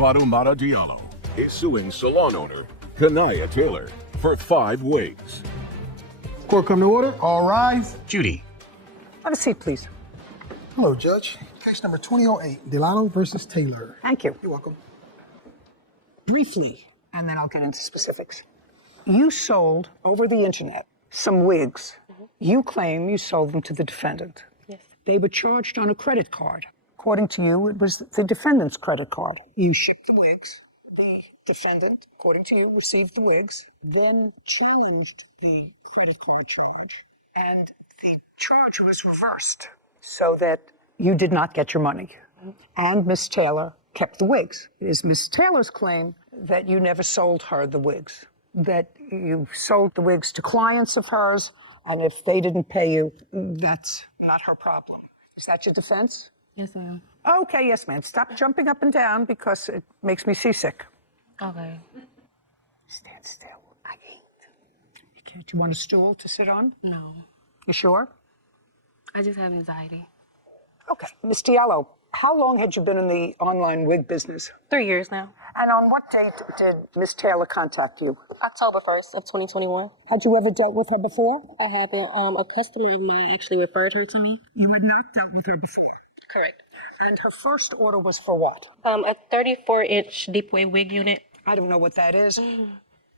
Fatoumata Diallo is suing salon owner Kanaya Taylor for 5 wigs. Court come to order. All rise. Judy. Have a seat, please. Hello, Judge. Case number 2008, Delano versus Taylor. Thank you. You're welcome. Briefly, and then I'll get into specifics. You sold over the internet some wigs. You claim you sold them to the defendant. Yes. They were charged on a credit card. According to you, it was the defendant's credit card. You shipped the wigs. The defendant, according to you, received the wigs, then challenged the credit card charge, and the charge was reversed so that you did not get your money. And Miss Taylor kept the wigs. It is Miss Taylor's claim that you never sold her the wigs, that you sold the wigs to clients of hers, and if they didn't pay you, that's not her problem. Is that your defense? Yes, ma'am. Okay, yes, ma'am. Stop jumping up and down because it makes me seasick. Okay. Stand still. I can't. You can't. Do you want a stool to sit on? No. You sure? I just have anxiety. Okay. Miss Diallo, how long had you been in the online wig business? 3 years now. And on what date did Miss Taylor contact you? October 1st of 2021. Had you ever dealt with her before? I haven't. A customer of mine actually referred her to me. You had not dealt with her before? Correct. And her first order was for what? A 34-inch deep wave wig unit. I don't know what that is.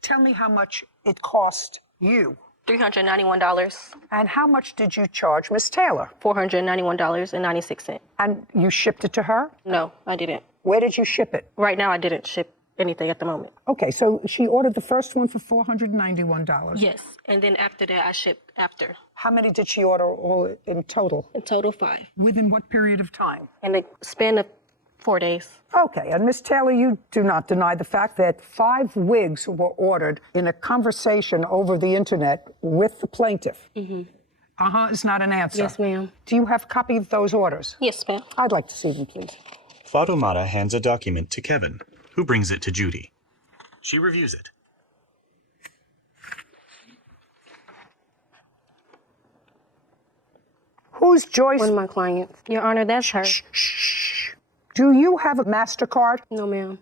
Tell me how much it cost you. $391. And how much did you charge Miss Taylor? $491.96. And you shipped it to her? No, I didn't. Where did you ship it? Right now, I didn't ship anything at the moment. Okay, so she ordered the first one for $491. Yes, and then after that, I shipped after. How many did she order all in total? In total, 5. Within what period of time? In the span of 4 days. Okay, and Miss Taylor, you do not deny the fact that 5 wigs were ordered in a conversation over the internet with the plaintiff. Is not an answer. Yes, ma'am. Do you have a copy of those orders? Yes, ma'am. I'd like to see them, please. Fatoumata hands a document to Kevin, who brings it to Judy. She reviews it. Who's Joyce? One of my clients. Your Honor, that's her. Shh. Do you have a MasterCard? No, ma'am.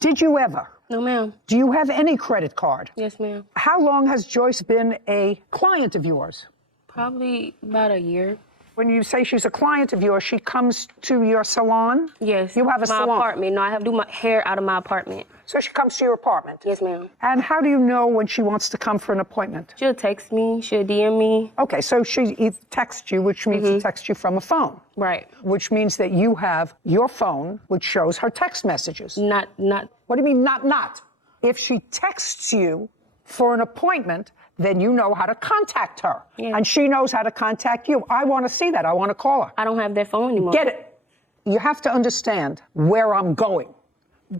Did you ever? No, ma'am. Do you have any credit card? Yes, ma'am. How long has Joyce been a client of yours? Probably about a year. When you say she's a client of yours, she comes to your salon? Yes. You have a salon? My apartment. No, I have to do my hair out of my apartment. So she comes to your apartment? Yes, ma'am. And how do you know when she wants to come for an appointment? She'll text me. She'll DM me. Okay, so she texts you, which means she texts you from a phone. Right. Which means that you have your phone, which shows her text messages. Not. What do you mean, not? If she texts you for an appointment, then you know how to contact her. Yeah. And she knows how to contact you. I want to see that. I want to call her. I don't have that phone anymore. Get it. You have to understand where I'm going.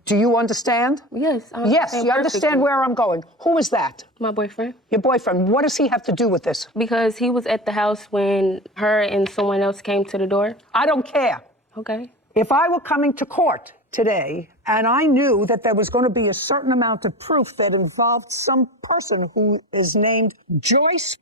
Do you understand? Yes. Yes, you understand where I'm going. Who is that? My boyfriend. Your boyfriend. What does he have to do with this? Because he was at the house when her and someone else came to the door. I don't care. Okay. If I were coming to court today and I knew that there was going to be a certain amount of proof that involved some person who is named Joyce,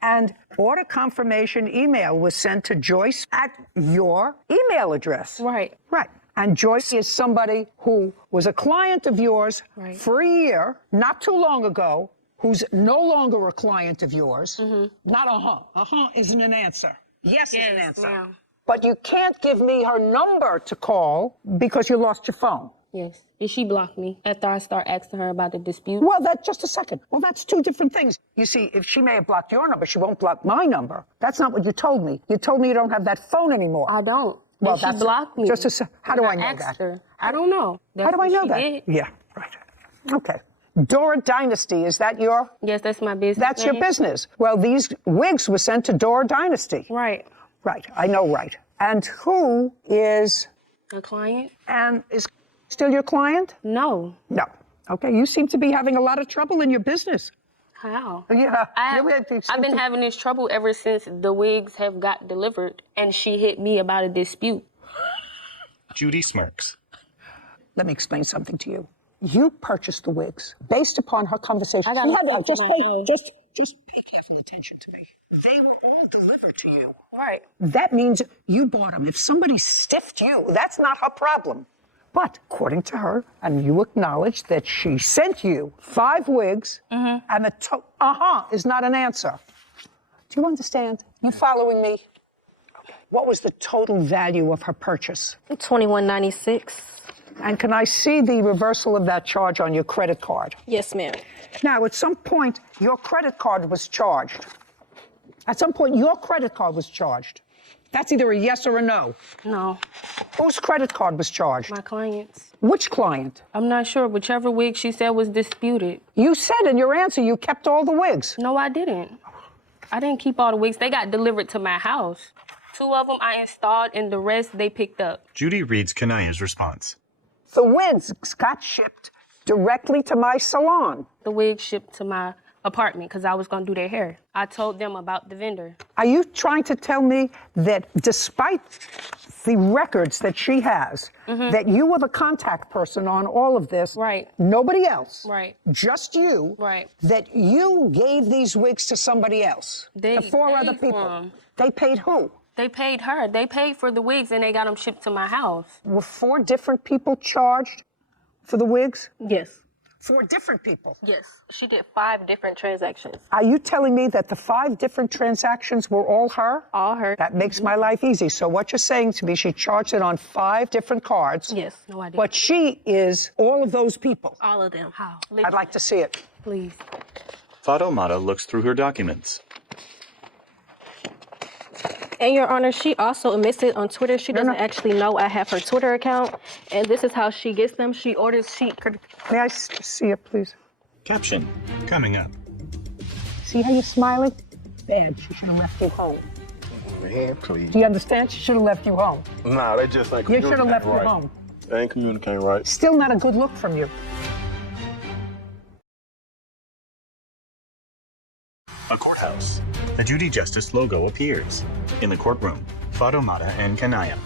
and order confirmation email was sent to Joyce at your email address. Right. Right. And Joyce is somebody who was a client of yours for a year, not too long ago, who's no longer a client of yours. Not isn't an answer. Yes is an answer. Ma'am. But you can't give me her number to call because you lost your phone. Yes. And she blocked me after I start asking her about the dispute. Well, just a second. Well, that's 2 different things. You see, if she may have blocked your number, she won't block my number. That's not what you told me. You told me you don't have that phone anymore. I don't. Well, she blocked me. How do I know that? Her. I don't know. How do I know that? Did. Yeah, right. Okay. Dora Dynasty, is that your? Yes, that's my business. That's your business. Well, these wigs were sent to Dora Dynasty. Right. Right, I know, right. And who is? A client? And is still your client? No. No. Okay, you seem to be having a lot of trouble in your business. How? Yeah. I've been having this trouble ever since the wigs have got delivered, and she hit me about a dispute. Judy smirks. Let me explain something to you. You purchased the wigs based upon her conversation. Just pay careful attention to me. They were all delivered to you. Right. That means you bought them. If somebody stiffed you, that's not her problem. But according to her, and you acknowledge that she sent you 5 wigs, and the is not an answer. Do you understand? You following me? What was the total value of her purchase? $21.96. And can I see the reversal of that charge on your credit card? Yes, ma'am. Now, at some point, your credit card was charged. At some point, your credit card was charged. That's either a yes or a no. No, Whose credit card was charged? my clients. Which client? I'm not sure. Whichever wig she said was disputed. You said in your answer you kept all the wigs. No, I didn't. I didn't keep all the wigs. They got delivered to my house. 2 of them I installed, and the rest they picked up. Judy reads Kanaya's response. The wigs got shipped directly to my salon. The wig shipped to my apartment because I was going to do their hair. I told them about the vendor. Are you trying to tell me that despite the records that she has, that you were the contact person on all of this, Right. nobody else, Right. just you, Right. that you gave these wigs to somebody else, They the 4 paid other for people? 'em. They paid who? They paid her. They paid for the wigs, and they got them shipped to my house. Were 4 different people charged for the wigs? Yes. 4 different people. Yes. She did 5 different transactions. Are you telling me that the 5 different transactions were all her? All her. That makes my life easy. So what you're saying to me, she charged it on 5 different cards. Yes. No, I didn't. But she is all of those people. All of them. How? I'd like to see it. Please. Fatoumata looks through her documents. And Your Honor, she also admits it on Twitter. She doesn't actually know I have her Twitter account. And this is how she gets them. She orders, May I see it, please? Caption. Coming up. See how you're smiling? Bad. She should have left you home. Man, please. Do you understand? She should have left you home. Nah, they just ain't You should have communicating left right. you home. They ain't communicating right. Still not a good look from you. A courthouse. The Judy Justice logo appears. In the courtroom, Fatoumata and Kanaya.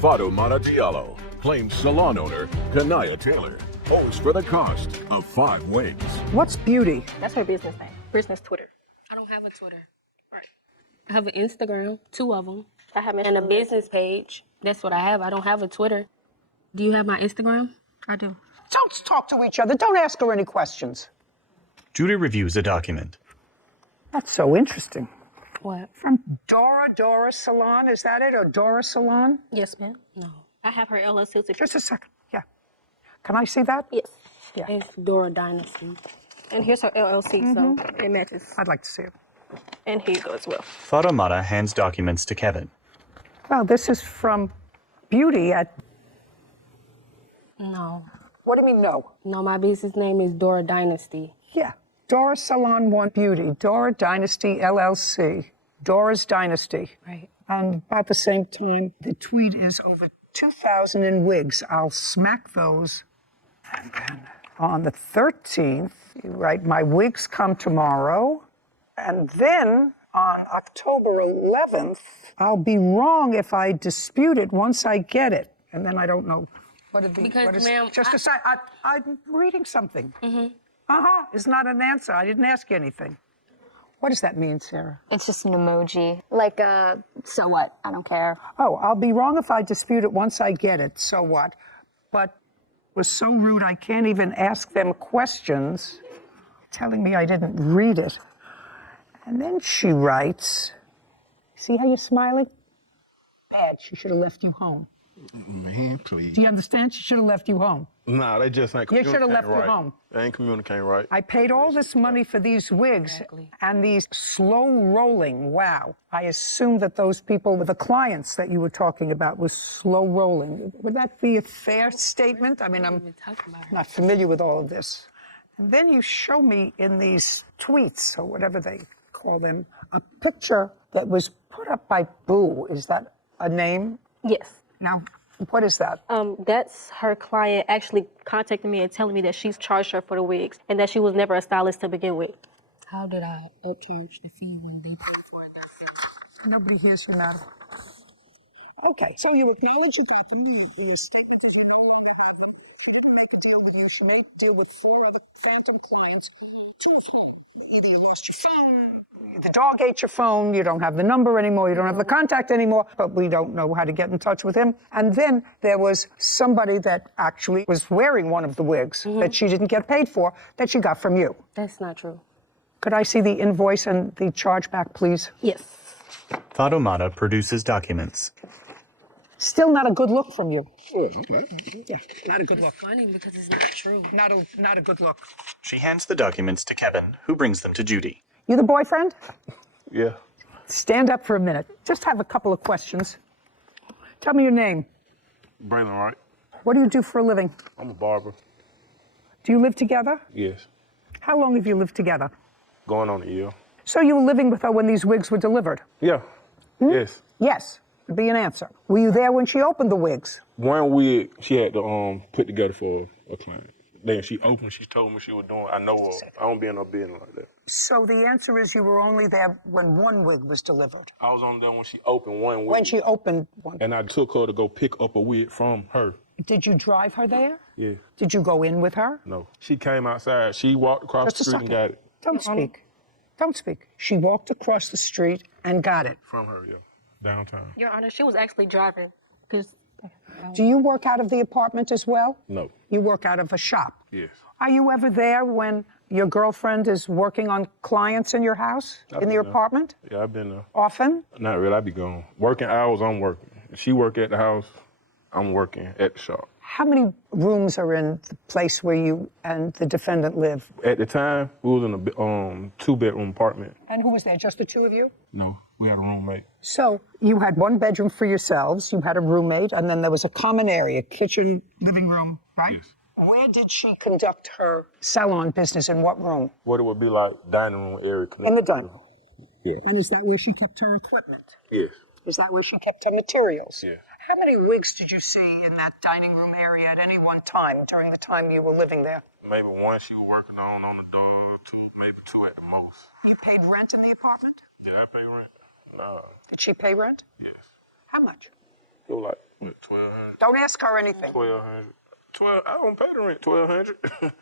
Fatoumata Diallo claims salon owner Kanaya Taylor owes for the cost of 5 wigs. What's beauty? that's her business name. Business Twitter. I don't have a Twitter. Right. I have an Instagram, 2 of them, I have and a business page. That's what I have. I don't have a Twitter. Do you have my Instagram? I do. Don't talk to each other. Don't ask her any questions. Judy reviews a document. That's so interesting. What? From Dora Salon, is that it? Or Dora Salon? Yes, ma'am. No. I have her LLC. Just a second. Yeah. Can I see that? Yes. Yeah. It's Dora Dynasty. And here's her LLC, so it matches. I'd like to see it. And here you go as well. Fatoumata hands documents to Kevin. Well, this is from Beauty at... No. What do you mean, no? No, my business name is Dora Dynasty. Yeah. Dora Salon 1 Beauty, Dora Dynasty LLC, Dora's Dynasty. Right. And about the same time, the tweet is over 2,000 in wigs. I'll smack those. And then on the 13th, you write, my wigs come tomorrow. And then on October 11th, I'll be wrong if I dispute it once I get it. And then I don't know. What did the, Because, what is, ma'am, just a sec, I'm reading something. It's not an answer. I didn't ask you anything. What does that mean, Sarah? It's just an emoji. Like, so what? I don't care. Oh, I'll be wrong if I dispute it once I get it. So what? But it was so rude I can't even ask them questions, telling me I didn't read it. And then she writes, see how you're smiling? Bad. She should have left you home. Man, please. Do you understand? She should have left you home. Nah, they just ain't You communicating should have left right. her home. They ain't communicating right. I paid all this money for these wigs and these slow rolling. Wow. I assumed that those people, the clients that you were talking about, was slow rolling. Would that be a fair statement? I mean, I'm not familiar with all of this. And then you show me in these tweets, or whatever they call them, a picture that was put up by Boo. Is that a name? Yes. Now, what is that? That's her client actually contacting me and telling me that she's charged her for the wigs and that she was never a stylist to begin with. How did I upcharge the fee when they paid for it themselves? Nobody hears from that. Okay, so you acknowledge you got them. Your statement is you no longer owe them. She didn't make a deal with you. She made a deal with 4 other phantom clients, 2 of whom Either you lost your phone, the dog ate your phone, you don't have the number anymore, you don't have the contact anymore, but we don't know how to get in touch with him. And then there was somebody that actually was wearing one of the wigs that she didn't get paid for, that she got from you. That's not true. Could I see the invoice and the chargeback, please? Yes. Fatomata produces documents. Still not a good look from you. Yeah, not a good look. Funny because it's not true. Not a good look. She hands the documents to Kevin, who brings them to Judy. You the boyfriend? Yeah. Stand up for a minute. Just have a couple of questions. Tell me your name. Brandon, right? What do you do for a living? I'm a barber. Do you live together? Yes. How long have you lived together? Going on a year. So you were living with her when these wigs were delivered? Yeah. Yes. Yes. Would be an answer. Were you there when she opened the wigs? One wig she had to put together for a client. Then she opened, she told me she was doing, I know her. I don't be in no business like that. So the answer is you were only there when one wig was delivered? I was only there when she opened one wig. When she opened one. And I took her to go pick up a wig from her. Did you drive her there? Yeah. Did you go in with her? No. She came outside. She walked across the street and got it. Don't speak. Don't speak. She walked across the street and got it. From her, yeah. Downtown. Your Honor, she was actually driving. Do you work out of the apartment as well? No. You work out of a shop? Yes. Are you ever there when your girlfriend is working on clients in your house, in your apartment? Yeah, I've been there. Often? Not really, I be gone. Working hours, I'm working. If she work at the house, I'm working at the shop. How many rooms are in the place where you and the defendant live? At the time, we was in a 2-bedroom apartment. And who was there, just the two of you? No, we had a roommate. So you had one bedroom for yourselves, you had a roommate, and then there was a common area, kitchen, living room, right? Yes. Where did she conduct her salon business, in what room? What it would be like dining room area. In the dining room? Yeah. And is that where she kept her equipment? Yes. Is that where she kept her materials? Yeah. How many wigs did you see in that dining room area at any one time during the time you were living there? Maybe one she was working on the dog, maybe two at the most. You paid rent in the apartment? Yeah, I pay rent. No. Did she pay rent? Yes. How much? It was like, what, 1,200? Don't ask her anything. 1,200. I don't pay the rent, 1,200.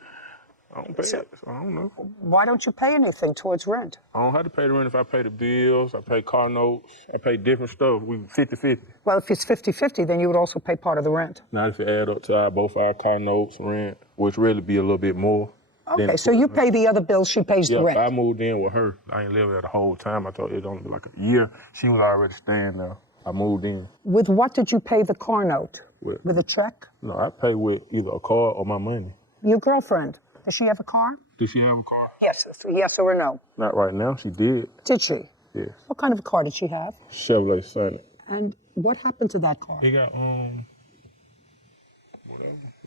I don't pay it, so I don't know. Why don't you pay anything towards rent? I don't have to pay the rent if I pay the bills, I pay car notes, I pay different stuff. We 50-50. Well, if it's 50-50, then you would also pay part of the rent. Not if it add up to both our car notes, rent, which really be a little bit more. Okay, so you pay the other bills, she pays the rent. I moved in with her. I ain't lived there the whole time. I thought it'd only be like a year. She was already staying there. I moved in. With what did you pay the car note? With a check? No, I pay with either a car or my money. Your girlfriend, does she have a car? Does she have a car? Yes, yes or no? Not right now, she did. Did she? Yes. What kind of a car did she have? Chevrolet Sonnet. And what happened to that car? It got,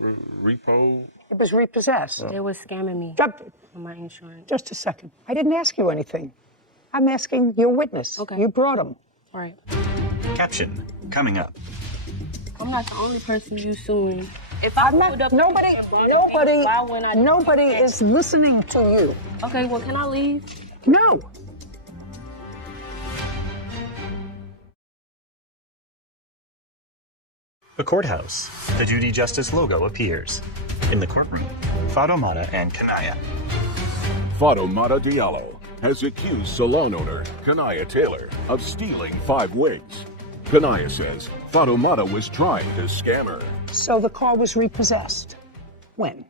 repoed. It was repossessed. They was scamming me on my insurance. Just a second. I didn't ask you anything. I'm asking your witness. Okay. You brought him. All right. Caption coming up. I'm not the only person you suing. If I'm not, nobody is listening to you. Okay, well, can I leave? No. The courthouse. The Judy Justice logo appears. In the courtroom, Fatomata and Kanaya. Fatomata Diallo has accused salon owner Kanaya Taylor of stealing 5 wigs. Kanaya says Fatomata was trying to scam her. So the car was repossessed. When?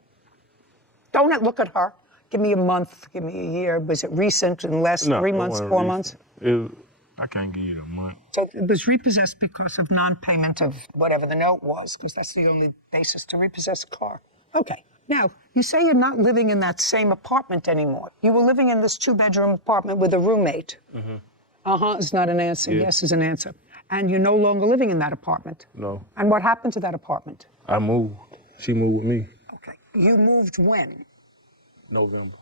Don't look at her. Give me a month, give me a year. Was it recent, in the last 3 months, 4 months? I can't give you a month. So it was repossessed because of non-payment of whatever the note was, because that's the only basis to repossess a car. Okay. Now, you say you're not living in that same apartment anymore. You were living in this 2-bedroom apartment with a roommate. Mm-hmm. Uh-huh is not an answer. Yeah. Yes is an answer. And you're no longer living in that apartment. No. And what happened to that apartment? I moved. She moved with me. Okay. You moved when? November.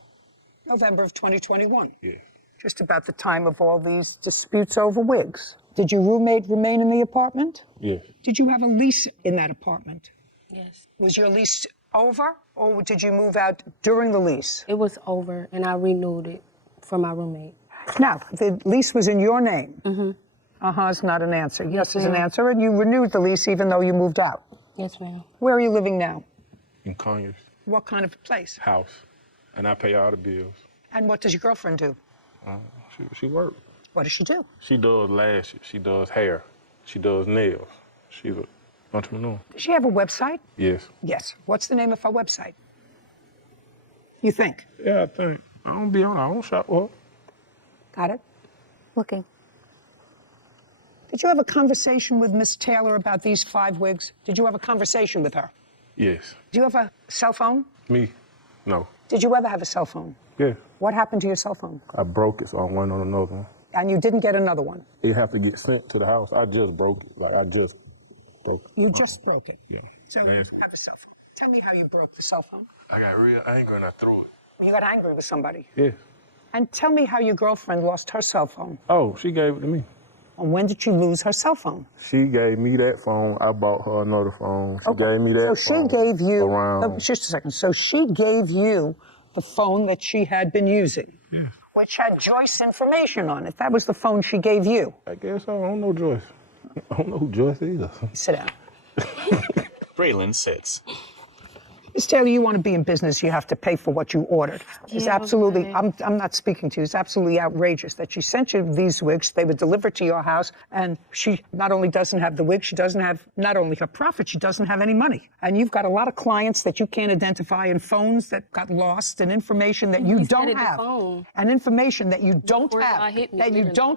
November of 2021. Yeah. Just about the time of all these disputes over wigs. Did your roommate remain in the apartment? Yes. Did you have a lease in that apartment? Yes. Was your lease over, or did you move out during the lease? It was over, and I renewed it for my roommate. Now, the lease was in your name. Mm-hmm. Uh-huh is not an answer. Yes is an answer, and you renewed the lease even though you moved out. Yes, ma'am. Where are you living now? In Conyers. What kind of place? House. And I pay all the bills. And what does your girlfriend do? She works. What does she do? She does lashes. She does hair. She does nails. She's an entrepreneur. Does she have a website? Yes. Yes. What's the name of her website? You think? Yeah, I think. I don't be on. I don't shop with her. Got it? Looking. Did you have a conversation with Miss Taylor about these 5 wigs? Did you have a conversation with her? Yes. Do you have a cell phone? Me? No. Did you ever have a cell phone? Yeah. What happened to your cell phone? I broke it, so I went on another one. And you didn't get another one? It have to get sent to the house. I just broke it. Like, I just broke it. You just broke it? Yeah. So you have a cell phone. Tell me how you broke the cell phone. I got real angry and I threw it. You got angry with somebody? Yeah. And tell me how your girlfriend lost her cell phone. Oh, she gave it to me. And when did she lose her cell phone? She gave me that phone. I bought her another phone. She gave me that phone. So she gave you, around. just a second. So she gave you the phone that she had been using, which had Joyce information on it. That was the phone she gave you. I guess so. I don't know Joyce. I don't know who Joyce is. Sit down. Braylon sits. Miss Taylor, you want to be in business, you have to pay for what you ordered. It's absolutely, I'm not speaking to you, it's absolutely outrageous that she sent you these wigs, they were delivered to your house, and she not only doesn't have the wig, she doesn't have not only her profit, she doesn't have any money. And you've got a lot of clients that you can't identify, and phones that got lost, and information that you don't have. And information that you don't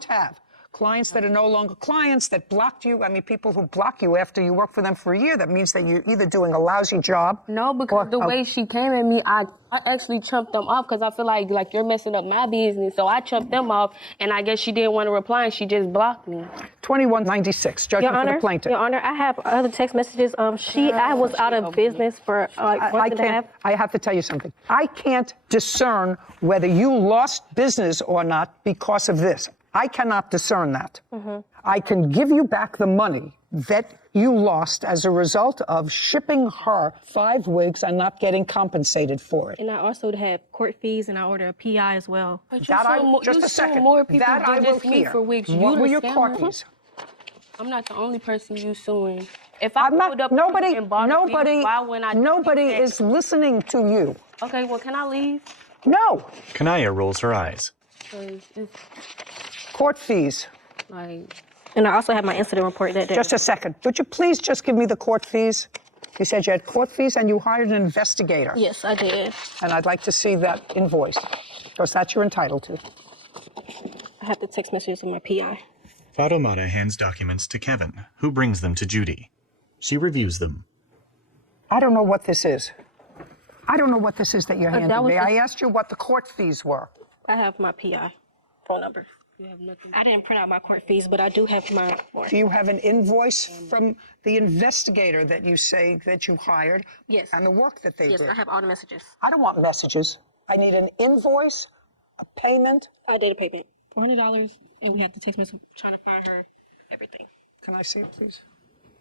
have. Clients that are no longer clients, that blocked you. I mean, people who block you after you work for them for a year, that means that you're either doing a lousy job. No, because the way she came at me, I actually chumped them off because I feel like you're messing up my business. So I chumped them off, and I guess she didn't want to reply, and she just blocked me. 2196, judgment for the plaintiff. Your Honor, I have other text messages. I was out of business for like month and a half. I have to tell you something. I can't discern whether you lost business or not because of this. I cannot discern that. I can give you back the money that you lost as a result of shipping her 5 wigs and not getting compensated for it. And I also had court fees, and I ordered a PI as well. But just a second. More people that I will just me hear. for wigs. What were your court fees? I'm not the only person you suing. If I pulled up nobody and bought wigs, why wouldn't I? Nobody is listening to you. Okay, well, can I leave? No. Kanaya rolls her eyes. Court fees. And I also have my incident report that day. Just a second. Would you please just give me the court fees? You said you had court fees and you hired an investigator. Yes, I did. And I'd like to see that invoice, because that you're entitled to. I have the text messages of my PI. Fatomata hands documents to Kevin, who brings them to Judy. She reviews them. I don't know what this is. I don't know what this is that you're handing me. I asked you what the court fees were. I have my PI phone number. You have nothing. I didn't print out my court fees, but I do have my report. Do you have an invoice from the investigator that you say that you hired? Yes. And the work that they did? Yes, I have all the messages. I don't want messages. I need an invoice, a payment. I did a payment. $400, and we have the text message trying to find her everything. Can I see it, please?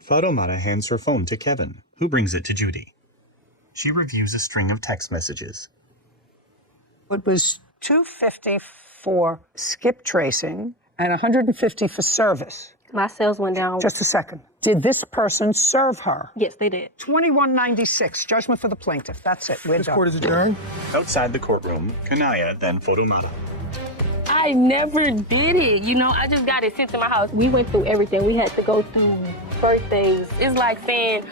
Fatomata hands her phone to Kevin, who brings it to Judy. She reviews a string of text messages. It was $250 for skip tracing and $150 for service. My sales went down. Just a second. Did this person serve her? Yes, they did. 2196, judgment for the plaintiff. That's it. We're done. This court is adjourned. Outside the courtroom, Kanaya, then Fatomata. I never did it. I just got it sent to my house. We went through everything. We had to go through birthdays. It's like saying,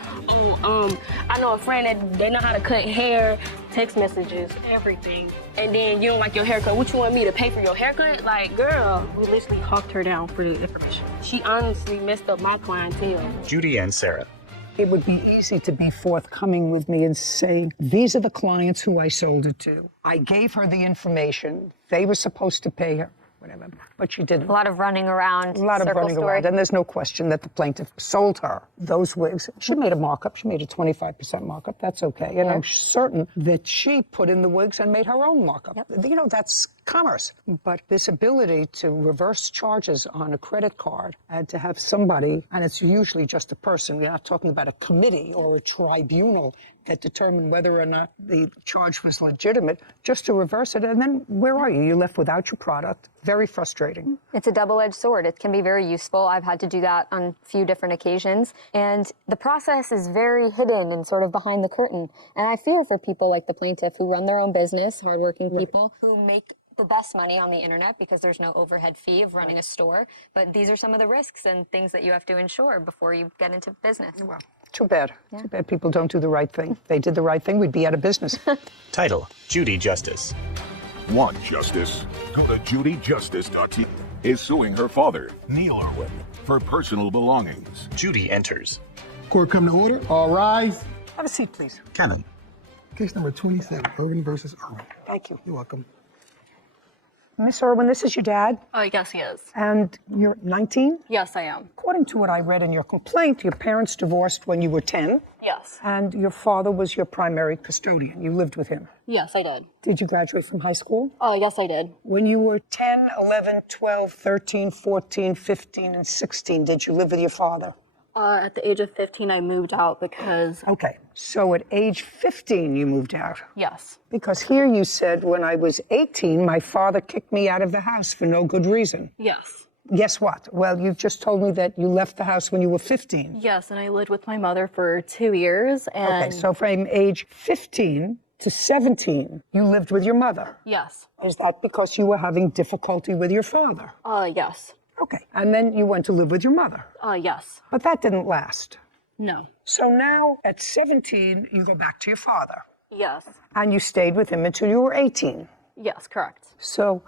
I know a friend that they know how to cut hair, text messages, everything. And then you don't like your haircut. What you want me to pay for your haircut? Like, girl. We literally hawked her down for the information. She honestly messed up my clientele. Judy and Sarah. It would be easy to be forthcoming with me and say, these are the clients who I sold it to. I gave her the information. They were supposed to pay her, whatever, but she didn't. A lot of running around. A lot of running around, and there's no question that the plaintiff sold her those wigs. She made a markup. She made a 25% markup. That's okay. And I'm certain that she put in the wigs and made her own markup. That's commerce. But this ability to reverse charges on a credit card and to have somebody, and it's usually just a person, we're not talking about a committee or a tribunal that determined whether or not the charge was legitimate, just to reverse it. And then where are you? You're left without your product. Very frustrating. It's a double-edged sword. It can be very useful. I've had to do that on a few different occasions. And the process is very hidden and sort of behind the curtain. And I fear for people like the plaintiff who run their own business, hardworking people who make the best money on the internet because there's no overhead fee of running a store. But these are some of the risks and things that you have to ensure before you get into business. Well, too bad. Yeah. Too bad people don't do the right thing. If they did the right thing, we'd be out of business. Title, Judy Justice. Want justice? Go to judyjustice.Season. Is suing her father, Neil Irwin, for personal belongings. Judy enters. Court come to order. All rise. Have a seat, please. Kevin. Case number 27, Irwin versus Irwin. Thank you. You're welcome. Miss Irwin, this is your dad? Yes, he is. And you're 19? Yes, I am. According to what I read in your complaint, your parents divorced when you were 10. Yes. And your father was your primary custodian. You lived with him. Yes, I did. Did you graduate from high school? Yes, I did. When you were 10, 11, 12, 13, 14, 15, and 16, did you live with your father? At the age of 15, I moved out because... Okay, so at age 15, you moved out? Yes. Because here you said, when I was 18, my father kicked me out of the house for no good reason. Yes. Guess what? Well, you just told me that you left the house when you were 15. Yes, and I lived with my mother for 2 years, and... Okay, so from age 15 to 17, you lived with your mother. Yes. Is that because you were having difficulty with your father? Yes. Okay, and then you went to live with your mother. Yes. But that didn't last. No. So now, at 17, you go back to your father. Yes. And you stayed with him until you were 18. Yes, correct. So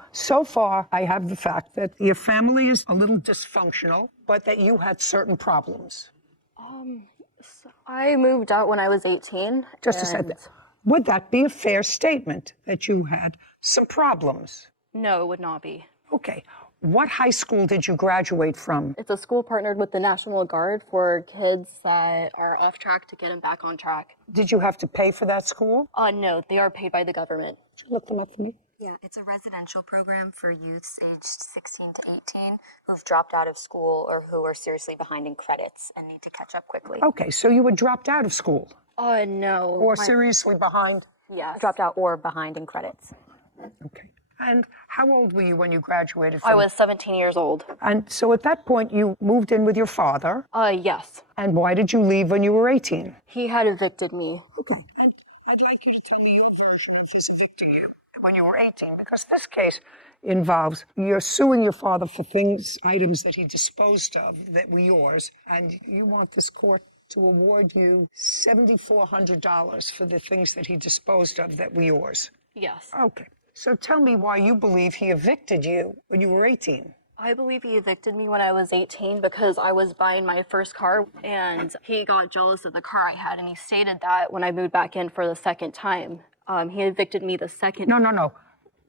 far, I have the fact that your family is a little dysfunctional, but that you had certain problems. So I moved out when I was 18. Just to say that. Would that be a fair statement, that you had some problems? No, it would not be. Okay. What high school did you graduate from? It's a school partnered with the National Guard for kids that are off track to get them back on track. Did you have to pay for that school? No, they are paid by the government. Could you look them up for me? Yeah, it's a residential program for youths aged 16 to 18 who've dropped out of school or who are seriously behind in credits and need to catch up quickly. Okay, so you were dropped out of school? No. Or seriously behind? Yeah, dropped out or behind in credits. Okay. And how old were you when you graduated from... I was 17 years old. And so at that point, you moved in with your father? Yes. And why did you leave when you were 18? He had evicted me. Okay. And I'd like you to tell me your version of this evicting you when you were 18, because this case involves you're suing your father for items that he disposed of that were yours, and you want this court to award you $7,400 for the things that he disposed of that were yours. Yes. Okay. So tell me why you believe he evicted you when you were 18. I believe he evicted me when I was 18 because I was buying my first car and he got jealous of the car I had, and he stated that when I moved back in for the second time. He evicted me the second... No.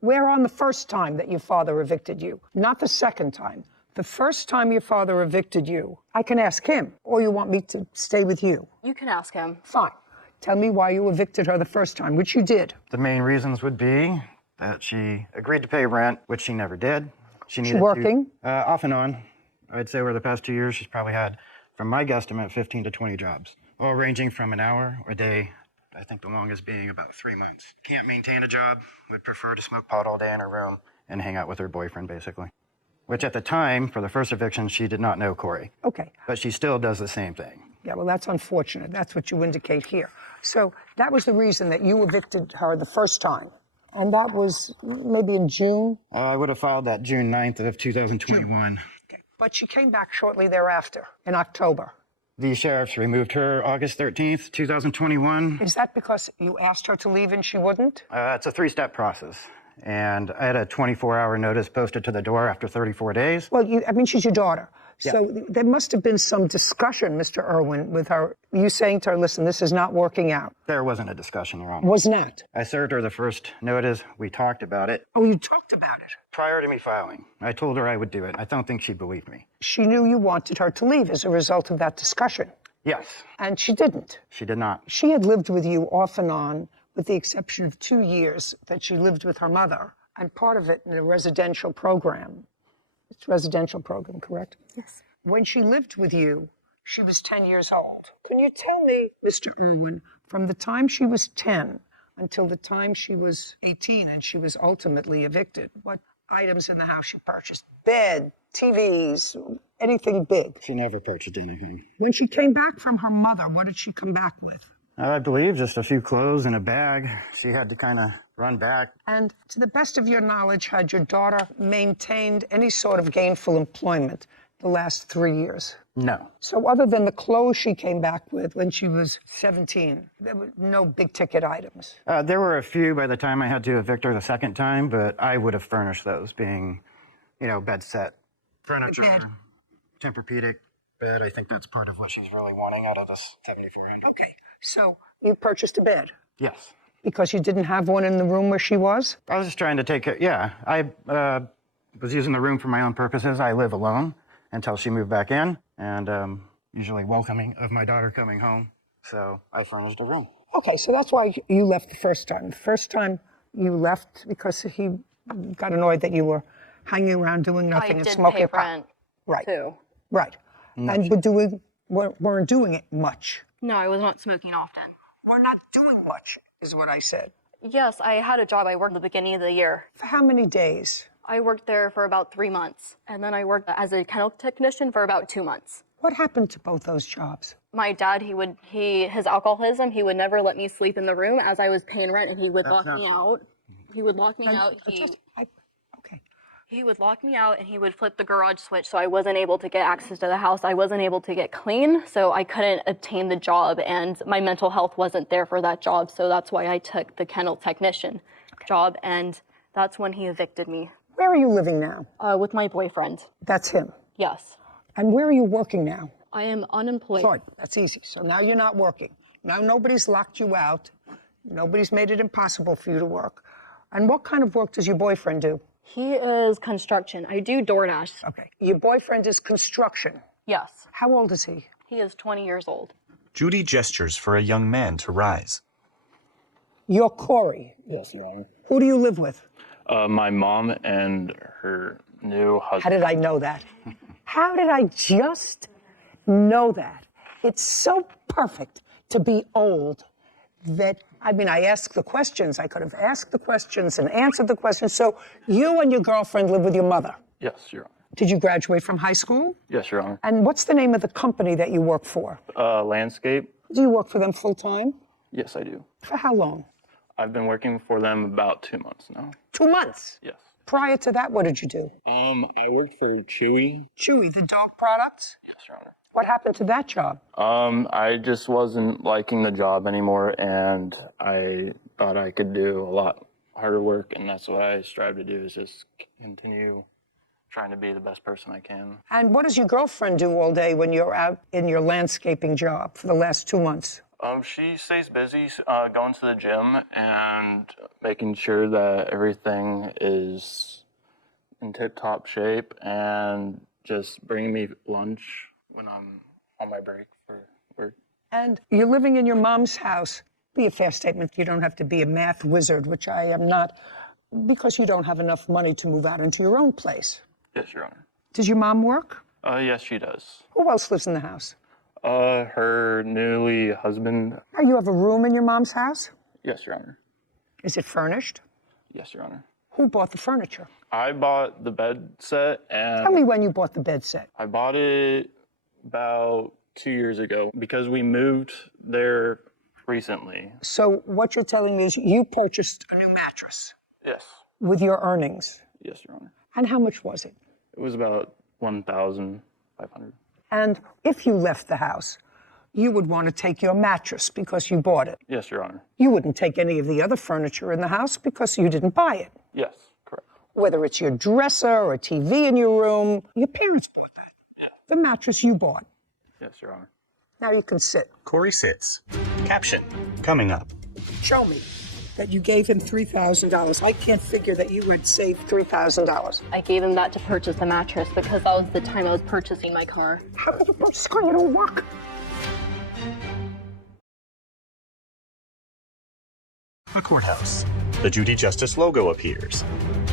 Where on the first time that your father evicted you? Not the second time. The first time your father evicted you, I can ask him, or you want me to stay with you? You can ask him. Fine. Tell me why you evicted her the first time, which you did. The main reasons would be that she agreed to pay rent, which she never did. She working? Off and on. I'd say over the past 2 years, she's probably had, from my guesstimate, 15 to 20 jobs, all ranging from an hour or a day. I think the longest being about 3 months. Can't maintain a job, would prefer to smoke pot all day in her room and hang out with her boyfriend, basically. Which at the time, for the first eviction, she did not know Corey. Okay. But she still does the same thing. Yeah, well, that's unfortunate. That's what you indicate here. So that was the reason that you evicted her the first time. And that was maybe in June? I would have filed that June 9th of 2021. Okay. But she came back shortly thereafter, in October. The sheriffs removed her August 13th, 2021. Is that because you asked her to leave and she wouldn't? It's a 3-step process. And I had a 24-hour notice posted to the door after 34 days. Well, she's your daughter. Yeah. So there must have been some discussion, Mr. Irwin, with her. You saying to her, listen, this is not working out. There wasn't a discussion, Your Honor. Was not? I served her the first notice. We talked about it. Oh, you talked about it? Prior to me filing. I told her I would do it. I don't think she believed me. She knew you wanted her to leave as a result of that discussion. Yes. And she didn't. She did not. She had lived with you off and on, with the exception of 2 years that she lived with her mother. and part of it in a residential program. It's a residential program, correct? Yes. When she lived with you, she was 10 years old. Can you tell me, Mr. Irwin, from the time she was 10 until the time she was 18 and she was ultimately evicted, what items in the house she purchased? Bed, TVs, anything big? She never purchased anything. When she came back from her mother, what did she come back with? I believe just a few clothes and a bag. She had to kind of run back. And to the best of your knowledge, had your daughter maintained any sort of gainful employment the last 3 years? No. So other than the clothes she came back with when she was 17, there were no big ticket items? There were a few by the time I had to evict her the second time, but I would have furnished those, being, bed set, furniture, Tempur-Pedic bed. I think that's part of what she's really wanting out of this $7,400. Okay, so you purchased a bed? Yes. Because you didn't have one in the room where she was? I was just trying to take it, yeah. I was using the room for my own purposes. I live alone until she moved back in, and usually welcoming of my daughter coming home. So I furnished a room. Okay, so that's why you left the first time. The first time you left because he got annoyed that you were hanging around doing nothing and smoking pot. I did pay rent, right. too. Right. No. And weren't doing it much. No, I was not smoking often. We're not doing much, is what I said. Yes, I had a job. I worked at the beginning of the year. For how many days? I worked there for about 3 months, and then I worked as a kennel technician for about 2 months. What happened to both those jobs? My dad, his alcoholism, he would never let me sleep in the room as I was paying rent, and he would lock me out. He would lock me out. He would lock me out, and he would flip the garage switch, so I wasn't able to get access to the house. I wasn't able to get clean, so I couldn't obtain the job, and my mental health wasn't there for that job, so that's why I took the kennel technician job, and that's when he evicted me. Where are you living now? With my boyfriend. That's him? Yes. And where are you working now? I am unemployed. Good, that's easy. So now you're not working. Now nobody's locked you out. Nobody's made it impossible for you to work. And what kind of work does your boyfriend do? He is construction. I do DoorDash. Okay. Your boyfriend is construction? Yes. How old is he? He is 20 years old. Judy gestures for a young man to rise. You're Corey? Yes, Your Honor. Who do you live with? My mom and her new husband. How did I know that? How did I just know that? It's so perfect to be old that, I asked the questions. I could have asked the questions and answered the questions. So you and your girlfriend live with your mother? Yes, Your Honor. Did you graduate from high school? Yes, Your Honor. And what's the name of the company that you work for? Landscape. Do you work for them full time? Yes, I do. For how long? I've been working for them about 2 months now. 2 months? Yes. Prior to that, what did you do? I worked for Chewy. Chewy, the dog products? Yes, Your Honor. What happened to that job? I just wasn't liking the job anymore, and I thought I could do a lot harder work, and that's what I strive to do, is just continue trying to be the best person I can. And what does your girlfriend do all day when you're out in your landscaping job for the last 2 months? She stays busy going to the gym and making sure that everything is in tip-top shape, and just bringing me lunch when I'm on my break for work. And you're living in your mom's house. Be a fair statement. You don't have to be a math wizard, which I am not, because you don't have enough money to move out into your own place. Yes, Your Honor. Does your mom work? Yes, she does. Who else lives in the house? Her newly husband. Now, you have a room in your mom's house? Yes, Your Honor. Is it furnished? Yes, Your Honor. Who bought the furniture? I bought the bed set, and Tell me when you bought the bed set. I bought it about 2 years ago because we moved there recently. So what you're telling me is you purchased a new mattress? Yes. With your earnings? Yes, Your Honor. And how much was it? It was about $1,500. And if you left the house, you would want to take your mattress because you bought it. Yes, Your Honor. You wouldn't take any of the other furniture in the house because you didn't buy it. Yes, correct. Whether it's your dresser or a TV in your room, your parents bought that. Yeah. The mattress you bought. Yes, Your Honor. Now you can sit. Corey sits. Caption coming up. Show me that you gave him $3,000. I can't figure that you had saved $3,000. I gave him that to purchase the mattress because that was the time I was purchasing my car. How could you purchase a car? You don't work. A courthouse. The Judy Justice logo appears.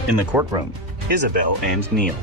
In the courtroom, Isabel and Neil.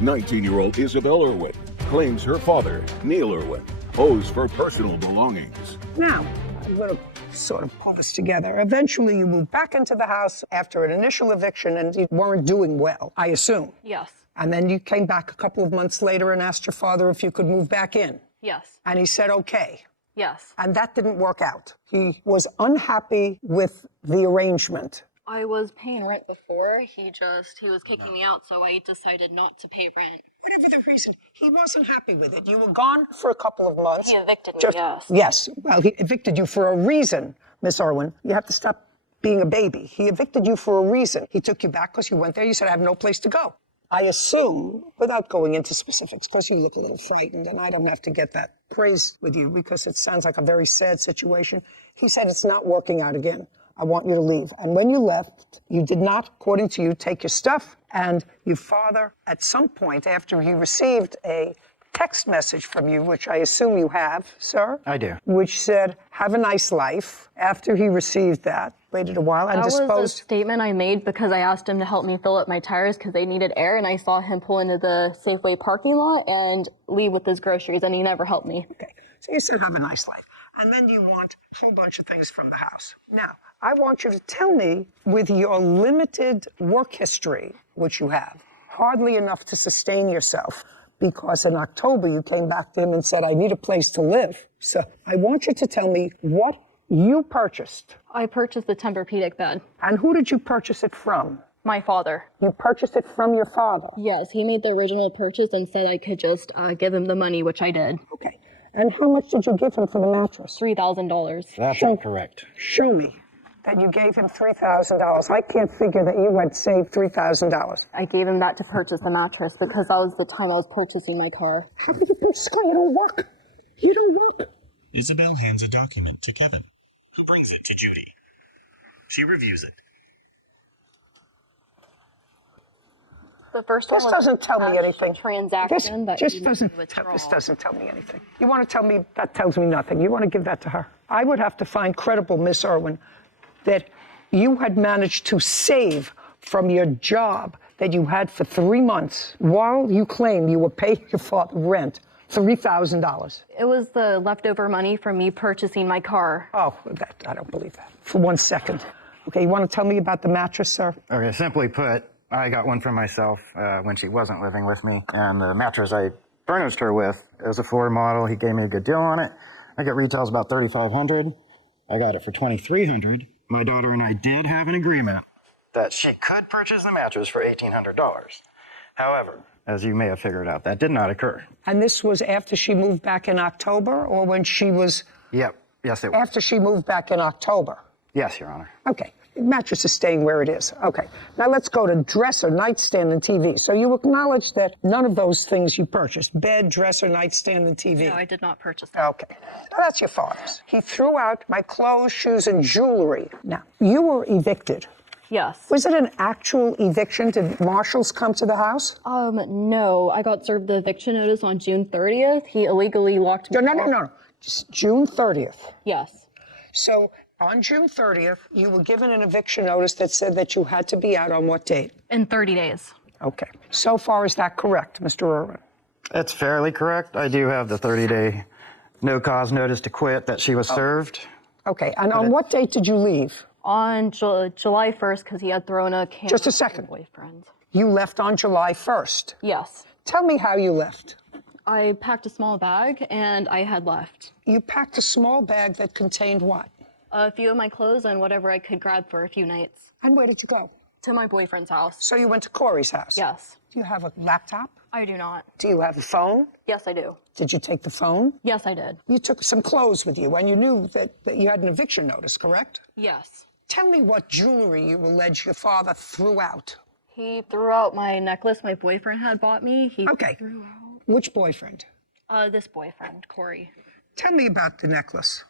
19-year-old Isabel Irwin claims her father, Neil Irwin, owes for personal belongings. Now, I'm going to sort of pull this together. Eventually, you moved back into the house after an initial eviction and you weren't doing well, I assume. Yes. And then you came back a couple of months later and asked your father if you could move back in. Yes. And he said, okay. Yes. And that didn't work out. He was unhappy with the arrangement. I was paying rent before. He was kicking me out, so I decided not to pay rent. Whatever the reason, he wasn't happy with it. You were gone for a couple of months. He evicted me, yes. Yes. Well, he evicted you for a reason, Miss Irwin. You have to stop being a baby. He evicted you for a reason. He took you back because you went there. You said, I have no place to go. I assume, without going into specifics, because you look a little frightened, and I don't have to get that praise with you because it sounds like a very sad situation. He said, it's not working out again. I want you to leave. And when you left, you did not, according to you, take your stuff. And your father, at some point after he received a text message from you, which I assume you have, sir? I do. Which said, have a nice life. After he received that, waited a while and disposed. That was a statement I made because I asked him to help me fill up my tires because they needed air, and I saw him pull into the Safeway parking lot and leave with his groceries, and he never helped me. Okay, so you said have a nice life. And then you want a whole bunch of things from the house. Now, I want you to tell me, with your limited work history, which you have, hardly enough to sustain yourself, because in October you came back to him and said, I need a place to live. So I want you to tell me what you purchased. I purchased the Tempur-Pedic bed. And who did you purchase it from? My father. You purchased it from your father? Yes, he made the original purchase and said I could just give him the money, which I did. Okay. And how much did you give him for the mattress? $3,000. That's incorrect. Show me that you gave him $3,000. I can't figure that you had saved $3,000. I gave him that to purchase the mattress because that was the time I was purchasing my car. How could you purchase a car? You don't work. You don't work. Isabel hands a document to Kevin, who brings it to Judy. She reviews it. The first This one doesn't tell me anything. Transaction, This doesn't tell me anything. You want to tell me that tells me nothing. You want to give that to her. I would have to find credible, Miss Irwin, that you had managed to save from your job that you had for 3 months while you claim you were paying your father rent, $3,000. It was the leftover money from me purchasing my car. Oh, I don't believe that. For 1 second. Okay, you want to tell me about the mattress, sir? Okay, simply put, I got one for myself when she wasn't living with me, and the mattress I furnished her with, it was a floor model. He gave me a good deal on it. I got retails about $3,500. I got it for $2,300. My daughter and I did have an agreement that she could purchase the mattress for $1,800. However, as you may have figured out, that did not occur. And this was after she moved back in October, or when she was... Yep, yes it was. After she moved back in October? Yes, Your Honor. Okay. The mattress is staying where it is. Okay. Now let's go to dresser, nightstand, and TV. So you acknowledge that none of those things you purchased, bed, dresser, nightstand, and TV. No, I did not purchase that. Okay. Now that's your father's. He threw out my clothes, shoes, and jewelry. Now, you were evicted. Yes. Was it an actual eviction? Did marshals come to the house? No. I got served the eviction notice on June 30th. He illegally locked me No. Just June 30th. Yes. So on June 30th, you were given an eviction notice that said that you had to be out on what date? In 30 days. Okay. So far, is that correct, Mr. Irwin? It's fairly correct. I do have the 30-day no-cause notice to quit that she was served. Okay. And on what date did you leave? On July 1st, because he had thrown a camera Just a second. at my boyfriend. You left on July 1st? Yes. Tell me how you left. I packed a small bag, and I had left. You packed a small bag that contained what? A few of my clothes and whatever I could grab for a few nights. And where did you go? To my boyfriend's house. So you went to Corey's house? Yes. Do you have a laptop? I do not. Do you have a phone? Yes, I do. Did you take the phone? Yes, I did. You took some clothes with you, and you knew that you had an eviction notice, correct? Yes. Tell me what jewelry you allege your father threw out. He threw out my necklace my boyfriend had bought me. Okay. Which boyfriend? This boyfriend, Corey. Tell me about the necklace.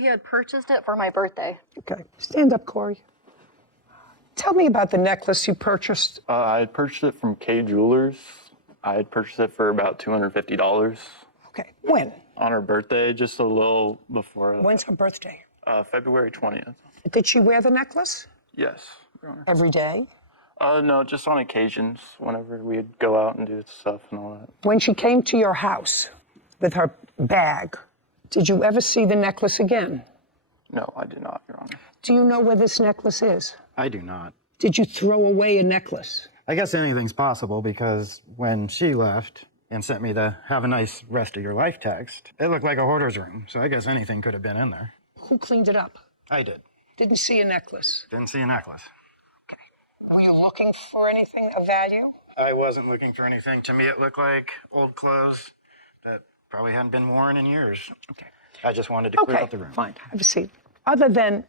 He had purchased it for my birthday. Okay. Stand up, Corey. Tell me about the necklace you purchased. I had purchased it from K Jewelers. I had purchased it for about $250. Okay. When? On her birthday, just a little before. When's her birthday? February 20th. Did she wear the necklace Yes, Your Honor. every day? No, just on occasions, whenever we'd go out and do stuff and all that. When she came to your house with her bag, did you ever see the necklace again? No, I did not, Your Honor. Do you know where this necklace is? I do not. Did you throw away a necklace? I guess anything's possible because when she left and sent me the "have a nice rest of your life" text, it looked like a hoarder's room, so I guess anything could have been in there. Who cleaned it up? I did. Didn't see a necklace. Didn't see a necklace. Were you looking for anything of value? I wasn't looking for anything. To me, it looked like old clothes that probably hadn't been worn in years. Okay. I just wanted to clear out the room. Fine. Have a seat. Other than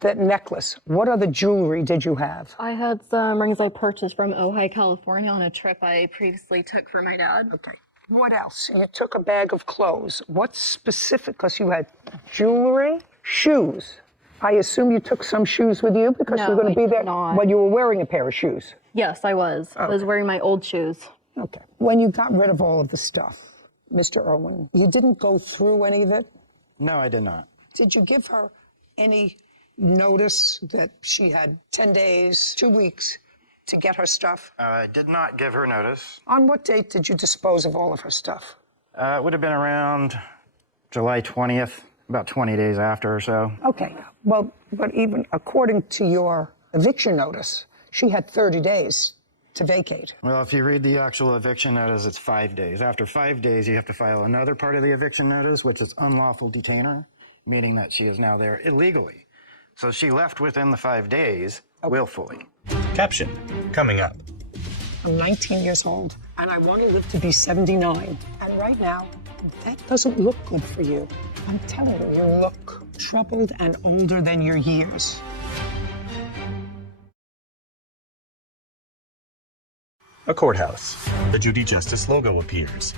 that necklace, what other jewelry did you have? I had some rings I purchased from Ojai, California on a trip I previously took for my dad. Okay. What else? You took a bag of clothes. What specific? Because you had jewelry, shoes. I assume you took some shoes with you because you were going to be there. Not. Well, you were wearing a pair of shoes. Yes, I was. I was wearing my old shoes. Okay. When you got rid of all of the stuff, Mr. Irwin, you didn't go through any of it? No, I did not. Did you give her any notice that she had 10 days, 2 weeks to get her stuff? I did not give her notice. On what date did you dispose of all of her stuff? It would have been around July 20th, about 20 days after or so. Okay. Well, but even according to your eviction notice, she had 30 days to vacate. Well, if you read the actual eviction notice, it's 5 days. After 5 days, you have to file another part of the eviction notice, which is unlawful detainer, meaning that she is now there illegally. So she left within the 5 days, willfully. Caption, coming up. I'm 19 years old, and I want to live to be 79. And right now, that doesn't look good for you. I'm telling you, you look troubled and older than your years. A courthouse. The Judy Justice logo appears.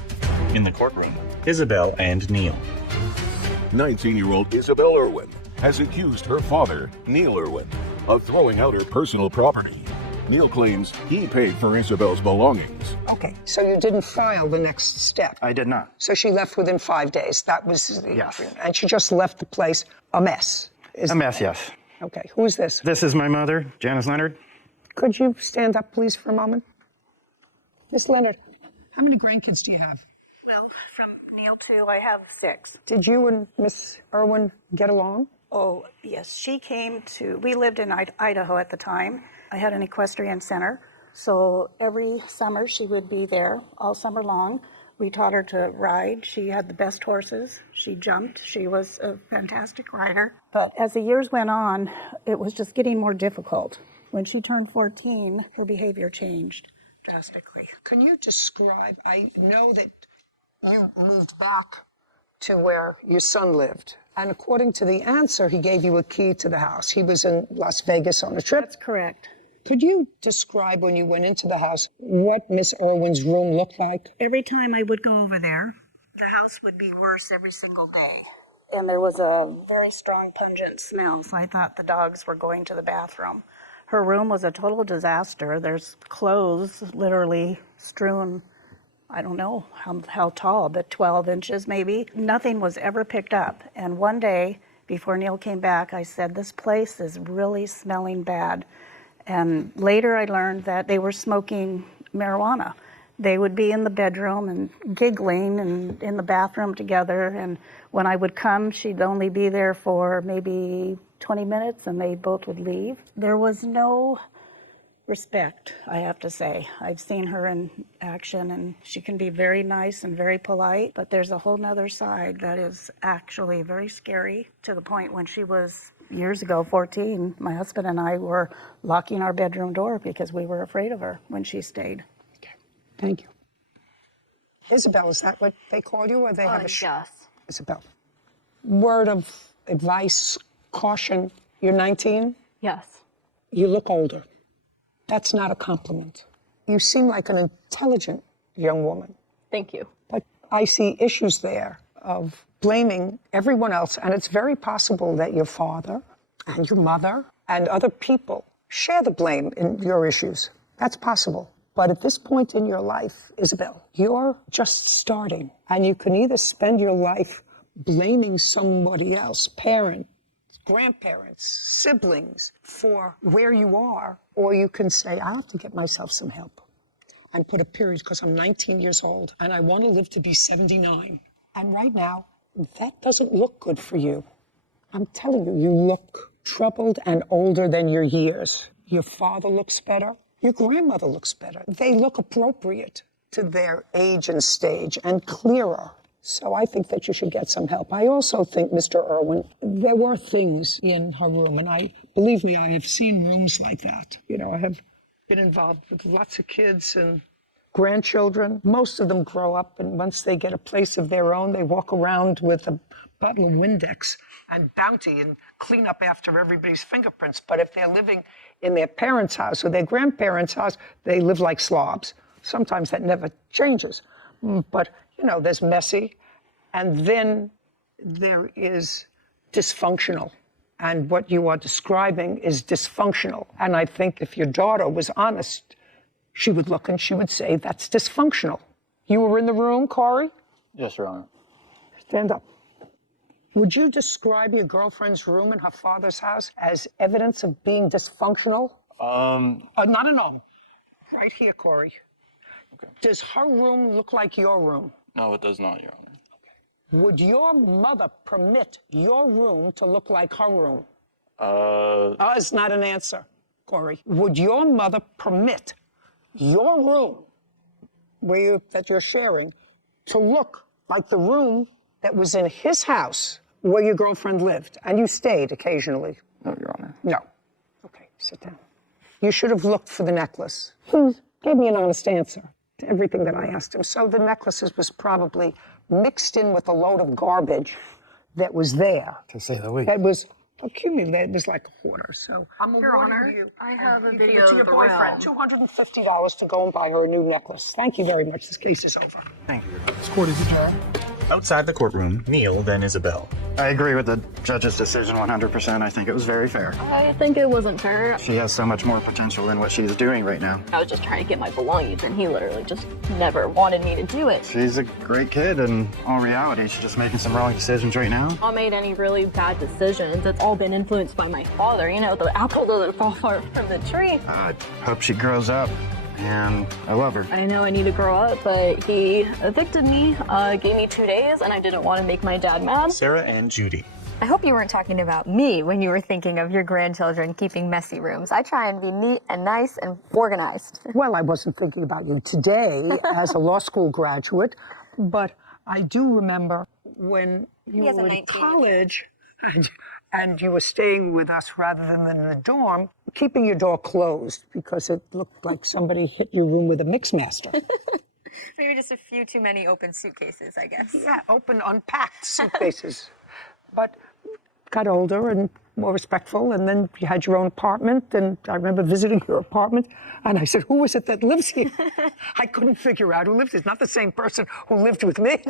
In the courtroom, Isabel and Neil. 19-year-old Isabel Irwin has accused her father, Neil Irwin, of throwing out her personal property. Neil claims he paid for Isabel's belongings. Okay, so you didn't file the next step. I did not. So she left within 5 days. That was... Yes. And she just left the place a mess. A mess, yes. Okay, who is this? This is my mother, Janice Leonard. Could you stand up, please, for a moment? Miss Leonard, how many grandkids do you have? Well, from Neil too, I have 6. Did you and Miss Irwin get along? Oh, yes. We lived in Idaho at the time. I had an equestrian center. So every summer she would be there all summer long. We taught her to ride. She had the best horses. She jumped. She was a fantastic rider. But as the years went on, it was just getting more difficult. When she turned 14, her behavior changed drastically. Can you describe, I know that you moved back to where your son lived. And according to the answer, he gave you a key to the house. He was in Las Vegas on a trip. That's correct. Could you describe when you went into the house what Miss Irwin's room looked like? Every time I would go over there, the house would be worse every single day. And there was a very strong, pungent smell. So I thought the dogs were going to the bathroom. Her room was a total disaster. There's clothes literally strewn, I don't know how tall, but 12 inches maybe. Nothing was ever picked up. And one day, before Neil came back, I said, this place is really smelling bad. And later I learned that they were smoking marijuana. They would be in the bedroom and giggling and in the bathroom together. And when I would come, she'd only be there for maybe 20 minutes and they both would leave. There was no respect, I have to say. I've seen her in action and she can be very nice and very polite, but there's a whole nother side that is actually very scary, to the point when she was years ago, 14, my husband and I were locking our bedroom door because we were afraid of her when she stayed. Okay, thank you. Isabel, is that what they call you, or they have a... Yes. Isabel. Word of advice, caution, you're 19? Yes. You look older. That's not a compliment. You seem like an intelligent young woman. Thank you. But I see issues there of blaming everyone else, and it's very possible that your father and your mother and other people share the blame in your issues. That's possible. But at this point in your life, Isabel, you're just starting, and you can either spend your life blaming somebody else, parent, grandparents, siblings for where you are, or you can say, I have to get myself some help and put a period because I'm 19 years old and I want to live to be 79. And right now, that doesn't look good for you. I'm telling you, you look troubled and older than your years. Your father looks better. Your grandmother looks better. They look appropriate to their age and stage and clearer. So I think that you should get some help. I also think, Mr. Irwin, there were things in her room, and believe me, I have seen rooms like that. You know, I have been involved with lots of kids and grandchildren. Most of them grow up, and once they get a place of their own, they walk around with a bottle of Windex and Bounty and clean up after everybody's fingerprints. But if they're living in their parents' house or their grandparents' house, they live like slobs. Sometimes that never changes. But, you know, there's messy, and then there is dysfunctional. And what you are describing is dysfunctional. And I think if your daughter was honest, she would look and she would say, that's dysfunctional. You were in the room, Corey? Yes, Your Honor. Stand up. Would you describe your girlfriend's room in her father's house as evidence of being dysfunctional? Not at all. Right here, Corey. Okay. Does her room look like your room? No, it does not, Your Honor. Okay. Would your mother permit your room to look like her room? It's not an answer, Corey. Would your mother permit your room that you're sharing to look like the room that was in his house where your girlfriend lived, and you stayed occasionally? No, Your Honor. No. Okay, sit down. You should have looked for the necklace. He gave me an honest answer to everything that I asked him. So the necklaces was probably mixed in with a load of garbage that was there. To say the least. That was accumulated. It was like a hoarder. So I'm Your awarding Honor, you. I have a video to of your the boyfriend, room. $250 to go and buy her a new necklace. Thank you very much. This case is over. Thank you. This court is adjourned. Outside the courtroom, Neil, then Isabel. I agree with the judge's decision 100%. I think it was very fair. I think it wasn't fair. She has so much more potential than what she's doing right now. I was just trying to get my belongings, and he literally just never wanted me to do it. She's a great kid, and in all reality, she's just making some wrong decisions right now. I made any really bad decisions. It's all been influenced by my father. You know, the apple doesn't fall far from the tree. I hope she grows up, and I love her. I know I need to grow up, but he evicted me, gave me 2 days, and I didn't want to make my dad mad. Sarah and Judy. I hope you weren't talking about me when you were thinking of your grandchildren keeping messy rooms. I try and be neat and nice and organized. Well, I wasn't thinking about you today as a law school graduate, but I do remember when you were in college and you were staying with us rather than in the dorm, keeping your door closed because it looked like somebody hit your room with a Mixmaster. Maybe just a few too many open suitcases, I guess. Yeah, open, unpacked suitcases. But got older and more respectful, and then you had your own apartment, and I remember visiting your apartment, and I said, who is it that lives here? I couldn't figure out who lives here. It's not the same person who lived with me.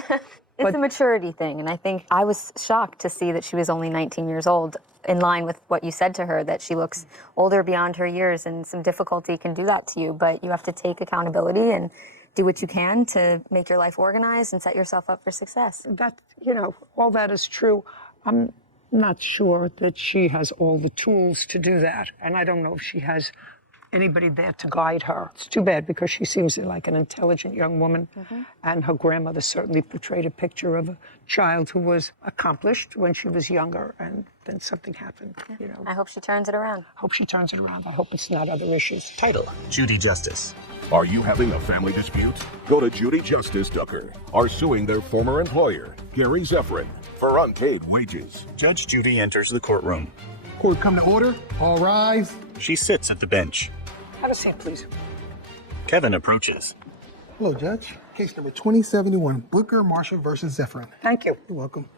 It's a maturity thing, and I think I was shocked to see that she was only 19 years old, in line with what you said to her, that she looks older beyond her years, and some difficulty can do that to you, but you have to take accountability and do what you can to make your life organized and set yourself up for success. That, you know, all that is true. I'm not sure that she has all the tools to do that, and I don't know if she has anybody there to guide her. It's too bad because she seems like an intelligent young woman, and her grandmother certainly portrayed a picture of a child who was accomplished when she was younger, and then something happened, you know. I hope she turns it around. Hope she turns it around. I hope it's not other issues. Title, Judy Justice. Are you having a family dispute? Go to Judy Justice Ducker. Are suing their former employer, Gary Zephyrin, for unpaid wages. Judge Judy enters the courtroom. Court come to order. All rise. She sits at the bench. Have a seat, please. Kevin approaches. Hello, Judge. Case number 2071, Booker Marshall versus Zephyrin. Thank you. You're welcome.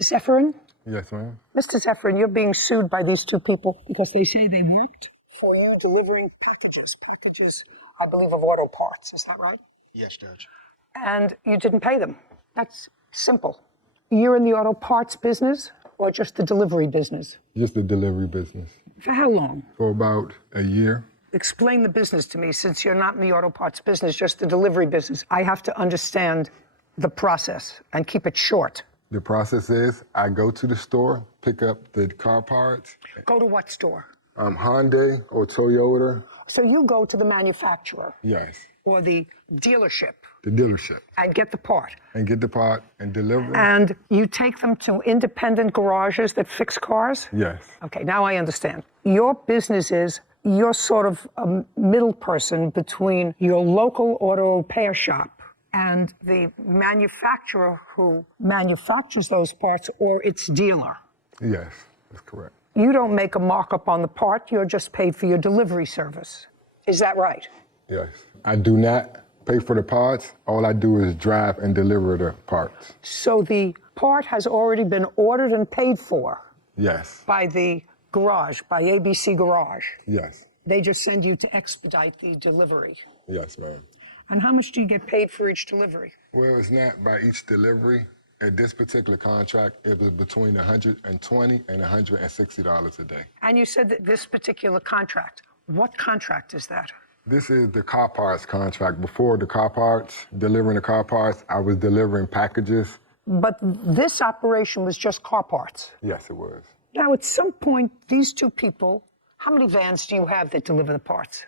Zephyrin? Yes, ma'am. Mr. Zephyrin, you're being sued by these two people because they say they worked for you delivering packages, I believe, of auto parts. Is that right? Yes, Judge. And you didn't pay them. That's simple. You're in the auto parts business or just the delivery business? Just the delivery business. For how long? For about a year. Explain the business to me, since you're not in the auto parts business, just the delivery business. I have to understand the process and keep it short. The process is I go to the store, pick up the car parts. Go to what store? Hyundai or Toyota. So you go to the manufacturer Yes. or the dealership The dealership. and get the part. And get the part and deliver it. And you take them to independent garages that fix cars? Yes. Okay, now I understand. Your business is you're sort of a middle person between your local auto repair shop and the manufacturer who manufactures those parts or its dealer. Yes, that's correct. You don't make a markup on the part, you're just paid for your delivery service. Is that right? Yes. I do not pay for the parts. All I do is drive and deliver the parts. So the part has already been ordered and paid for Yes. by the garage, by ABC Garage. Yes. They just send you to expedite the delivery. Yes, ma'am. And how much do you get paid for each delivery? Well, it's not by each delivery. At this particular contract, it was between $120 and $160 a day. And you said that this particular contract, what contract is that? This is the car parts contract. Before the car parts, delivering the car parts, I was delivering packages. But this operation was just car parts. Yes, it was. Now, at some point, these two people, how many vans do you have that deliver the parts?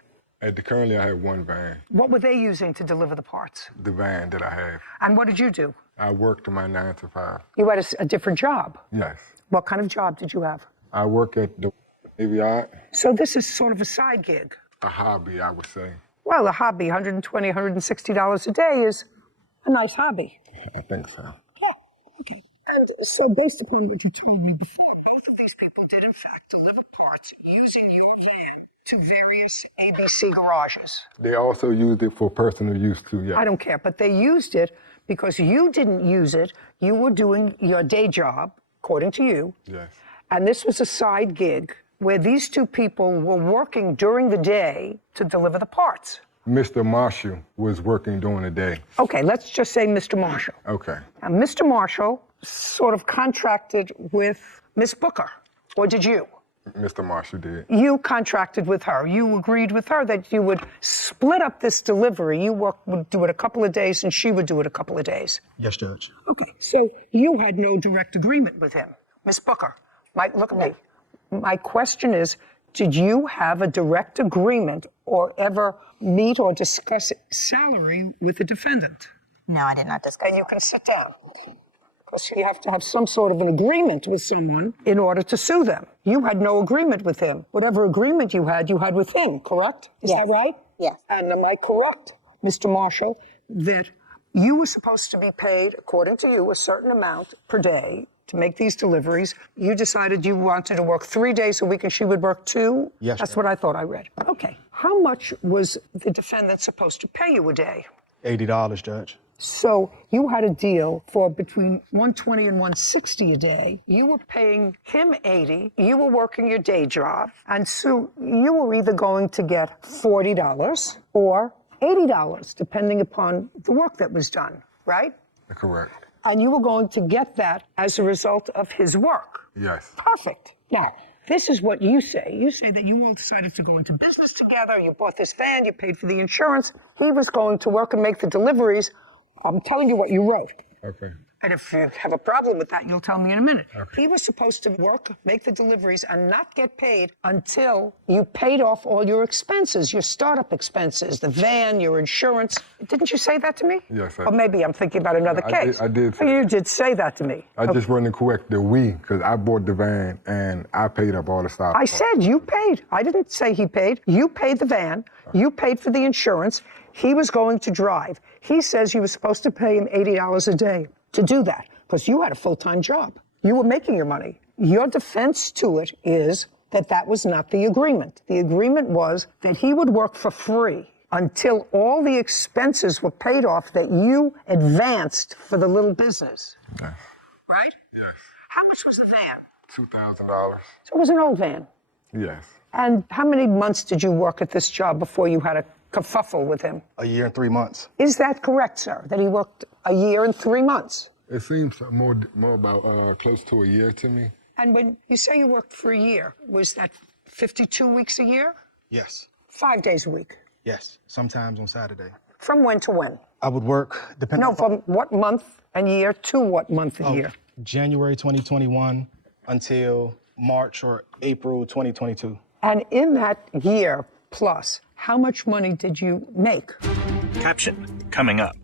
Currently, I have one van, What were they using to deliver the parts? the van that I have. And what did you do? I worked my 9 to 5. You had a different job. Yes. What kind of job did you have? I work at the Navy Yard. So this is sort of a side gig. A hobby, I would say. Well, a hobby, $120, $160 a day is a nice hobby. I think so. Yeah, okay. And so based upon what you told me before, both of these people did in fact deliver parts using your van to various ABC garages. They also used it for personal use too, yes. I don't care, but they used it because you didn't use it. You were doing your day job, according to you. Yes. And this was a side gig where these two people were working during the day to deliver the parts. Mr. Marshall was working during the day. Okay, let's just say Mr. Marshall. Okay. Now, Mr. Marshall sort of contracted with Miss Booker, or did you? Mr. Marshall did. You contracted with her. You agreed with her that you would split up this delivery. You would do it a couple of days and she would do it a couple of days. Yes, Judge. Okay, so you had no direct agreement with him. Miss Booker, look at me. My question is, did you have a direct agreement or ever meet or discuss salary with the defendant? No, I did not discuss. And you can sit down. Because you have to have some sort of an agreement with someone in order to sue them. You had no agreement with him. Whatever agreement you had with him, correct? Is that right? Yes. And am I correct, Mr. Marshall, that you were supposed to be paid, according to you, a certain amount per day to make these deliveries? You decided you wanted to work 3 days a week and she would work 2? Yes, That's ma'am. what I thought I read. Okay. How much was the defendant supposed to pay you a day? $80, Judge. So you had a deal for between $120 and $160 a day. You were paying him $80. You were working your day job. And so you were either going to get $40 or $80, depending upon the work that was done, right? Correct. And you were going to get that as a result of his work. Yes. Perfect. Now, this is what you say. You say that you all decided to go into business together. You bought this van. You paid for the insurance. He was going to work and make the deliveries. I'm telling you what you wrote. Okay. And if you have a problem with that, you'll tell me in a minute. Okay. He was supposed to work, make the deliveries, and not get paid until you paid off all your expenses, your startup expenses, the van, your insurance. Didn't you say that to me? Yes, I Or did. maybe I'm thinking about another case. I did Oh, say you did say that to me. I just wanted to correct the we, because I bought the van and I paid up all the stuff. I said you paid. I didn't say he paid. You paid the van. You paid for the insurance. He was going to drive. He says you were supposed to pay him $80 a day to do that because you had a full-time job. You were making your money. Your defense to it is that that was not the agreement. The agreement was that he would work for free until all the expenses were paid off that you advanced for the little business. Yes. Right? Yes. How much was the van? $2,000. So it was an old van. Yes. And how many months did you work at this job before you had a kerfuffle with him? A year and 3 months. Is that correct, sir, that he worked a year and 3 months? It seems more about close to a year to me. And when you say you worked for a year, was that 52 weeks a year? Yes. 5 days a week? Yes. Sometimes on Saturday. From when to when? I would work, depending No, from what month and year to what month and year? January 2021 until March or April 2022. And in that year plus, how much money did you make? Caption coming up.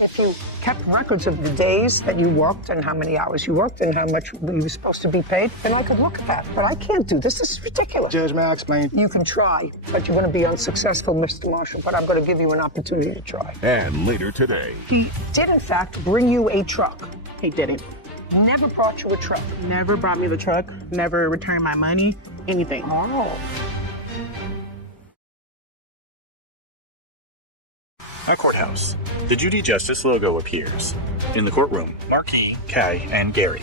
If you kept records of the days that you worked and how many hours you worked and how much you were supposed to be paid, then I could look at that. But I can't do this. This is ridiculous. Judge, may I explain? You can try, but you're going to be unsuccessful, Mr. Marshall. But I'm going to give you an opportunity to try. And later today. He did, in fact, bring you a truck. He didn't. Never brought you a truck. Never brought me the truck. Never returned my money. Anything. Oh. At courthouse, the Judy Justice logo appears. In the courtroom, Marquis, Kai, and Gary.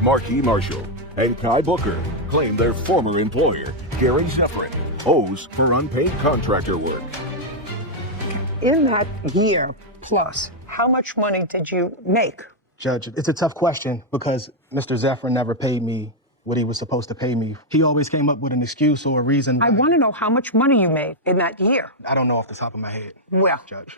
Marquis Marshall and Kai Booker claim their former employer, Gary Zephyrin, owes for unpaid contractor work. In that year plus, how much money did you make? Judge, it's a tough question because Mr. Zephyrin never paid me what he was supposed to pay me. He always came up with an excuse or a reason. I want to know how much money you made in that year. I don't know off the top of my head. Well, Judge.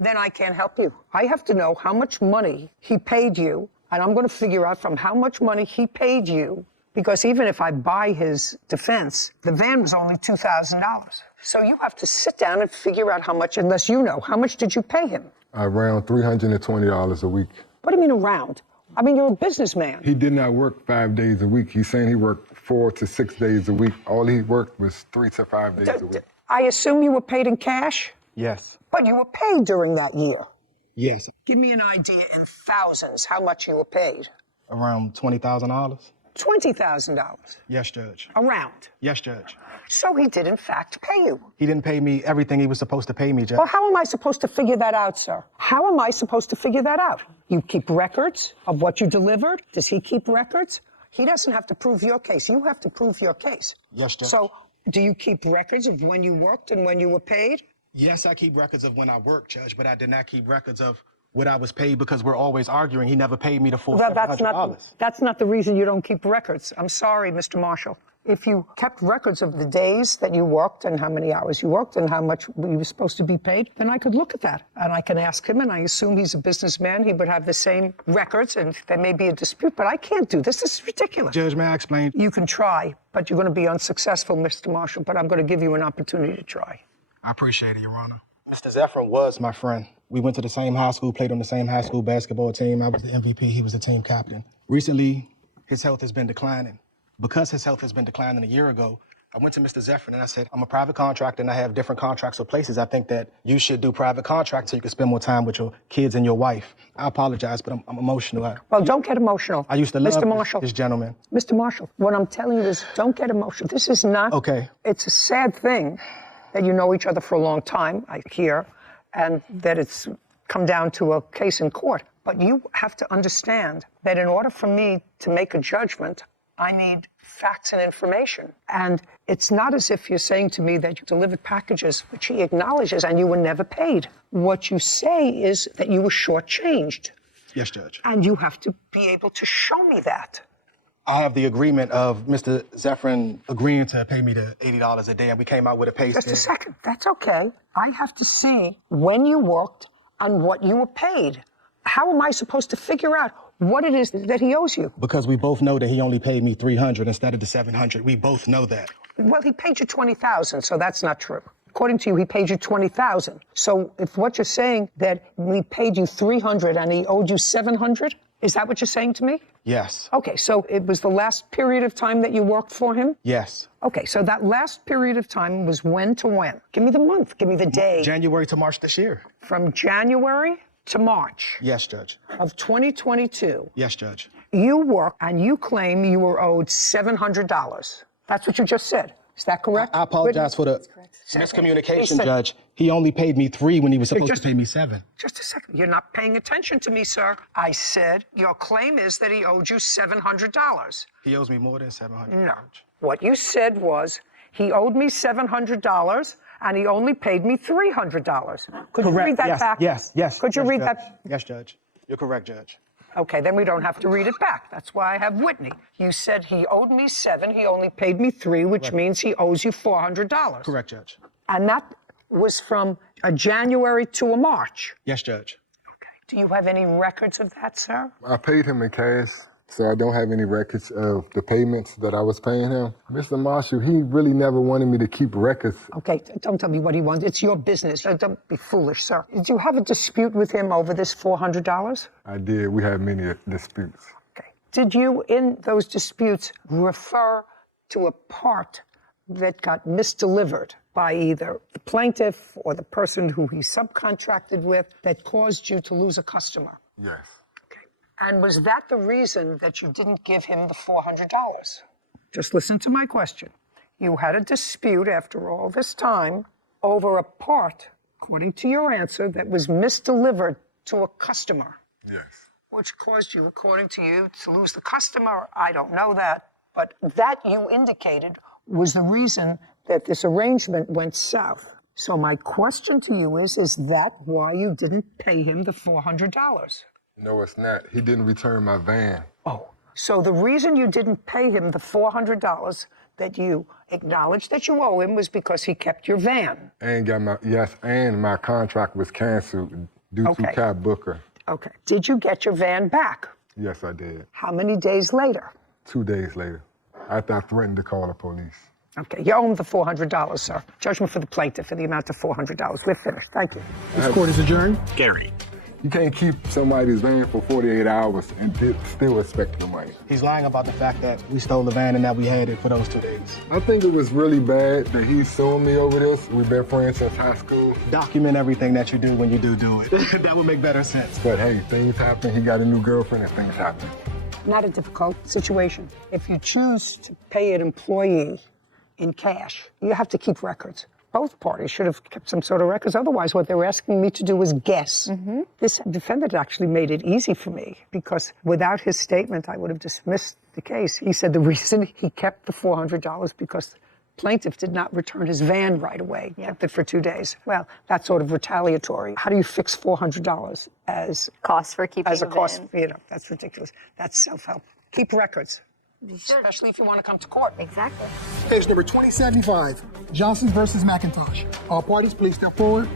Then I can't help you. I have to know how much money he paid you, and I'm going to figure out from how much money he paid you, because even if I buy his defense, the van was only $2,000. So you have to sit down and figure out how much, unless you know, how much did you pay him? Around $320 a week. What do you mean around? I mean, you're a businessman. He did not work 5 days a week. He's saying he worked 4 to 6 days a week. All he worked was 3 to 5 days a week. I assume you were paid in cash? Yes. But you were paid during that year. Yes. Give me an idea in thousands how much you were paid. Around $20,000. $20,000. Yes, Judge. Around. Yes, Judge. So he did, in fact, pay you. He didn't pay me everything he was supposed to pay me, Judge. Well, how am I supposed to figure that out, sir? How am I supposed to figure that out? You keep records of what you delivered? Does he keep records? He doesn't have to prove your case. You have to prove your case. Yes, Judge. So do you keep records of when you worked and when you were paid? Yes, I keep records of when I worked, Judge, but I did not keep records of what I was paid because we're always arguing. He never paid me the full $700. That's not the reason you don't keep records. I'm sorry, Mr. Marshall. If you kept records of the days that you worked and how many hours you worked and how much you were supposed to be paid, then I could look at that. And I can ask him, and I assume he's a businessman. He would have the same records, and there may be a dispute, but I can't do this. This is ridiculous. Judge, may I explain? You can try, but you're going to be unsuccessful, Mr. Marshall, but I'm going to give you an opportunity to try. I appreciate it, Your Honor. Mr. Zephyrin was my friend. We went to the same high school, played on the same high school basketball team. I was the MVP, he was the team captain. Recently, his health has been declining. Because his health has been declining a year ago, I went to Mr. Zephyrin and I said, I'm a private contractor and I have different contracts with places. I think that you should do private contracts so you can spend more time with your kids and your wife. I apologize, but I'm emotional. Well, don't get emotional. I used to love Mr. Marshall. This gentleman. Mr. Marshall, what I'm telling you is don't get emotional. This is not... Okay. It's a sad thing that you know each other for a long time, I hear, and that it's come down to a case in court. But you have to understand that in order for me to make a judgment, I need facts and information. And it's not as if you're saying to me that you delivered packages, which he acknowledges, and you were never paid. What you say is that you were shortchanged. Yes, Judge. And you have to be able to show me that. I have the agreement of Mr. Zephyrin agreeing to pay me the $80 a day, and we came out with a pay Just a second. That's okay. I have to see when you worked and what you were paid. How am I supposed to figure out what it is that he owes you? Because we both know that he only paid me $300 instead of the $700. We both know that. Well, he paid you $20,000, so that's not true. According to you, he paid you $20,000. So if what you're saying that we paid you $300 and he owed you $700, is that what you're saying to me? Yes. Okay, so it was the last period of time that you worked for him? Yes. Okay, so that last period of time was when to when? Give me the month, give me the day. January to March this year. From January to March. Yes, Judge. Of 2022. Yes, Judge. You work and you claim you were owed $700. That's what you just said. Is that correct? I apologize for the miscommunication, Judge. He only paid me $3 when he was supposed to pay me $7. Just a second. You're not paying attention to me, sir. I said your claim is that he owed you $700. He owes me more than $700. No. What you said was he owed me $700 and he only paid me $300. Could you read that back? Yes. Could you read that? Yes, Judge. You're correct, Judge. Okay, then we don't have to read it back. That's why I have Whitney. You said he owed me $7, he only paid me $3, which means he owes you $400. Correct, Judge. And that was from A January to a March. Yes, Judge. Do you have any records of that, sir? I paid him in cash, so I don't have any records of the payments that I was paying him. Mr. Marshall, he really never wanted me to keep records. Okay, don't tell me what he wants. It's your business. Don't be foolish, sir. Did you have a dispute with him over this $400? I did. We had many disputes. Okay. Did you, in those disputes, refer to a part that got misdelivered by either the plaintiff or the person who he subcontracted with that caused you to lose a customer? Yes. And was that the reason that you didn't give him the $400? Just listen to my question. You had a dispute after all this time over a part, according to your answer, that was misdelivered to a customer. Yes. Which caused you, according to you, to lose the customer. I don't know that, but that you indicated was the reason that this arrangement went south. So my question to you is that why you didn't pay him the $400? No, it's not. He didn't return my van. Oh, so the reason you didn't pay him the $400 that you acknowledged that you owe him was because he kept your van. And my contract was canceled due to cab booker. Okay. Did you get your van back? Yes, I did. How many days later? 2 days later, after I threatened to call the police. Okay, you owe him the $400, sir. Judgment for the plaintiff for the amount of $400. We're finished. Thank you. This court is adjourned. Gary. You can't keep somebody's van for 48 hours and still expect the money. He's lying about the fact that we stole the van and that we had it for those 2 days. I think it was really bad that he's suing me over this. We've been friends since high school. Document everything that you do when you do it. That would make better sense. But hey, things happen. He got a new girlfriend and things happen. Not a difficult situation. If you choose to pay an employee in cash, you have to keep records. Both parties should have kept some sort of records. Otherwise, what they were asking me to do was guess. This defendant actually made it easy for me because without his statement, I would have dismissed the case. He said the reason he kept the $400 because the plaintiff did not return his van right away, kept it for 2 days. Well, that's sort of retaliatory. How do you fix $400 as cost for keeping as a cost? van? You know, that's ridiculous. That's self-help. Keep records. Especially if you want to come to court. Exactly. Case number 2075, Johnson versus McIntosh. All parties, please step forward.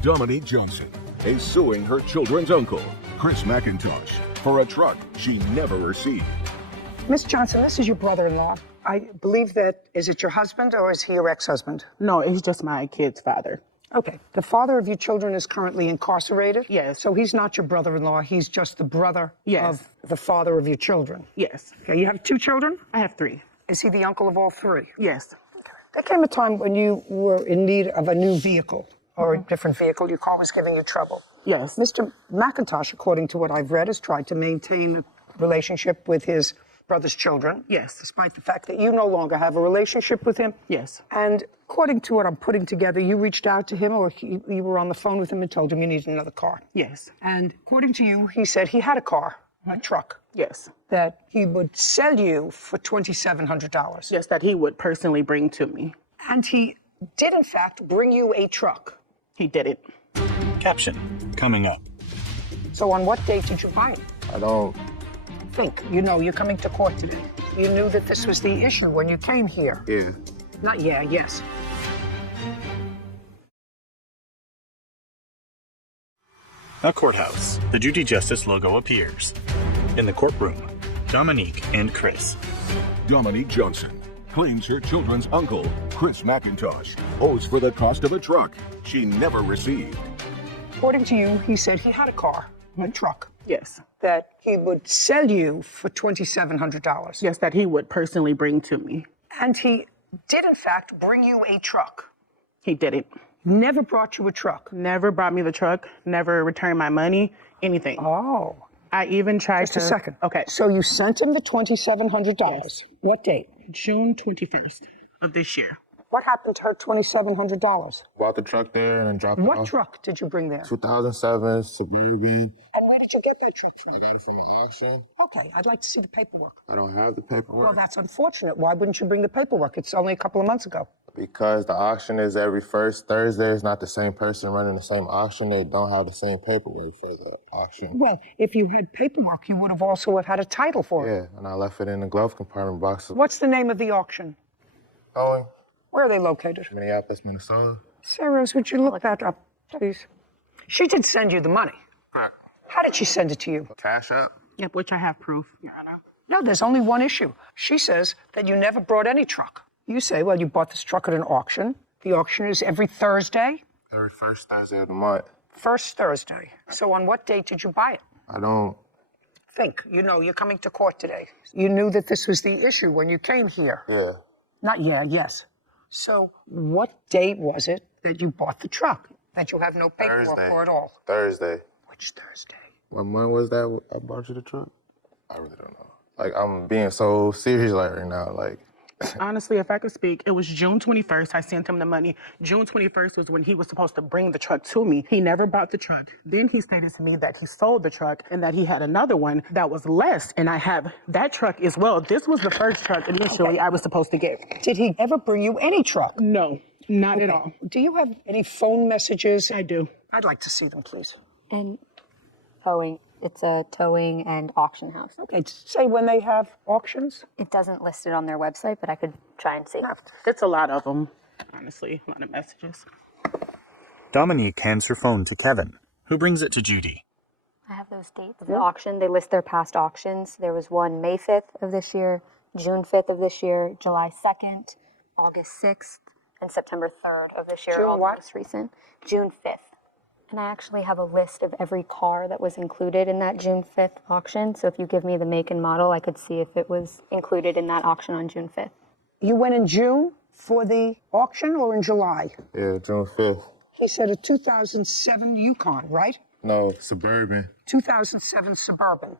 Dominique Johnson is suing her children's uncle, Chris McIntosh, for a truck she never received. Miss Johnson, this is your brother-in-law. I believe that, is it your husband or is he your ex-husband? No, he's just my kid's father. Okay. The father of your children is currently incarcerated? Yes. So he's not your brother-in-law, he's just the brother of the father of your children? Yes. Okay, you have 2 children? I have 3. Is he the uncle of all 3? Yes. Okay. There came a time when you were in need of a new vehicle or a different vehicle. Your car was giving you trouble. Yes. Mr. McIntosh, according to what I've read, has tried to maintain a relationship with his brother's children. Yes. Despite the fact that you no longer have a relationship with him. Yes. And according to what I'm putting together, you reached out to him or you were on the phone with him and told him you needed another car. Yes. And according to you, he said he had a car, a truck. Yes. That he would sell you for $2,700. Yes, that he would personally bring to me. And he did, in fact, bring you a truck. He did it. Caption coming up. So on what date did you buy it? I don't think. You know, you're coming to court today. You knew that this was the issue when you came here. Yeah. Not yeah, yes. A courthouse. The Judy Justice logo appears. In the courtroom, Dominique and Chris. Dominique Johnson claims her children's uncle, Chris McIntosh, owes for the cost of a truck she never received. According to you, he said he had a car, a truck. Yes. That he would sell you for $2,700. Yes, that he would personally bring to me. And he did, in fact, bring you a truck. He didn't. Never brought you a truck. Never brought me the truck, never returned my money, anything. Oh. I even tried Just a second. Okay. So you sent him the $2,700. Yes. What date? June 21st of this year. What happened to her $2,700? Bought the truck there and then dropped it off. What truck did you bring there? 2007 Suburban. And where did you get that truck from? I got it from an auction. Okay, I'd like to see the paperwork. I don't have the paperwork. Well, that's unfortunate. Why wouldn't you bring the paperwork? It's only a couple of months ago. Because the auction is every first Thursday. It's not the same person running the same auction. They don't have the same paperwork for the auction. Well, if you had paperwork, you would have also have had a title for it. Yeah, and I left it in the glove compartment box. What's the name of the auction? Owen. Where are they located? Minneapolis, Minnesota. Sarah, would you look that up? Please. She did send you the money. Correct. How did she send it to you? Cash App? Yep, which I have proof, Your Honor. No, there's only one issue. She says that you never brought any truck. You say, well, you bought this truck at an auction. The auction is every Thursday? Every first Thursday of the month. First Thursday. So on what date did you buy it? I don't. Think. You know, you're coming to court today. You knew that this was the issue when you came here. Yeah. Not yeah, yes. So what date was it that you bought the truck? That you have no paperwork Thursday. for at all? Thursday. Which Thursday? What month was that I bought you the truck? I really don't know. Like, I'm being so serious like right now. Like, Honestly, if I could speak, it was June 21st. I sent him the money. June 21st was when he was supposed to bring the truck to me. He never bought the truck. Then he stated to me that he sold the truck and that he had another one that was less, and I have that truck as well. This was the first truck initially I was supposed to get. Did he ever bring you any truck? No, not at all. Do you have any phone messages? I do. I'd like to see them, please. And towing. It's a towing and auction house. Okay, say when they have auctions? It doesn't list it on their website, but I could try and see. It's a lot of them, honestly, a lot of messages. Dominique hands her phone to Kevin, who brings it to Judy. I have those dates of the auction. They list their past auctions. There was one May 5th of this year, June 5th of this year, July 2nd, August 6th, and September 3rd of this year. June all what? most recent. June 5th. And I actually have a list of every car that was included in that June 5th auction. So if you give me the make and model, I could see if it was included in that auction on June 5th. You went in June for the auction or in July? yeah, June 5th. He said a 2007 Yukon, right? No, Suburban. 2007 Suburban.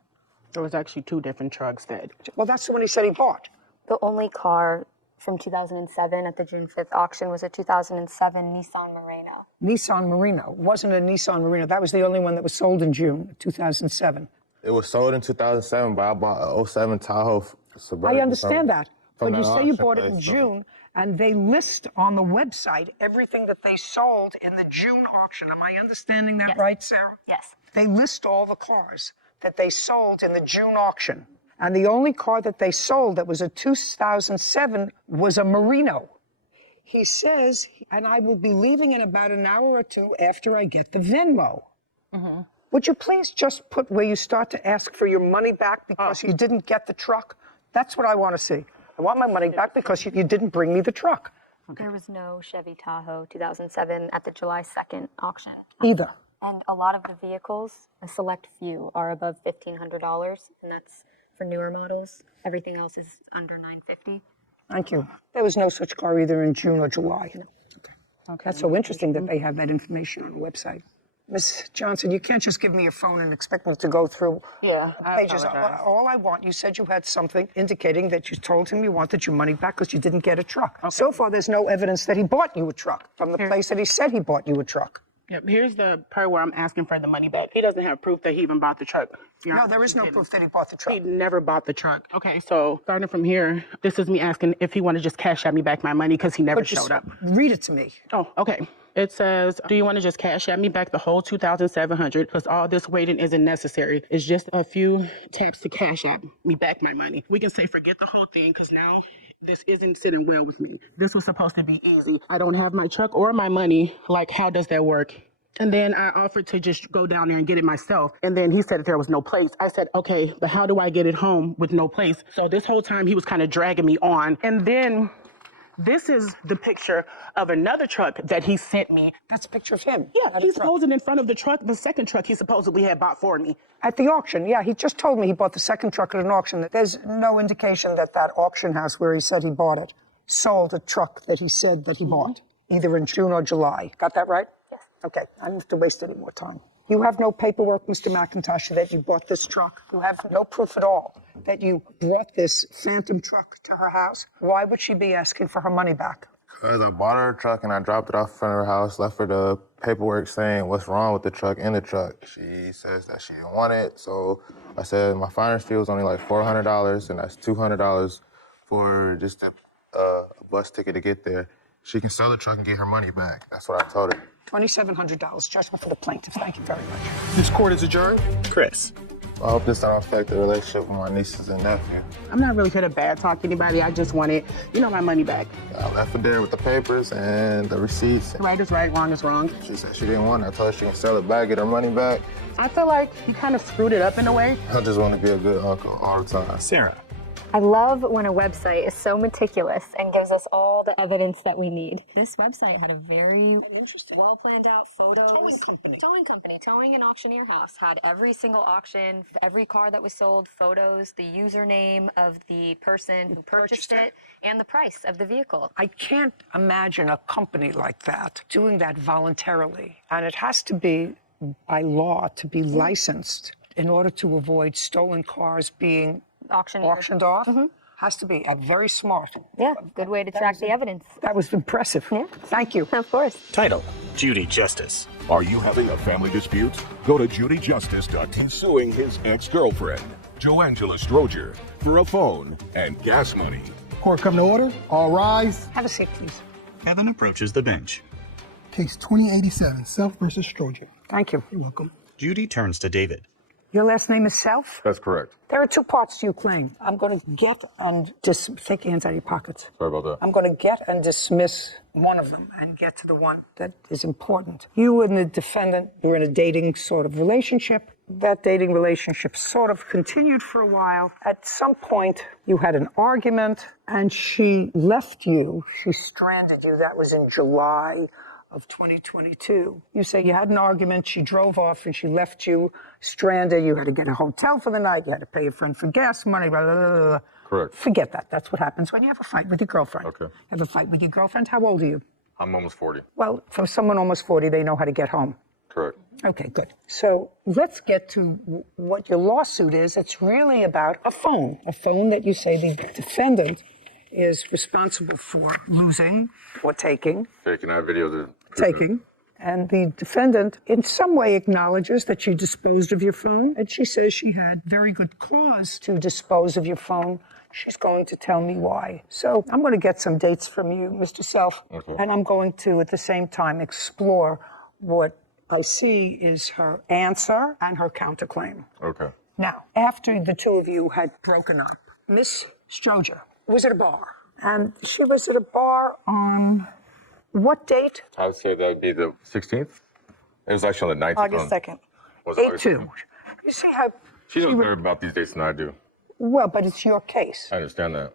There was actually two different trucks that... Well, that's the one he said he bought. The only car from 2007 at the June 5th auction was a 2007 Nissan Murano. Nissan Murano. It wasn't a Nissan Murano. That was the only one that was sold in June 2007. It was sold in 2007, but I bought a 07 Tahoe Suburban. I understand that. But you say you bought it in place, so- June, and they list on the website everything that they sold in the June auction. Am I understanding that right, Sarah? Yes. They list all the cars that they sold in the June auction. And the only car that they sold that was a 2007 was a Murano. He says, and I will be leaving in about an hour or two after I get the Venmo. Would you please just put where you start to ask for your money back because you didn't get the truck? That's what I want to see. I want my money back because you didn't bring me the truck. There was no Chevy Tahoe 2007 at the July 2nd auction. Either. And a lot of the vehicles, a select few, are above $1,500, and that's for newer models. Everything else is under $950. Thank you. There was no such car either in June or July. Okay. That's so interesting that they have that information on the website. Ms. Johnson, you can't just give me your phone and expect me to go through pages. All I want, you said you had something indicating that you told him you wanted your money back because you didn't get a truck. So far, there's no evidence that he bought you a truck from the place that he said he bought you a truck. Yep, here's the part where I'm asking for the money back. He doesn't have proof that he even bought the truck. No, there is no proof that he bought the truck. He never bought the truck. Okay, so starting from here, this is me asking if he want to just cash at me back my money because he never showed up. Read it to me. Oh, okay. It says, do you want to just cash at me back the whole $2,700 because all this waiting isn't necessary. It's just a few taps to cash at me back my money. We can say forget the whole thing because now this isn't sitting well with me. This was supposed to be easy. I don't have my truck or my money. Like, how does that work? And then I offered to just go down there and get it myself. And then he said that there was no place. I said, okay, but how do I get it home with no place? So this whole time he was kind of dragging me on. And then this is the picture of another truck that he sent me. That's a picture of him. Yeah, he's posing in front of the truck, the second truck he supposedly had bought for me. At the auction, yeah. He just told me he bought the second truck at an auction. There's no indication that that auction house where he said he bought it sold a truck that he said that he bought, either in June or July. Got that right? Yes. Okay, I don't have to waste any more time. You have no paperwork, Mr. McIntosh, that you bought this truck. You have no proof at all that you brought this phantom truck to her house. Why would she be asking for her money back? Because I bought her a truck and I dropped it off in front of her house, left her the paperwork saying what's wrong with the truck in the truck. She says that she didn't want it, so I said my finder's fee was only like $400, and that's $200 for just a bus ticket to get there. She can sell the truck and get her money back. That's what I told her. $2,700, judgment for the plaintiff. Thank you very much. This court is adjourned. Chris, I hope this don't affect the relationship with my nieces and nephew. I'm not really here to bad talk anybody. I just wanted, my money back. I left her there with the papers and the receipts. Right is right, wrong is wrong. She said she didn't want it. I told her she can sell it back, get her money back. I feel like you kind of screwed it up in a way. I just want to be a good uncle all the time. Sarah. I love when a website is so meticulous and gives us all the evidence that we need. This website had a very well planned out photos. Towing company. Towing and auctioneer house had every single auction, every car that was sold, photos, the username of the person who purchased it, and the price of the vehicle. I can't imagine a company like that doing that voluntarily. And it has to be by law to be licensed in order to avoid stolen cars being auctioned off. Has to be very smart. Yeah, good way to track the evidence. That was impressive. Yeah. Thank you. Of course. Title, Judy Justice. Are you having a family dispute? Go to judyjustice.He's suing his ex-girlfriend, Joangela Stroger, for a phone and gas money. Court come to order. All rise. Have a seat, please. Evan approaches the bench. Case 2087, Self versus Stroger. Thank you. You're welcome. Judy turns to David. Your last name is Self? That's correct. There are two parts to your claim. I'm going to get and take your hands out of your pockets. Sorry about that. I'm going to get and dismiss one of them and get to the one that is important. You and the defendant were in a dating sort of relationship. That dating relationship sort of continued for a while. At some point, you had an argument and she left you. She stranded you. That was in July of 2022. You say you had an argument, she drove off and she left you stranded. You had to get a hotel for the night. You had to pay a friend for gas money. Blah, blah, blah, blah. Correct. Forget that. That's what happens when you have a fight with your girlfriend. Okay. You have a fight with your girlfriend. How old are you? I'm almost 40. Well, for someone almost 40, they know how to get home. Correct. Okay, good. So let's get to what your lawsuit is. It's really about a phone that you say the defendant is responsible for losing or taking. Taking our videos. Taking. And the defendant in some way acknowledges that she disposed of your phone, and she says she had very good cause to dispose of your phone. She's going to tell me why. So I'm going to get some dates from you, Mr. Self, and I'm going to, at the same time, explore what I see is her answer and her counterclaim. Okay. Now, after the two of you had broken up, Miss Stroger was at a bar, and she was at a bar on what date? I would say that would be the 16th. It was actually on the 19th. August 2nd. 8-2. You see how... She knows better about these dates than I do. Well, but it's your case. I understand that.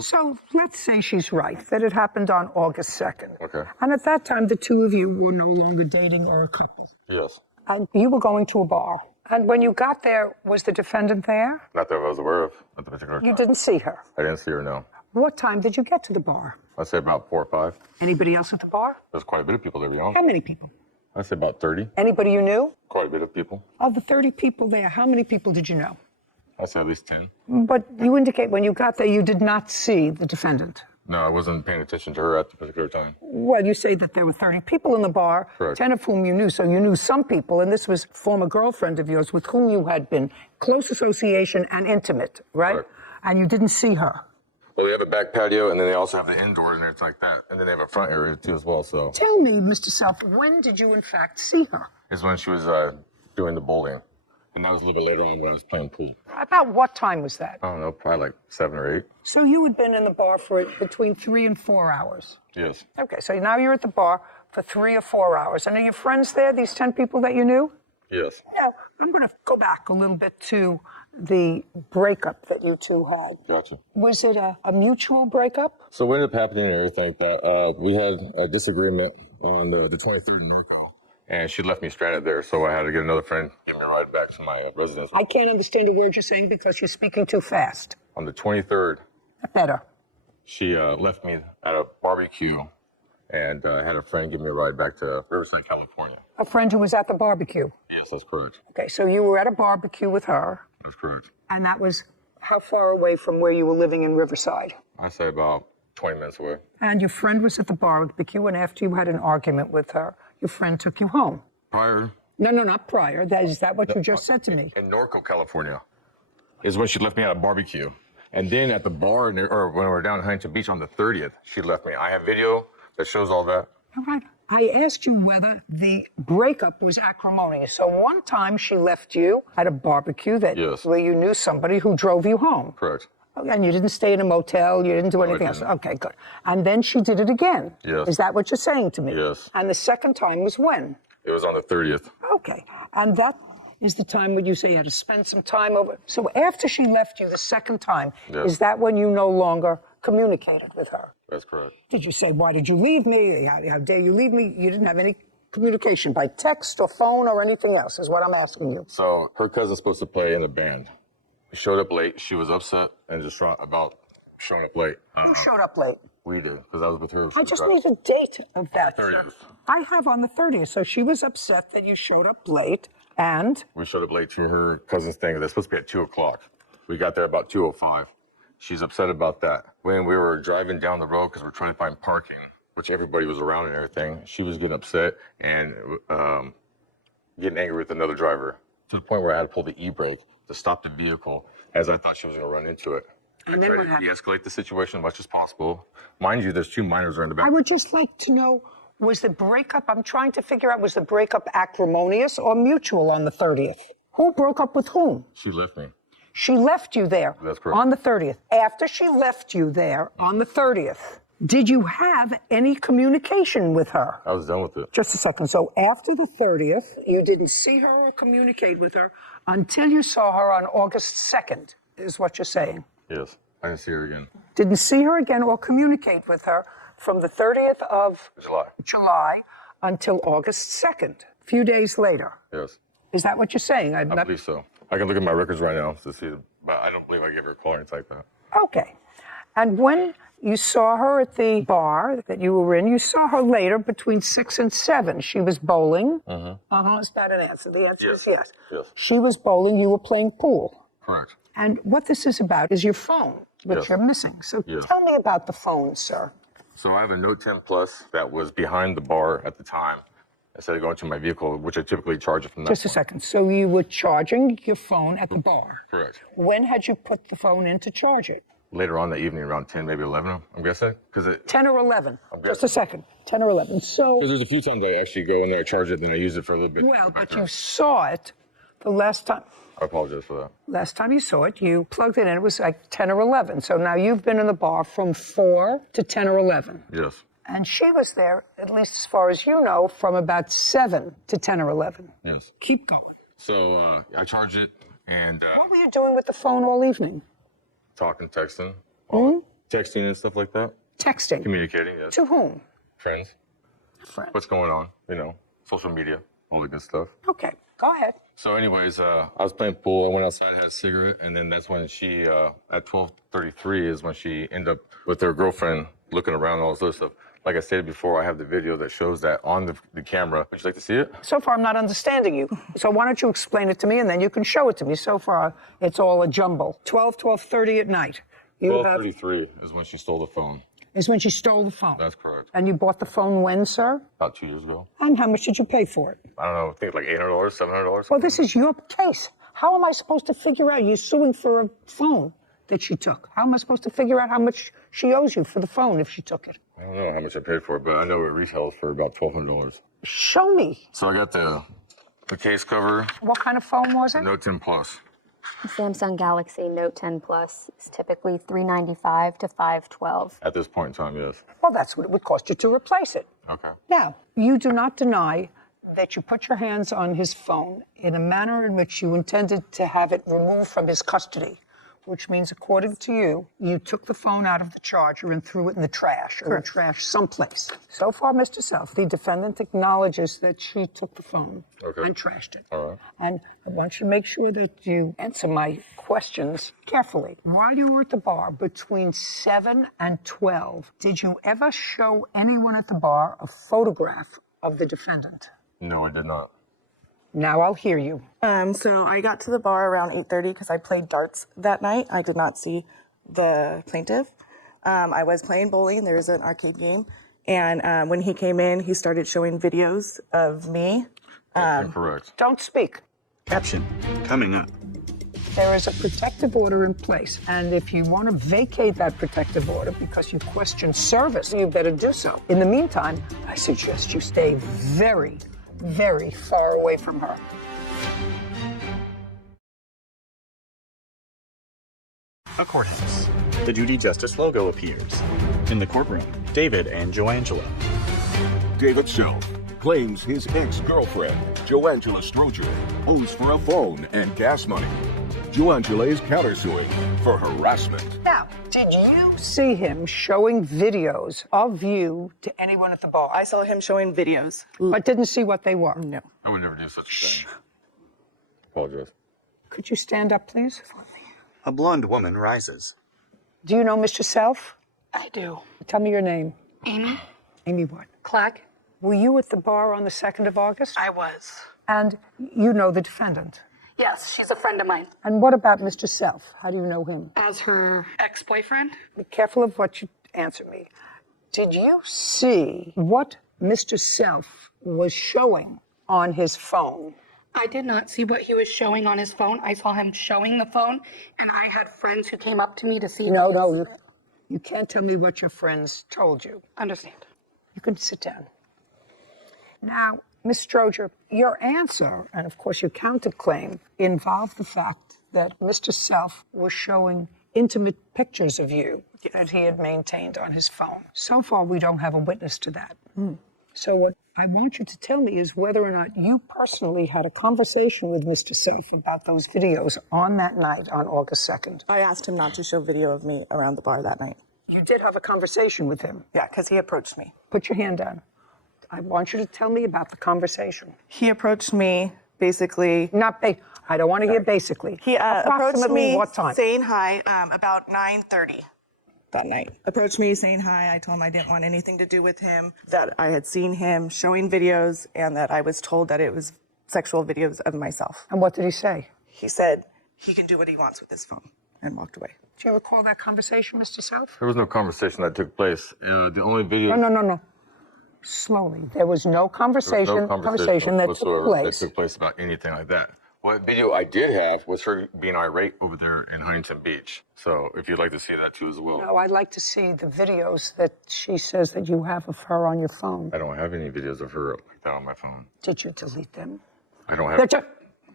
So let's say she's right, that it happened on August 2nd. Okay. And at that time, the two of you were no longer dating or a couple. Yes. And you were going to a bar. And when you got there, was the defendant there? Not that I was aware of at the particular time. You didn't see her? I didn't see her, no. What time did you get to the bar? I'd say about 4 or 5. Anybody else at the bar? There's quite a bit of people there, you know. How many people? I'd say about 30. Anybody you knew? Quite a bit of people. Of the 30 people there, how many people did you know? I'd say at least 10. But you indicate when you got there, you did not see the defendant. No, I wasn't paying attention to her at the particular time. Well, you say that there were 30 people in the bar, Correct. 10 of whom you knew, so you knew some people, and this was a former girlfriend of yours with whom you had been close association and intimate, right? Correct. And you didn't see her. Well, they have a back patio, and then they also have the indoors, and it's like that. And then they have a front area, too, as well, so. Tell me, Mr. Self, when did you, in fact, see her? It's when she was doing the bowling. And that was a little bit later on when I was playing pool. About what time was that? I don't know, probably like 7 or 8. So you had been in the bar for between 3 and 4 hours. Yes. Okay, so now you're at the bar for 3 or 4 hours. And are your friends there, these 10 people that you knew? Yes. Now, I'm going to go back a little bit to the breakup that you two had. Gotcha. Was it a mutual breakup? So what ended up happening and everything like that, we had a disagreement on the 23rd in Norco, and she left me stranded there, so I had to get another friend to give me a ride back to my residence. I can't understand a word you're saying because you're speaking too fast. On the 23rd, Better. she left me at a barbecue, and had a friend give me a ride back to Riverside, California. A friend who was at the barbecue. Yes, that's correct. Okay, so you were at a barbecue with her, That's correct. and that was how far away from where you were living in Riverside? I'd say about 20 minutes away. And your friend was at the barbecue, and after you had an argument with her, your friend took you home. Prior? No, not prior. Is that what you just said to me? In Norco, California, is when she left me at a barbecue. And then at the bar, or when we were down in Huntington Beach on the 30th, she left me. I have video that shows all that. All right. I asked you whether the breakup was acrimonious. So one time she left you at a barbecue where you knew somebody who drove you home. Correct. And you didn't stay in a motel, you didn't do anything else. Okay, good. And then she did it again. Yes. Is that what you're saying to me? Yes. And the second time was when? It was on the 30th. Okay. And that is the time when you say you had to spend some time over. So after she left you the second time, is that when you no longer communicated with her? That's correct. Did you say, why did you leave me? How dare you leave me? You didn't have any communication by text or phone or anything else, is what I'm asking you. So her cousin's supposed to play in the band. She showed up late. She was upset and distraught about showing up late. Who showed up late? We did, because I was with her. I just need a date of that, 30th. sir. I have on the 30th. So she was upset that you showed up late, and? We showed up late to her cousin's thing. They're supposed to be at 2 o'clock. We got there about 2:05. She's upset about that. When we were driving down the road, because we're trying to find parking, which everybody was around and everything, she was getting upset and getting angry with another driver, to the point where I had to pull the e-brake to stop the vehicle, as I thought she was going to run into it. And I then tried what to happened? de-escalate the situation as much as possible. Mind you, there's 2 minors around the back. I would just like to know, was the breakup, I'm trying to figure out, was the breakup acrimonious or mutual on the 30th? Who broke up with whom? She left me. She left you there. That's correct. On the 30th. After she left you there on the 30th, did you have any communication with her? I was done with it. Just a second. So after the 30th, you didn't see her or communicate with her until you saw her on August 2nd, is what you're saying. Yes. I didn't see her again. Didn't see her again or communicate with her from the 30th of July until August 2nd, a few days later. Yes. Is that what you're saying? I believe so. I can look at my records right now to see, but I don't believe I gave her a call or anything like that. Okay. And when you saw her at the bar that you were in, you saw her later between 6 and 7. She was bowling. Is that an answer? The answer is yes. Yes. She was bowling, you were playing pool. Correct. And what this is about is your phone, which you're missing. So tell me about the phone, sir. So I have a Note 10 Plus that was behind the bar at the time. Instead of going to my vehicle, which I typically charge it from that Just a second. So you were charging your phone at the bar. Correct. When had you put the phone in to charge it? Later on that evening, around 10, maybe 11, I'm guessing. 10 or 11. Just a second. 10 or 11. So. Because there's a few times I actually go in there, charge it, then I use it for a little bit. Well, but you saw it the last time. I apologize for that. Last time you saw it, you plugged it in. It was like 10 or 11. So now you've been in the bar from 4 to 10 or 11. Yes. And she was there, at least as far as you know, from about 7 to 10 or 11. Yes. Keep going. So I charged it and What were you doing with the phone all evening? talking, texting, texting and stuff like that. Texting? Communicating, yes. To whom? Friends. What's going on, social media, all the good stuff. Okay, go ahead. So anyways, I was playing pool. I went outside, had a cigarette, and then that's when she, at 12:33 is when she ended up with her girlfriend looking around and all this other stuff. Like I stated before, I have the video that shows that on the camera. Would you like to see it? So far, I'm not understanding you. So why don't you explain it to me, and then you can show it to me. So far, it's all a jumble. 12:30 at night. 12:33 is when she stole the phone. Is when she stole the phone. That's correct. And you bought the phone when, sir? About 2 years ago. And how much did you pay for it? I don't know, I think like $800, $700. Well, this is your case. How am I supposed to figure out you're suing for a phone that she took? How am I supposed to figure out how much she owes you for the phone if she took it? I don't know how much I paid for it, but I know it retails for about $1,200. Show me. So I got the case cover. What kind of phone was it? Note 10 Plus. The Samsung Galaxy Note 10 Plus is typically $395 to $512. At this point in time, yes. Well, that's what it would cost you to replace it. Okay. Now, you do not deny that you put your hands on his phone in a manner in which you intended to have it removed from his custody, which means, according to you, you took the phone out of the charger and threw it in the trash or in trash someplace. So far, Mr. Self, the defendant acknowledges that she took the phone and trashed it. All right. And I want you to make sure that you answer my questions carefully. While you were at the bar between 7 and 12, did you ever show anyone at the bar a photograph of the defendant? No, I did not. Now I'll hear you. So I got to the bar around 8:30 because I played darts that night. I did not see the plaintiff. I was playing bowling. There was an arcade game. And when he came in, he started showing videos of me. That's incorrect. Don't speak. Caption, coming up. There is a protective order in place, and if you want to vacate that protective order because you question service, you better do so. In the meantime, I suggest you stay very, very far away from her. A courthouse. The Judy Justice logo appears. In the courtroom, David and Joangela. David Self claims his ex-girlfriend, Joangela Stroger, owes for a phone and gas money. Joangela is countersuing for harassment. Now, did you see him showing videos of you to anyone at the bar? I saw him showing videos. But didn't see what they were? No. I would never do such a thing. Apologize. Could you stand up, please? A blonde woman rises. Do you know Mr. Self? I do. Tell me your name. Amy Amy what? Clark? Were you at the bar on the 2nd of August? I was. And you know the defendant? Yes, she's a friend of mine. And what about Mr. Self? How do you know him? As her ex-boyfriend? Be careful of what you answer me. Did you see what Mr. Self was showing on his phone? I did not see what he was showing on his phone. I saw him showing the phone, and I had friends who came up to me to see. No, you can't tell me what your friends told you. Understand. You can sit down. Now, Ms. Stroger, your answer, and of course your counterclaim, involved the fact that Mr. Self was showing intimate pictures of you that he had maintained on his phone. So far, we don't have a witness to that. So what I want you to tell me is whether or not you personally had a conversation with Mr. Self about those videos on that night on August 2nd. I asked him not to show video of me around the bar that night. You did have a conversation with him? Yeah, because he approached me. Put your hand down. I want you to tell me about the conversation. He approached me basically. I don't want to hear basically. He approached me what time? saying hi about 9:30 that night. Approached me saying hi. I told him I didn't want anything to do with him, that I had seen him showing videos, and that I was told that it was sexual videos of myself. And what did he say? He said he can do what he wants with his phone and walked away. Do you recall that conversation, Mr. Self? There was no conversation that took place. The only video. No. Slowly. There was no conversation, There was no conversation that whatsoever took place. that took place about anything like that. What video I did have was her being irate over there in Huntington Beach. So if you'd like to see that too as well. No, I'd like to see the videos that she says that you have of her on your phone. I don't have any videos of her like that on my phone. Did you delete them? I don't have.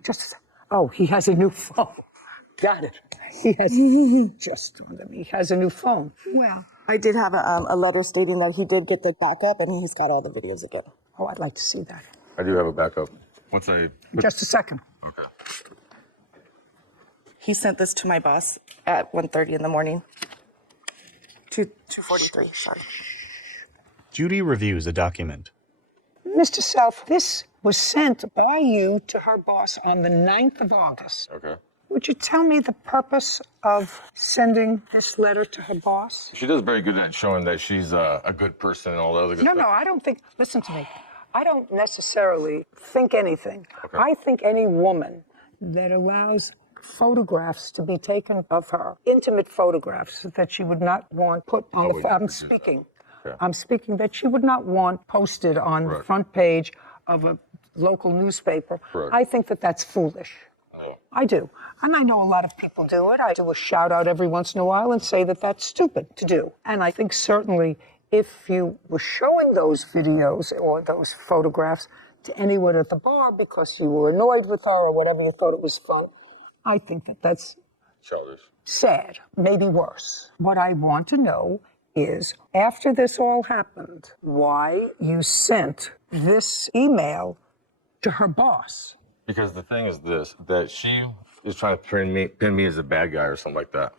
Just a second. Oh, he has a new phone. Got it. He has, just on them, he has a new phone. Well, I did have a letter stating that he did get the backup and he's got all the videos again. Oh, I'd like to see that. I do have a backup. Once I. Just a second. Okay. He sent this to my boss at 1:30 in the morning. 2:43, sorry. Judy reviews a document. Mr. Self, this was sent by you to her boss on the 9th of August. Okay. Would you tell me the purpose of sending this letter to her boss? She does very good at showing that she's a good person and all the other good stuff. No, I don't think, listen to me. I don't necessarily think anything. Okay. I think any woman that allows photographs to be taken of her, intimate photographs that she would not want put on the, I'm speaking that she would not want posted on the front page of a local newspaper. Correct. I think that that's foolish. I do. And I know a lot of people do it. I do a shout out every once in a while and say that that's stupid to do. And I think certainly if you were showing those videos or those photographs to anyone at the bar because you were annoyed with her or whatever, you thought it was fun, I think that that's childish, sad, maybe worse. What I want to know is, after this all happened, why you sent this email to her boss. Because the thing is this, that she is trying to pin me as a bad guy or something like that,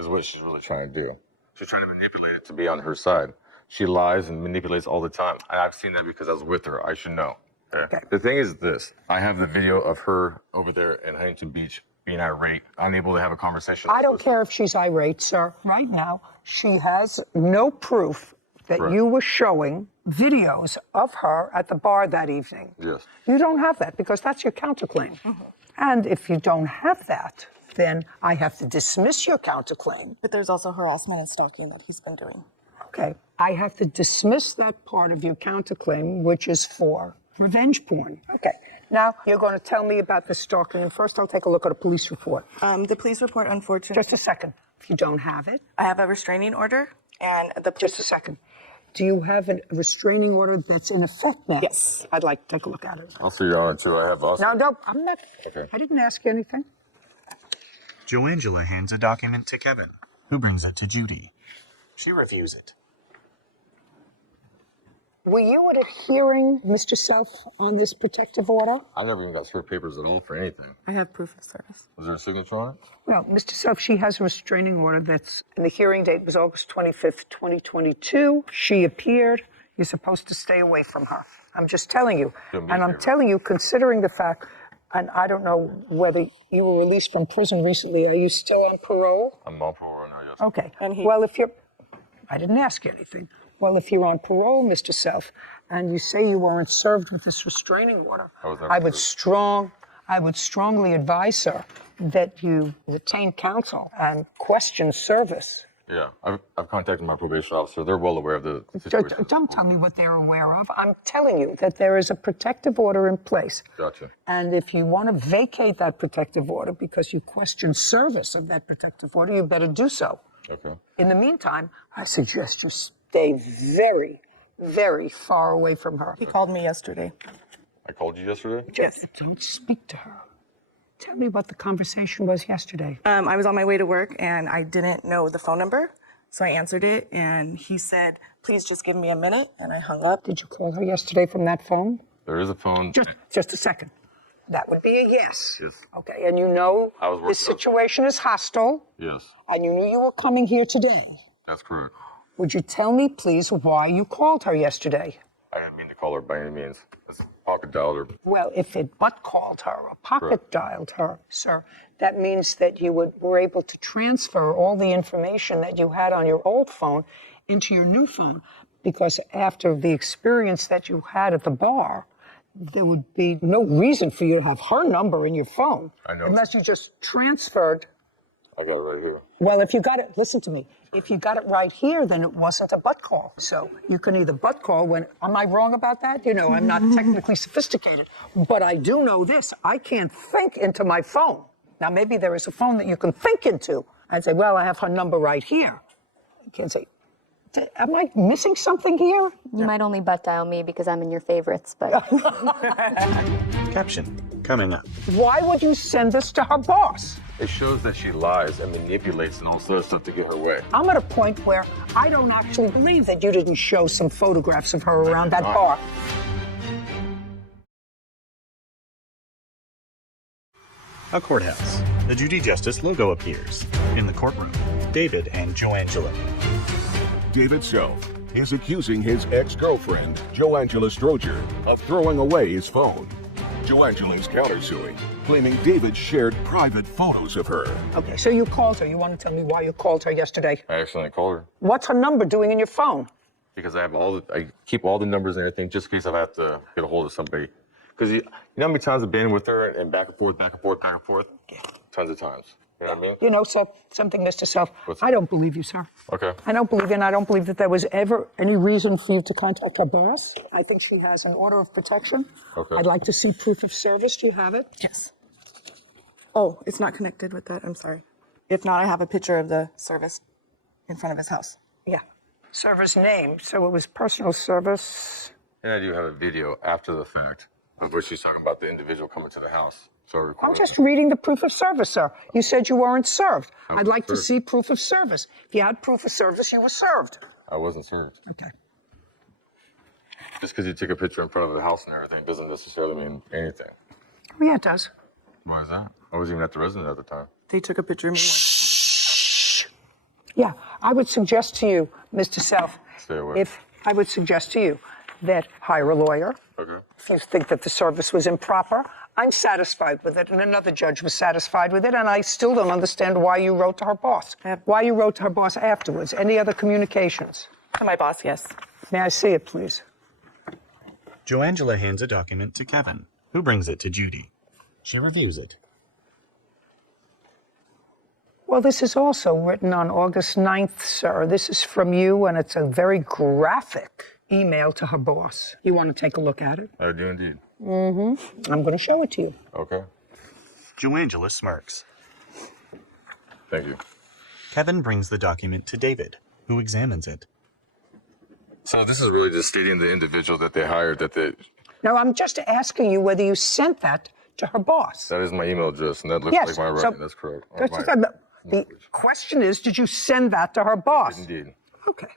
is what she's really trying to do. She's trying to manipulate it to be on her side. She lies and manipulates all the time. And I've seen that because I was with her. I should know. Okay? The thing is this, I have the video of her over there in Huntington Beach being irate, unable to have a conversation. I don't care if she's irate, sir. Right now, she has no proof that you were showing videos of her at the bar that evening. Yes. You don't have that because that's your counterclaim. And if you don't have that, then I have to dismiss your counterclaim. But there's also harassment and stalking that he's been doing. Okay. I have to dismiss that part of your counterclaim, which is for Revenge porn. Okay. Now you're going to tell me about the stalking, and first I'll take a look at a police report. The police report, unfortunately. Just a second. If you don't have it. I have a restraining order, and the Just a second. Do you have a restraining order that's in effect now? Yes. I'd like to take a look at it. Also, Your Honor, too, I have also. No, I'm not. Okay. I didn't ask you anything. Joangela hands a document to Kevin, who brings it to Judy. She reviews it. Were you at a hearing, Mr. Self, on this protective order? I never even got served papers at all for anything. I have proof of service. Was there a signature on it? Well, Mr. Self, she has a restraining order that's, and the hearing date was August 25th, 2022. She appeared. You're supposed to stay away from her. I'm just telling you. And I'm telling you, considering the fact, and I don't know whether you were released from prison recently. Are you still on parole? I'm on parole now, yes. Okay. Well, if you're, I didn't ask you anything. Well, if you're on parole, Mr. Self, and you say you weren't served with this restraining order, I would strongly advise, sir, that you retain counsel and question service. Yeah, I've contacted my probation officer. They're well aware of the situation. Don't tell me what they're aware of. I'm telling you that there is a protective order in place. Gotcha. And if you want to vacate that protective order because you question service of that protective order, you better do so. Okay. In the meantime, I suggest you stay very, very far away from her. He called me yesterday. I called you yesterday? Yes. Don't speak to her. Tell me what the conversation was yesterday. I was on my way to work, and I didn't know the phone number, so I answered it, and he said, please just give me a minute, and I hung up. Did you call her yesterday from that phone? There is a phone. Just a second. That would be a yes. Yes. Okay, and you know this situation is hostile, Yes, and you knew you were coming here today. that's correct. Would you tell me, please, why you called her yesterday? I didn't mean to call her by any means. It's pocket dialed her. Well, if it butt called her or pocket dialed her, sir, that means that you were able to transfer all the information that you had on your old phone into your new phone. Because after the experience that you had at the bar, there would be no reason for you to have her number in your phone. I know. Unless you just transferred. I got it right here. Well, if you got it, listen to me. If you got it right here, then it wasn't a butt call. So you can either butt call when, am I wrong about that? You know, I'm not technically sophisticated, but I do know this. I can't think into my phone. Now, maybe there is a phone that you can think into and say, well, I have her number right here. You can't say, am I missing something here? You might only butt dial me because I'm in your favorites, but... Caption coming up. Why would you send this to her boss? It shows that she lies and manipulates and all sorts of stuff to get her way. I'm at a point where I don't actually believe that you didn't show some photographs of her around that bar. A courthouse. The Judy Justice logo appears. In the courtroom, David and Joangela. David Self is accusing his ex-girlfriend, Joangela Stroger, of throwing away his phone. Joangela is countersuing, claiming David shared private photos of her. Okay, so you called her. You want to tell me why you called her yesterday? I accidentally called her What's her number doing in your phone? because I keep all the numbers and everything just in case I have to get a hold of somebody. Because you know how many times I've been with her and back and forth, back and forth, back and forth? Tons of times. You know what I mean? You know, something, Mr. Self. I don't believe you, sir. Okay. I don't believe you, and I don't believe that there was ever any reason for you to contact her boss. I think she has an order of protection. Okay. I'd like to see proof of service. Do you have it? Yes. Oh, it's not connected with that. I'm sorry. If not, I have a picture of the service in front of his house. Yeah. Service name. So it was personal service. And I do have a video after the fact of where she's talking about the individual coming to the house. So I I'm recorded just reading the proof of service, sir. You said you weren't served. I I'd was like to served. see proof of service. If you had proof of service, you were served. I wasn't served. Okay. Just because you took a picture in front of the house and everything doesn't necessarily mean anything. Oh, yeah, it does. Why is that? I wasn't even at the residence at the time. They took a picture of me. Yeah, I would suggest to you, Mr. Self, Stay away. I would suggest to you that hire a lawyer. Okay. If you think that the service was improper, I'm satisfied with it, and another judge was satisfied with it, and I still don't understand why you wrote to her boss. Why you wrote to her boss afterwards. Any other communications? To my boss, yes. May I see it, please? Joangela hands a document to Kevin, who brings it to Judy. She reviews it. Well, this is also written on August 9th, sir. This is from you, and it's a very graphic email to her boss. You want to take a look at it? I do indeed. Mm-hmm. I'm going to show it to you. Okay. Joangela smirks. Thank you. Kevin brings the document to David, who examines it. So this is really just stating the individual that they hired, that they... Now, I'm just asking you whether you sent that to her boss. That is my email address, and that looks Yes, like my writing. That's correct. The question is, did you send that to her boss? Indeed. Okay.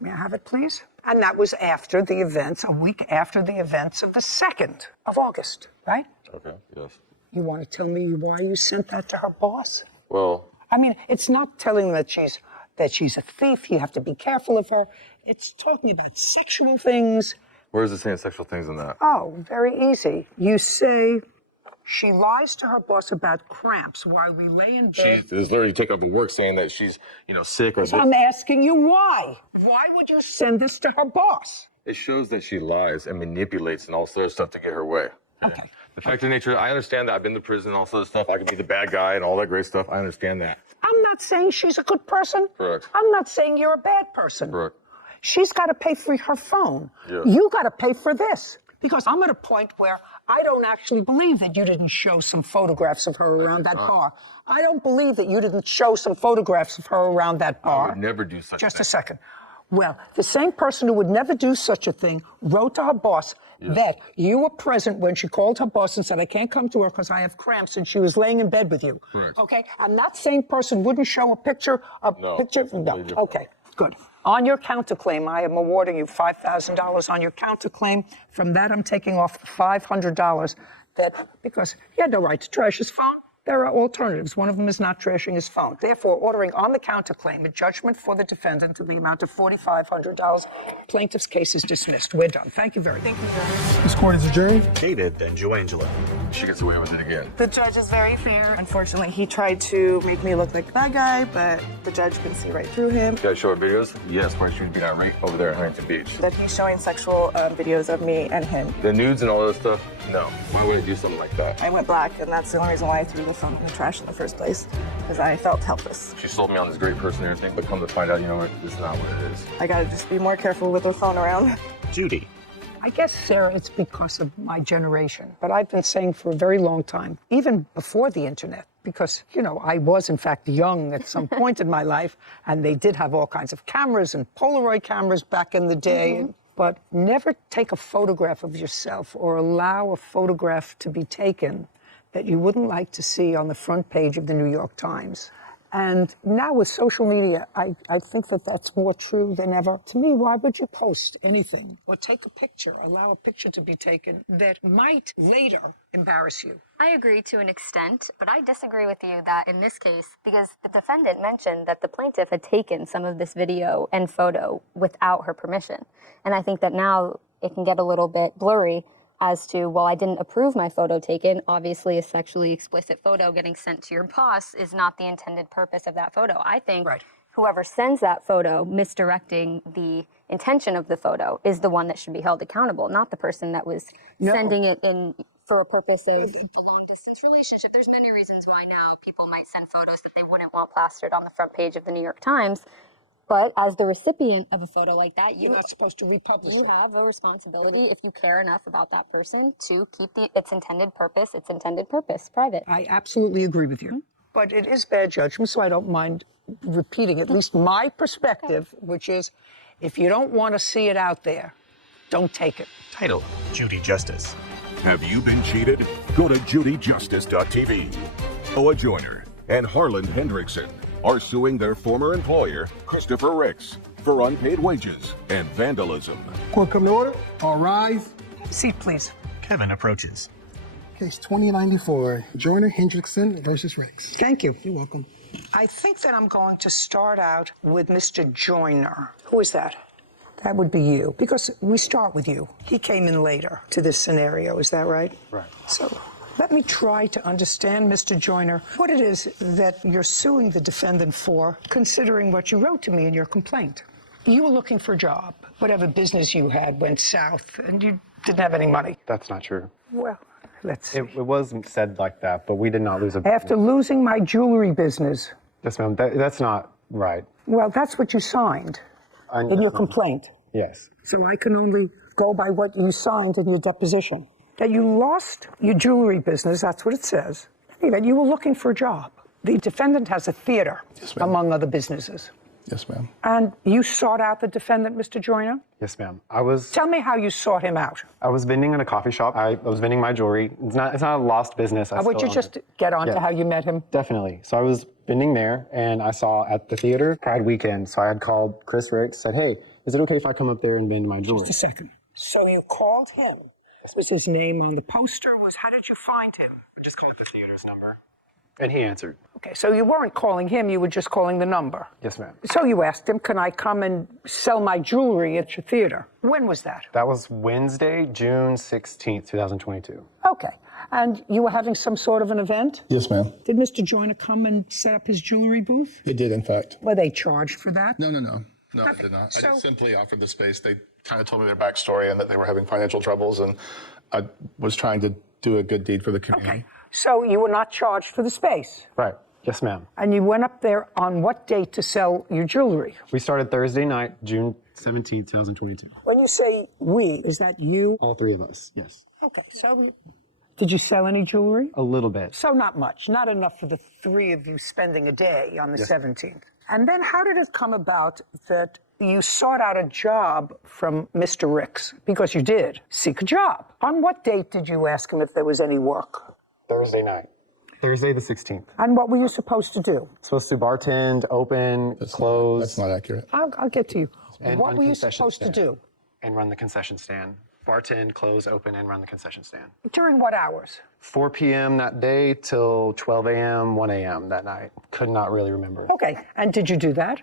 May I have it, please? And that was after the events, a week after the events of the 2nd of August, right? Okay, yes. You want to tell me why you sent that to her boss? Well... I mean, it's not telling them that she's a thief. You have to be careful of her. It's talking about sexual things. Where is it saying sexual things in that? Oh, very easy. You say she lies to her boss about cramps while we lay in bed. She is literally taking up the work saying that she's, sick or... So I'm asking you why. Why would you send this to her boss? It shows that she lies and manipulates and all sorts of stuff to get her way. Okay. The fact of nature, I understand that. I've been to prison and all sorts of stuff. I could be the bad guy and all that great stuff. I understand that. I'm not saying she's a good person. Correct. I'm not saying you're a bad person. Correct. She's got to pay for her phone. Yes. You got to pay for this. Because I'm at a point where I don't actually believe that you didn't show some photographs of her around that bar. I don't believe that you didn't show some photographs of her around that bar. I would never do such a thing. Just a second. Well, the same person who would never do such a thing wrote to her boss that you were present when she called her boss and said, I can't come to her because I have cramps, and she was laying in bed with you. Correct. Okay? And that same person wouldn't show a picture. No. Okay, good. On your counterclaim, I am awarding you $5,000 on your counterclaim. From that, I'm taking off the $500 because he had no right to trash his phone. There are alternatives. One of them is not trashing his phone. Therefore, ordering on the counterclaim a judgment for the defendant to the amount of $4,500. Plaintiff's case is dismissed. We're done. Thank you very much. This court is adjourned. David, then Joangela. She gets away with it again. The judge is very fair. Unfortunately, he tried to make me look like a bad guy, but the judge can see right through him. You guys show videos? Yes, where she would be right over there at Huntington Beach. That he's showing sexual videos of me and him. The nudes and all that stuff? No. Why would I do something like that? I went black, and that's the only reason why I threw the phone in the trash in the first place, because I felt helpless. She sold me on this great person and everything, but come to find out, this is not what it is. I gotta just be more careful with the phone around. Judy. I guess, Sarah, it's because of my generation. But I've been saying for a very long time, even before the internet, because, I was, in fact, young at some point in my life, and they did have all kinds of cameras and Polaroid cameras back in the day. But never take a photograph of yourself or allow a photograph to be taken that you wouldn't like to see on the front page of the New York Times. And now with social media, I think that that's more true than ever. To me, why would you post anything or take a picture, allow a picture to be taken that might later embarrass you? I agree to an extent, but I disagree with you that in this case, because the defendant mentioned that the plaintiff had taken some of this video and photo without her permission. And I think that now it can get a little bit blurry as to, well, I didn't approve my photo taken. Obviously, a sexually explicit photo getting sent to your boss is not the intended purpose of that photo. I think whoever sends that photo, misdirecting the intention of the photo, is the one that should be held accountable, not the person that was sending it in for a purpose of a long-distance relationship. There's many reasons why now people might send photos that they wouldn't want plastered on the front page of the New York Times. But as the recipient of a photo like that, you're not supposed to republish it. You have a responsibility, if you care enough about that person, to keep its intended purpose private. I absolutely agree with you. But it is bad judgment, so I don't mind repeating at least my perspective, which is, if you don't want to see it out there, don't take it. Title, Judy Justice. Have you been cheated? Go to judyjustice.tv. Noah Joyner and Harlan Hendrickson are suing their former employer, Christopher Ricks, for unpaid wages and vandalism. Court come to order. All rise. Seat, please. Kevin approaches. Case 2094, Joyner Hendrickson versus Ricks. Thank you. You're welcome. I think that I'm going to start out with Mr. Joyner. Who is that? That would be you, because we start with you. He came in later to this scenario, is that right? Right. So let me try to understand, Mr. Joyner, what it is that you're suing the defendant for, considering what you wrote to me in your complaint. You were looking for a job. Whatever business you had went south, and you didn't have any money. That's not true. Well, let's see. It wasn't said like that, but we did not lose a After losing my jewelry business. Yes, ma'am. That's not right. Well, that's what you signed in your complaint. Yes. So I can only go by what you signed in your deposition. That you lost your jewelry business, that's what it says. That you were looking for a job. The defendant has a theater, among other businesses. Yes, ma'am. And you sought out the defendant, Mr. Joyner? Yes, ma'am. Tell me how you sought him out. I was vending in a coffee shop. I was vending my jewelry. It's not a lost business. Would you just get on to how you met him? Definitely. So I was vending there, and I saw at the theater Pride Weekend. So I had called Chris Ricks, said, hey, is it okay if I come up there and vend my jewelry? Just a second. So you called him. This was his name on the poster. How did you find him? I just called the theater's number, and he answered. Okay, so you weren't calling him, you were just calling the number. Yes, ma'am. So you asked him, can I come and sell my jewelry at your theater? When was that? That was Wednesday, June 16th, 2022. Okay. And you were having some sort of an event? Yes, ma'am. Did Mr. Joyner come and set up his jewelry booth? It did, in fact. Were they charged for that? No, I did not. I just simply offered the space. They kind of told me their backstory and that they were having financial troubles, and I was trying to do a good deed for the community. Okay. So you were not charged for the space? Right. Yes, ma'am. And you went up there on what date to sell your jewelry? We started Thursday night, June 17th, 2022. When you say we, is that you? All three of us, yes. Okay, so did you sell any jewelry? A little bit. So not much, not enough for the three of you spending a day on the 17th. And then how did it come about that you sought out a job from Mr. Ricks? Because you did seek a job. On what date did you ask him if there was any work? Thursday night. Thursday the 16th. And what were you supposed to do? Supposed to bartend, open, close. That's not accurate. I'll get to you. And What run were you concession supposed to stand. do? And run the concession stand. Bartend, close, open, and run the concession stand. During what hours? 4 p.m. that day till 12 a.m., 1 a.m. that night. Could not really remember. Okay, and did you do that?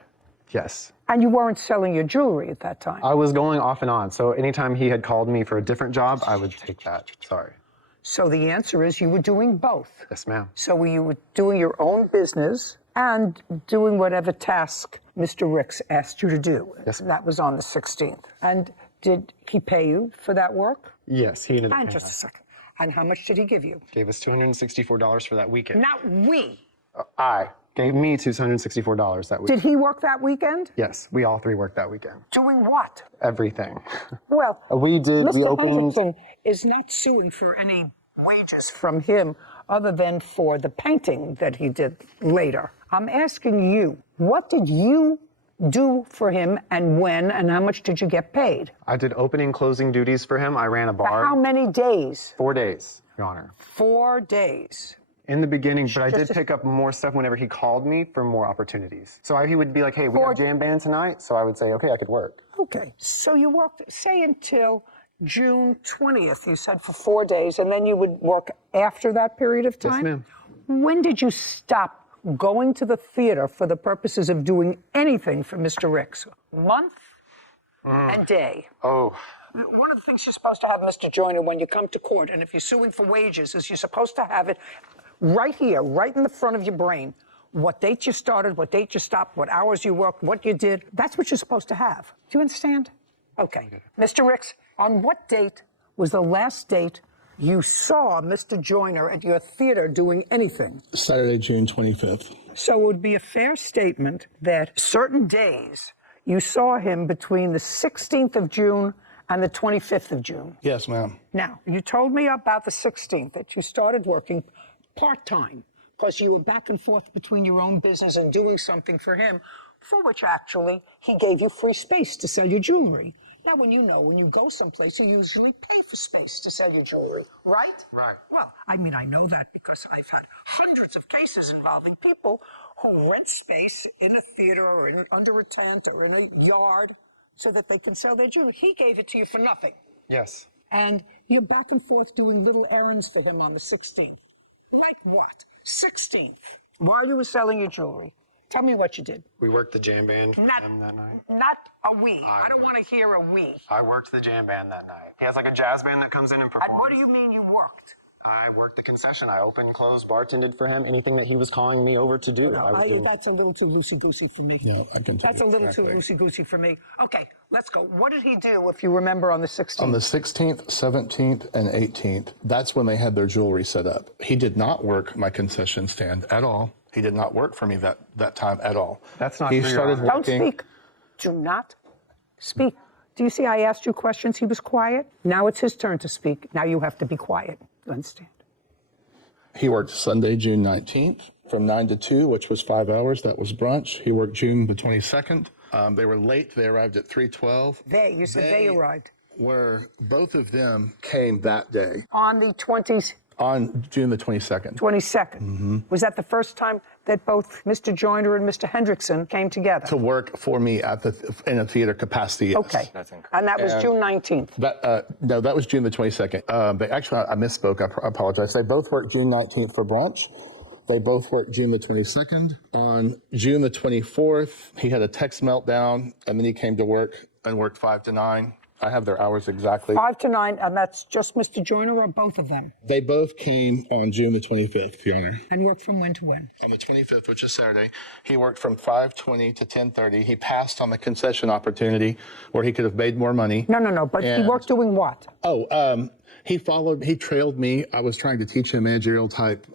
Yes. And you weren't selling your jewelry at that time? I was going off and on. So anytime he had called me for a different job, I would take that. Sorry. So the answer is you were doing both. Yes, ma'am. So you were doing your own business and doing whatever task Mr. Ricks asked you to do. Yes, ma'am. That was on the 16th. And did he pay you for that work? Yes, he ended up And paying just a us. second. And how much did he give you? Gave us $264 for that weekend. Not we. I gave me $264 that week. Did he work that weekend? Yes, we all three worked that weekend. Doing what? Everything. Well, We did. Mr. We opened. Huntington is not suing for any wages from him other than for the painting that he did later. I'm asking you, what did you do for him and when and how much did you get paid? I did opening, closing duties for him. I ran a For bar. how many days? 4 days, Your Honor. 4 days. In the beginning, but I did Just a- pick up more stuff whenever he called me for more opportunities. So he would be like, hey, we For- got jam band tonight. So I would say, okay, I could work. Okay, so you worked, say, until June 20th, you said, for 4 days, and then you would work after that period of time? Yes, ma'am. When did you stop going to the theater for the purposes of doing anything for Mr. Ricks? Month and day. Oh, One of the things you're supposed to have, Mr. Joyner, when you come to court, and if you're suing for wages, is you're supposed to have it right here, right in the front of your brain. What date you started, what date you stopped, what hours you worked, what you did. That's what you're supposed to have. Do you understand? Okay. Mr. Ricks, on what date was the last date you saw Mr. Joyner at your theater doing anything? Saturday, June 25th. So it would be a fair statement that certain days you saw him between the 16th of June and the 25th of June. Yes, ma'am. Now, you told me about the 16th that you started working part-time because you were back and forth between your own business and doing something for him, for which actually he gave you free space to sell your jewelry. Now, when you go someplace, you usually pay for space to sell your jewelry, right? Right. Well, I mean, I know that because I've had hundreds of cases involving people who rent space in a theater or under a tent or in a yard so that they can sell their jewelry. He gave it to you for nothing. yes. And you're back and forth doing little errands for him on the 16th. Like what? 16th, while you were selling your jewelry. Tell me what you did. We worked the jam band for Not- him that night. Not a we. I don't want to hear a we. I worked the jam band that night. He has like a jazz band that comes in and performs. And what do you mean you worked? I worked the concession. I opened, closed, bartended for him. Anything that he was calling me over to do. I was doing. That's a little too loosey-goosey for me. Yeah, I can tell That's you a little too correctly. loosey-goosey for me. Okay, let's go. What did he do, if you remember, on the 16th? On the 16th, 17th, and 18th, that's when they had their jewelry set up. He did not work my concession stand at all. He did not work for me that time at all. That's not He true, Your started Honor. Don't working. speak. Do not speak. Do you see I asked you questions, he was quiet? Now it's his turn to speak. Now you have to be quiet. You understand? He worked Sunday, June 19th from 9 to 2, which was 5 hours. That was brunch. He worked June the 22nd. They were late. They arrived at 3:12. You said they arrived. Both of them came that day. On the 20th? On June the 22nd. 22nd. Mm-hmm. Was that the first time that both Mr. Joyner and Mr. Hendrickson came together? To work for me in a theater capacity, yes. Okay. And that was June 19th? No, that was June the 22nd. Actually, I misspoke. I apologize. They both worked June 19th for brunch. They both worked June the 22nd. On June the 24th, he had a text meltdown, and then he came to work and worked 5 to 9. I have their hours exactly. 5 to 9, and that's just Mr. Joyner or both of them? They both came on June the 25th, Your Honor. And worked from when to when? On the 25th, which is Saturday, he worked from 5:20 to 10:30. He passed on the concession opportunity where he could have made more money. No, but he worked doing what? He trailed me. I was trying to teach him managerial type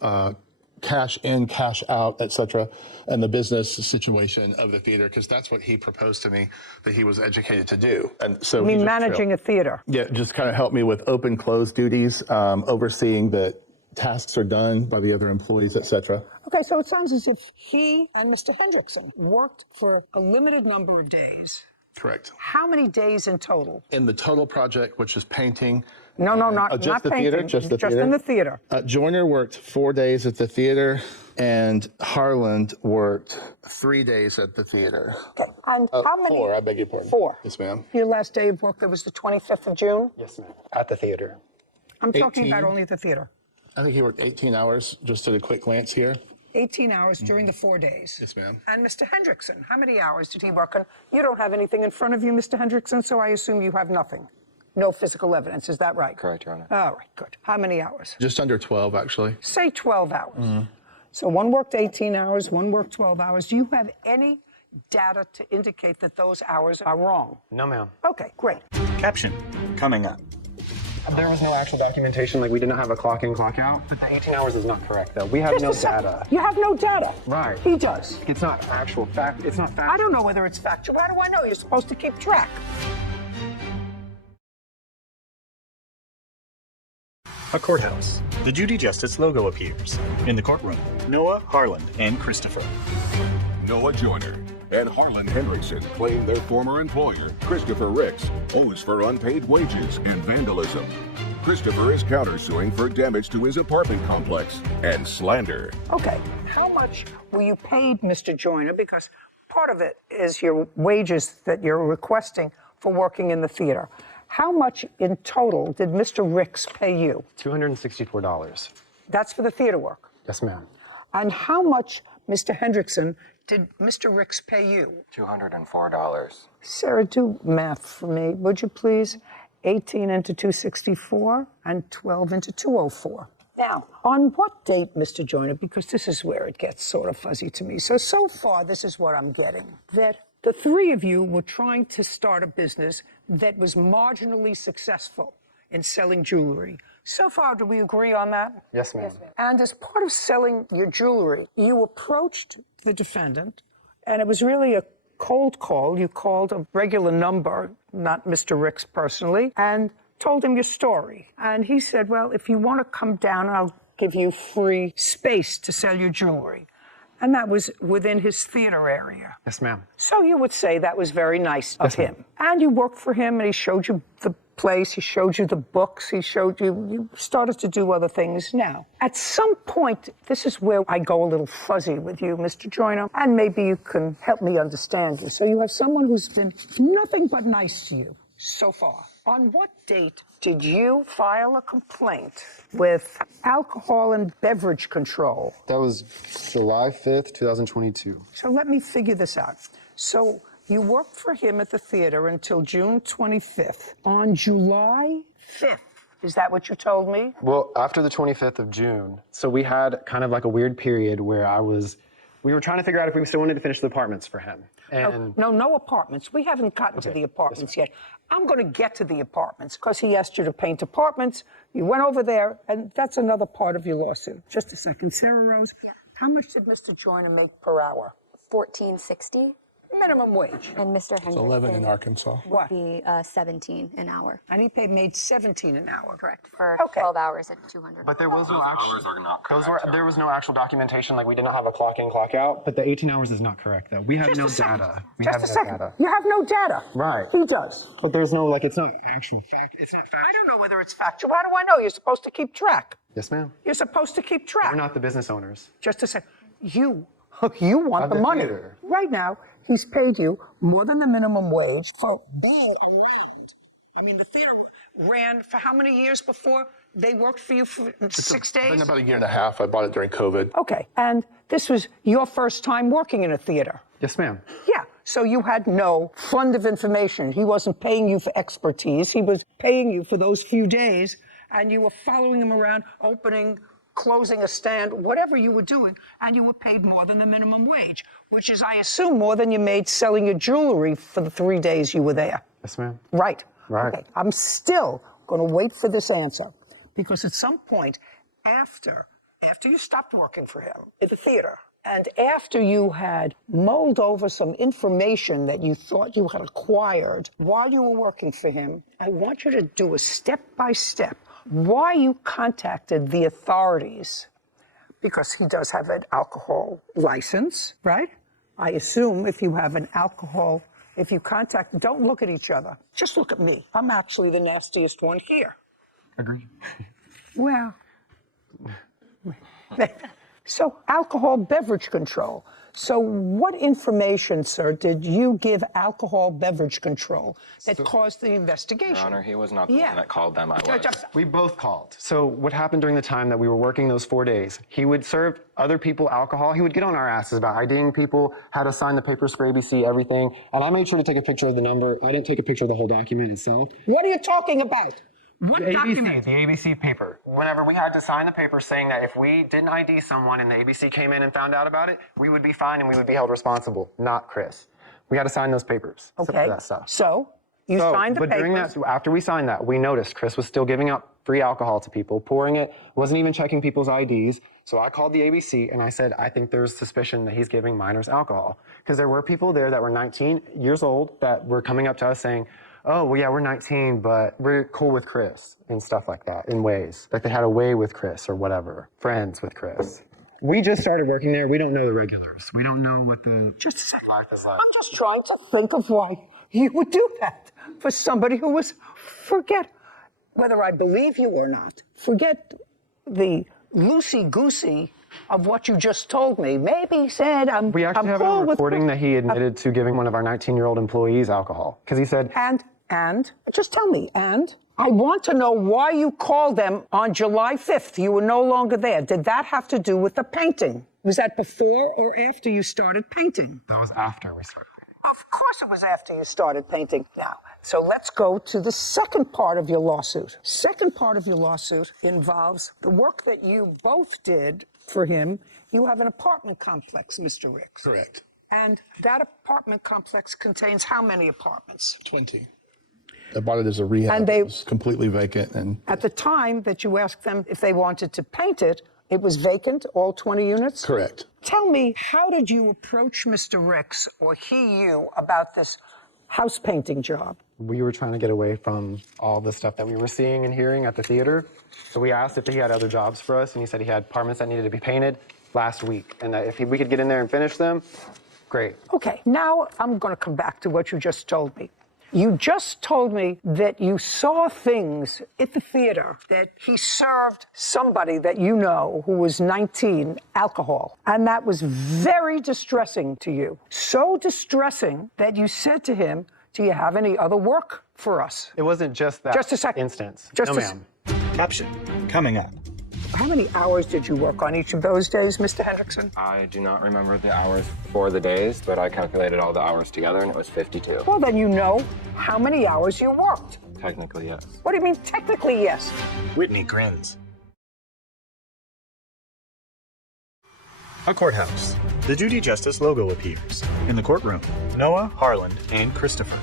cash in, cash out, etc., and the business situation of the theater, because that's what he proposed to me that he was educated to do. And so You mean managing a theater? Yeah, just kind of help me with open, close duties, overseeing that tasks are done by the other employees, etc. Okay, so it sounds as if he and Mr. Hendrickson worked for a limited number of days. Correct. How many days in total? In the total project, which is painting. No, not just the painting, theater. Just the theater. in the theater. Joyner worked 4 days at the theater, and Harland worked 3 days at the theater. Okay, and how many? 4, I beg your pardon. 4. Yes, ma'am. Your last day of work, that was the 25th of June? Yes, ma'am. At the theater. I'm talking 18. about only at the theater. I think he worked 18 hours, just at a quick glance here. 18 hours during the 4 days. Yes, ma'am. And Mr. Hendrickson, how many hours did he work on? You don't have anything in front of you, Mr. Hendrickson, so I assume you have nothing. No physical evidence, is that right? Correct, Your Honor. All right, good. How many hours? Just under 12, actually. Say 12 hours. Mm-hmm. So one worked 18 hours, one worked 12 hours. Do you have any data to indicate that those hours are wrong? No, ma'am. Okay, great. Caption coming up. There was no actual documentation, like we didn't have a clock in, clock out. But the 18 hours is not correct, though. We have Just no a second. data. You have no data? Right. He does. It's not actual fact. It's not fact. I don't know whether it's factual. How do I know? You're supposed to keep track. A courthouse. The Judy Justice logo appears. In the courtroom, Noah, Harland, and Christopher. Noah Joyner and Harlan Hendrickson claim their former employer, Christopher Ricks, owes for unpaid wages and vandalism. Christopher is countersuing for damage to his apartment complex and slander. Okay, how much were you paid, Mr. Joyner? Because part of it is your wages that you're requesting for working in the theater. How much in total did Mr. Ricks pay you? $264. That's for the theater work? Yes, ma'am. And how much, Mr. Hendrickson, did Mr. Ricks pay you? $204. Sarah, do math for me, would you please? 18 into 264 and 12 into 204. Now, on what date, Mr. Joyner, because this is where it gets sort of fuzzy to me. So far, this is what I'm getting, that the three of you were trying to start a business that was marginally successful in selling jewelry. So far, do we agree on that? Yes, ma'am. And as part of selling your jewelry, you approached the defendant, and it was really a cold call. You called a regular number, not Mr. Ricks personally, and told him your story. And he said, well, if you want to come down, I'll give you free space to sell your jewelry. And that was within his theater area. Yes, ma'am. So you would say that was very nice of him. And you worked for him, and he showed you the place, he showed you the books, he showed you started to do other things. Now, at some point, this is where I go a little fuzzy with you, Mr. Joyner, and maybe you can help me understand you. So you have someone who's been nothing but nice to you so far. On what date did you file a complaint with Alcohol and Beverage Control? That was July 5th, 2022. So let me figure this out. So you worked for him at the theater until June 25th. On July 5th, is that what you told me? Well, after the 25th of June. So we had kind of like a weird period where we were trying to figure out if we still wanted to finish the apartments for him. And No apartments. We haven't gotten to the apartments yet. I'm going to get to the apartments because he asked you to paint apartments. You went over there, and that's another part of your lawsuit. Just a second. Sarah Rose, how much did Mr. Joyner make per hour? $14.60. minimum wage? And Mr. It's 11 in Hendrickson Arkansas. would be 17 an hour. And he made 17 an hour. Correct. For 12 hours at 200. But there was no Those actual. hours are not Those correct. were there was no actual documentation. Like we did not have a clock in, clock out. But the 18 hours is not correct though. We have no data. We have no data. You have no data. Right. He does. But there's no like it's not actual fact. It's not fact. I don't know whether it's factual. How do I know? You're supposed to keep track. Yes, ma'am. You're supposed to keep track. We're not the business owners. Just a second. You want Of the the money. theater. Right now, he's paid you more than the minimum wage for being around. I mean, the theater ran for how many years before they worked for you for 6 days? Been about a year and a half. I bought it during COVID. Okay, and this was your first time working in a theater. Yes, ma'am. Yeah, so you had no fund of information. He wasn't paying you for expertise. He was paying you for those few days, and you were following him around, opening, closing a stand, whatever you were doing, and you were paid more than the minimum wage, which is, I assume, more than you made selling your jewelry for the 3 days you were there. Yes, ma'am. Right. Right. Okay, I'm still going to wait for this answer, because at some point after you stopped working for him at the theater, and after you had mulled over some information that you thought you had acquired while you were working for him, I want you to do a step-by-step why you contacted the authorities, because he does have an alcohol license, right? I assume if you have an alcohol, if you contact, don't look at each other. Just look at me. I'm actually the nastiest one here. Agree. Well, so alcohol beverage control. So what information, sir, did you give alcohol beverage control that caused the investigation? Your Honor, he was not the one that called them. I was. We both called. So what happened during the time that we were working those 4 days, he would serve other people alcohol. He would get on our asses about IDing people, how to sign the papers for ABC, everything. And I made sure to take a picture of the number. I didn't take a picture of the whole document itself. What are you talking about? What the document? the ABC paper. Whenever we had to sign the paper saying that if we didn't ID someone and the ABC came in and found out about it, we would be fined and we would be held responsible, not Chris. We had to sign those papers. Okay. For that stuff. So you signed the but during papers. that, after we signed that, we noticed Chris was still giving out free alcohol to people, pouring it, wasn't even checking people's IDs. So I called the ABC and I said, I think there's suspicion that he's giving minors alcohol. Because there were people there that were 19 years old that were coming up to us saying, oh, well, yeah, we're 19, but we're cool with Chris and stuff like that in ways. Like they had a way with Chris or whatever, friends with Chris. We just started working there. We don't know the regulars. We don't know what the Just a second. life is like. I'm just trying to think of why you would do that for somebody who was, forget whether I believe you or not, forget the loosey-goosey of what you just told me. Maybe he said, We actually have a recording that he admitted to giving one of our 19-year-old employees alcohol. Because he said... And? Just tell me, and? I want to know why you called them on July 5th. You were no longer there. Did that have to do with the painting? Was that before or after you started painting? That was after we started painting. Of course it was after you started painting. Now, so let's go to the second part of your lawsuit. Second part of your lawsuit involves the work that you both did for him. You have an apartment complex, Mr. Ricks. Correct. And that apartment complex contains how many apartments? 20. I bought it as a rehab. And they- It was completely vacant. And At the time that you asked them if they wanted to paint it, it was vacant, all 20 units? correct. Tell me, how did you approach Mr. Ricks, or he you, about this house painting job? We were trying to get away from all the stuff that we were seeing and hearing at the theater. So we asked if he had other jobs for us, and he said he had apartments that needed to be painted last week, and that if we could get in there and finish them, great. Okay, now I'm going to come back to what you just told me. You just told me that you saw things at the theater, that he served somebody that you know who was 19 alcohol. And that was very distressing to you. So distressing that you said to him, do you have any other work for us? It wasn't just that Just a second. instance. Just no, a ma'am. Caption coming up. How many hours did you work on each of those days, Mr. Hendrickson? I do not remember the hours for the days, but I calculated all the hours together and it was 52. Well, then you know how many hours you worked. Technically, yes. What do you mean, technically, yes? Whitney grins. A courthouse. The Judy Justice logo appears. In the courtroom, Noah, Harland, and Christopher.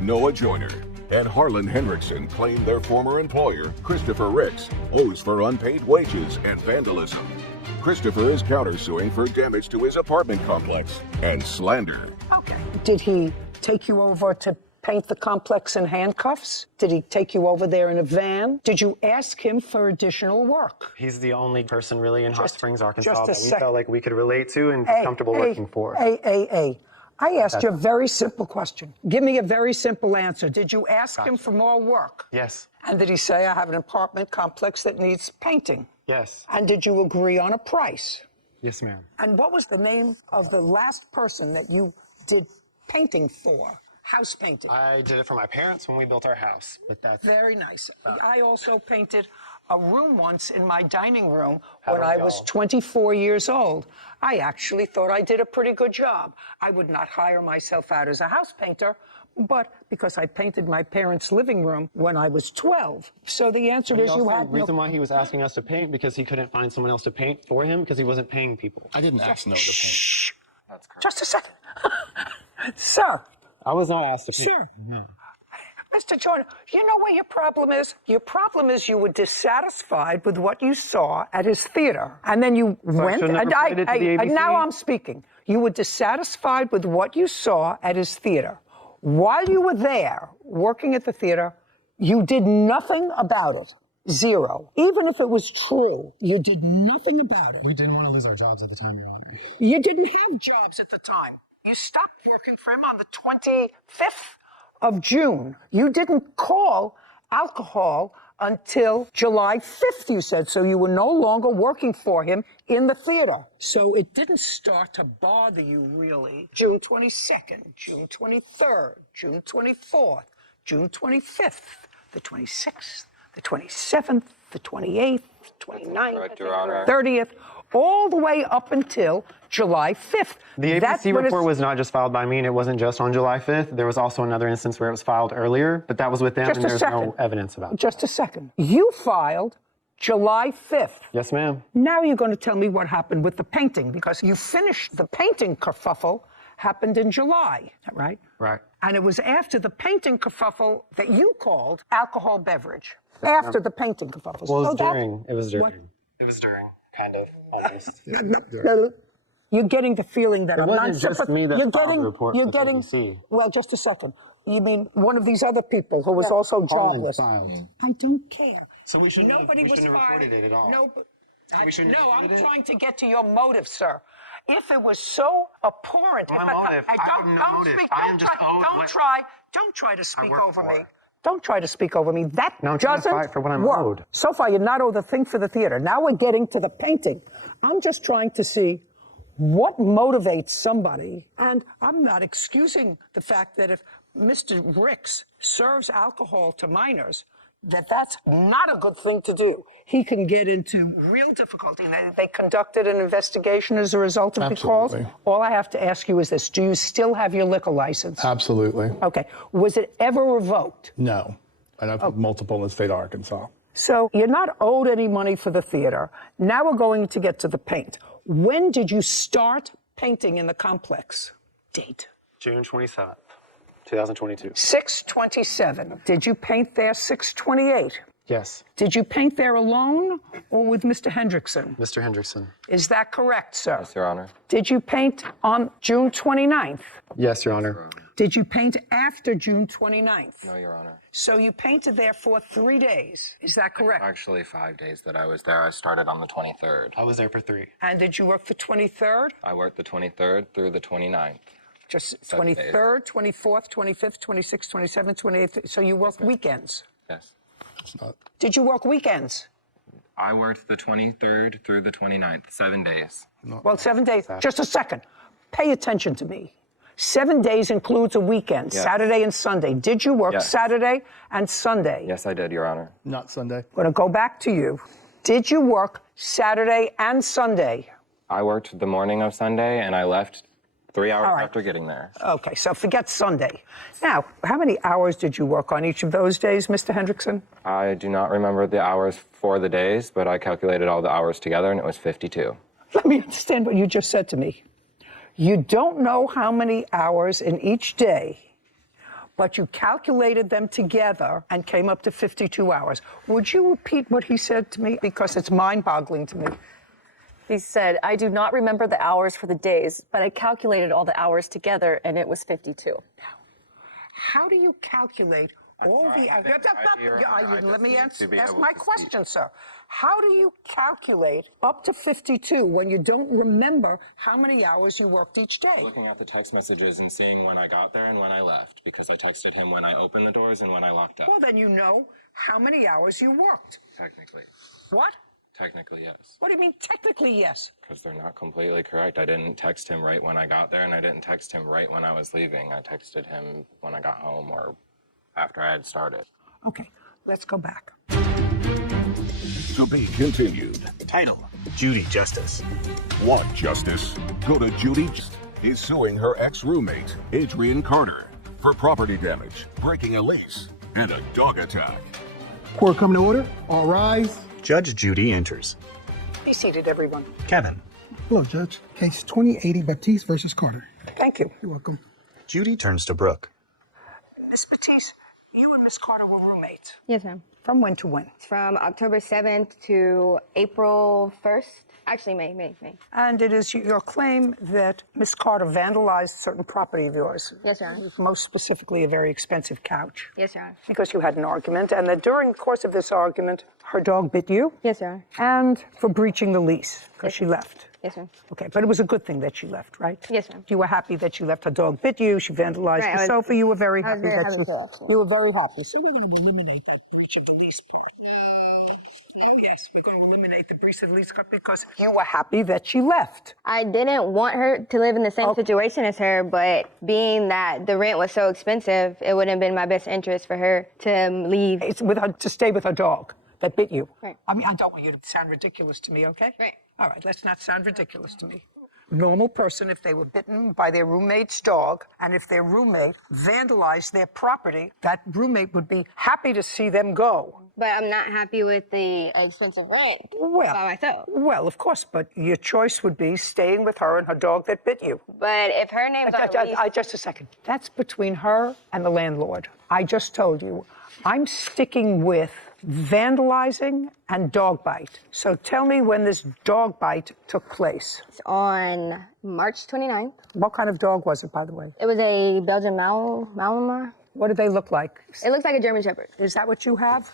Noah Joyner and Harlan Henriksen claim their former employer, Christopher Ricks, owes for unpaid wages and vandalism. Christopher is countersuing for damage to his apartment complex and slander. Okay. Did he take you over to paint the complex in handcuffs? Did he take you over there in a van? Did you ask him for additional work? He's the only person really in Hot Springs, Arkansas that we sec- felt like we could relate to and feel comfortable working for. I asked you a very simple question. Give me a very simple answer. Did you ask him for more work? Yes. And did he say, I have an apartment complex that needs painting? Yes. And did you agree on a price? Yes, ma'am. And what was the name of the last person that you did painting for? House painting. I did it for my parents when we built our house. But that's very nice. I also painted a room once in my dining room when I was 24 years old. I actually thought I did a pretty good job. I would not hire myself out as a house painter, but because I painted my parents' living room when I was 12. So the answer is you had the reason why he was asking us to paint because he couldn't find someone else to paint for him because he wasn't paying people. I didn't ask no to paint. That's correct. Just a second. Sir. I was not asked to paint. Sir. No. Mr. Jordan, you know what your problem is? Your problem is you were dissatisfied with what you saw at his theater. And then you went, and now I'm speaking. You were dissatisfied with what you saw at his theater. While you were there, working at the theater, you did nothing about it. Zero. Even if it was true, you did nothing about it. We didn't want to lose our jobs at the time, Your Honor. You didn't have jobs at the time. You stopped working for him on the 25th of June. You didn't call alcohol until July 5th, you said, so you were no longer working for him in the theater. So it didn't start to bother you, really. June 22nd, June 23rd, June 24th, June 25th, the 26th, the 27th, the 28th, 29th, 30th, all the way up until July 5th. The ABC report was not just filed by me, and it wasn't just on July 5th. There was also another instance where it was filed earlier, but that was with them, and there's no evidence about it. Just a second. You filed July 5th. Yes, ma'am. Now you're going to tell me what happened with the painting, because you finished the painting kerfuffle happened in July, is that right? Right. And it was after the painting kerfuffle that you called alcohol beverage. After the painting kerfuffle. Well, it was during. It was during. It was during, kind of, almost. You're getting the feeling that it I'm wasn't not just me that filed the report. You're getting. Well, just a second. You mean one of these other people who was also jobless? I don't care. So we shouldn't have reported it at all. No, I'm trying to get to your motive, sir. If it was so abhorrent, My motive. I have no motive. I am just owed don't try to speak over me. Don't try to speak over me. That I'm trying doesn't to fight for what I'm work. owed. So far, you're not owed a thing for the theater. Now we're getting to the painting. I'm just trying to see what motivates somebody. And I'm not excusing the fact that if Mr. Ricks serves alcohol to minors, that's not a good thing to do. He can get into real difficulty. They conducted an investigation as a result of the calls. All I have to ask you is this. Do you still have your liquor license? Absolutely. Okay. Was it ever revoked? No. And I've multiple in the state of Arkansas. So you're not owed any money for the theater. Now we're going to get to the paint. When did you start painting in the complex? Date. June 27th. 2022. 6/27. Did you paint there 6/28? Yes. Did you paint there alone or with Mr. Hendrickson? Mr. Hendrickson. Is that correct, sir? Yes, Your Honor. Did you paint on June 29th? Yes, Your Honor. Did you paint after June 29th? No, Your Honor. So you painted there for 3 days. Is that correct? Actually, 5 days that I was there. I started on the 23rd. I was there for 3. And did you work the 23rd? I worked the 23rd through the 29th. Just 23rd, 24th, 25th, 26th, 27th, 28th. So you work weekends? Yes. Did you work weekends? I worked the 23rd through the 29th, 7 days. Well, 7 days. Just a second. Pay attention to me. 7 days includes a weekend, Yes. Saturday and Sunday. Did you work Yes. Saturday and Sunday? Yes, I did, Your Honor. Not Sunday. I'm going to go back to you. Did you work Saturday and Sunday? I worked the morning of Sunday, and I left 3 hours All right. after getting there. Okay, so forget Sunday. Now, how many hours did you work on each of those days, Mr. Hendrickson? I do not remember the hours for the days, but I calculated all the hours together, and it was 52. Let me understand what you just said to me. You don't know how many hours in each day, but you calculated them together and came up to 52 hours. Would you repeat what he said to me? Because it's mind-boggling to me. He said, I do not remember the hours for the days, but I calculated all the hours together, and it was 52. How do you calculate all the... Let me ask my question, sir. How do you calculate up to 52 when you don't remember how many hours you worked each day? Looking at the text messages and seeing when I got there and when I left, because I texted him when I opened the doors and when I locked up. Well, then you know how many hours you worked. Technically. What? Technically, yes. What do you mean, technically, yes? Because they're not completely correct. I didn't text him right when I got there, and I didn't text him right when I was leaving. I texted him when I got home or after I had started. Okay, let's go back. To be continued. Title, Judy Justice. Want justice? Go to Judy is suing her ex-roommate, Adrian Carter, for property damage, breaking a lease, and a dog attack. Court coming to order. All rise. Judge Judy enters. Be seated, everyone. Kevin. Hello, Judge. Case 2080 Baptiste versus Carter. Thank you. You're welcome. Judy turns to Brooke. Miss Baptiste, you and Miss Carter were roommates. Yes, ma'am. From when to when? From October 7th to April 1st. Actually, May. And it is your claim that Miss Carter vandalized certain property of yours. Yes, Your Honor. Most specifically, a very expensive couch. Yes, Your Honor. Because you had an argument, and that during the course of this argument, her dog bit you. Yes, Your Honor. And for breaching the lease, because she left. Yes, ma'am. Okay, but it was a good thing that she left, right? Yes, ma'am. You were happy that she left. Her dog bit you. She vandalized the sofa. You were very happy. You were very happy. So we're going to eliminate that breach of the lease part. Oh, yes, we're going to eliminate the breach of the lease part because you were happy that she left. I didn't want her to live in the same situation as her, but being that the rent was so expensive, it wouldn't have been my best interest for her to leave. It's with her to stay with her dog that bit you. Right. I mean, I don't want you to sound ridiculous to me, okay? Right. All right, let's not sound ridiculous to me. Normal person, if they were bitten by their roommate's dog, and if their roommate vandalized their property, that roommate would be happy to see them go. But I'm not happy with the expensive rent by myself. Well, of course, but your choice would be staying with her and her dog that bit you. But if her name's on the lease... Just a second. That's between her and the landlord. I just told you, I'm sticking with vandalizing and dog bite. So tell me when this dog bite took place. It's on March 29th. What kind of dog was it, by the way? It was a Belgian Malinois. What did they look like? It looks like a German Shepherd. Is that what you have,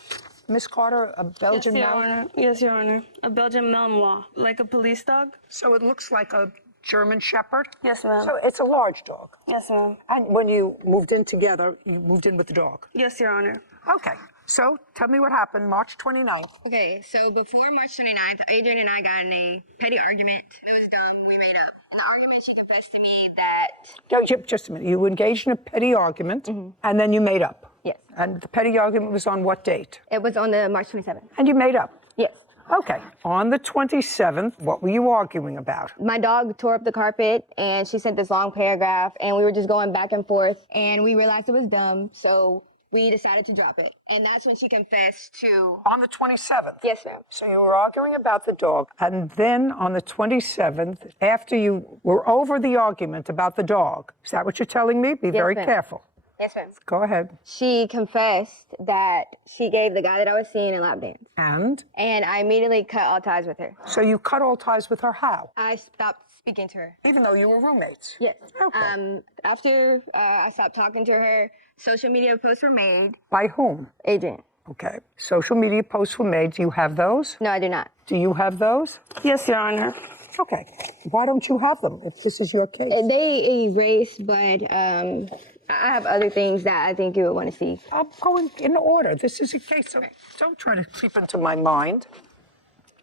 Miss Carter? A Belgian Malinois? Yes, Your Honor. A Belgian Malinois, like a police dog. So it looks like a German Shepherd? Yes, ma'am. So it's a large dog? Yes, ma'am. And when you moved in together, you moved in with the dog? Yes, Your Honor. Okay. So tell me what happened March 29th. Okay, so before March 29th, Adrian and I got in a petty argument. It was dumb. We made up. In the argument, she confessed to me that... Just a minute. You engaged in a petty argument, and then you made up. Yes. And the petty argument was on what date? It was on the March 27th. And you made up? Yes. Okay. On the 27th, what were you arguing about? My dog tore up the carpet, and she sent this long paragraph, and we were just going back and forth, and we realized it was dumb, so we decided to drop it. And that's when she confessed to... On the 27th? Yes, ma'am. So you were arguing about the dog, and then on the 27th, after you were over the argument about the dog, is that what you're telling me? Be very careful. Yes, ma'am. Go ahead. She confessed that she gave the guy that I was seeing a lap dance. And? And I immediately cut all ties with her. So you cut all ties with her how? I stopped speaking to her. Even though you were roommates? Yes. Okay. After I stopped talking to her, social media posts were made. By whom? Adrian. Okay. Social media posts were made. Do you have those? No, I do not. Do you have those? Yes, Your Honor. Okay. Why don't you have them if this is your case? They erased, but I have other things that I think you would want to see. I'm going in order. This is a case, so don't try to creep into my mind.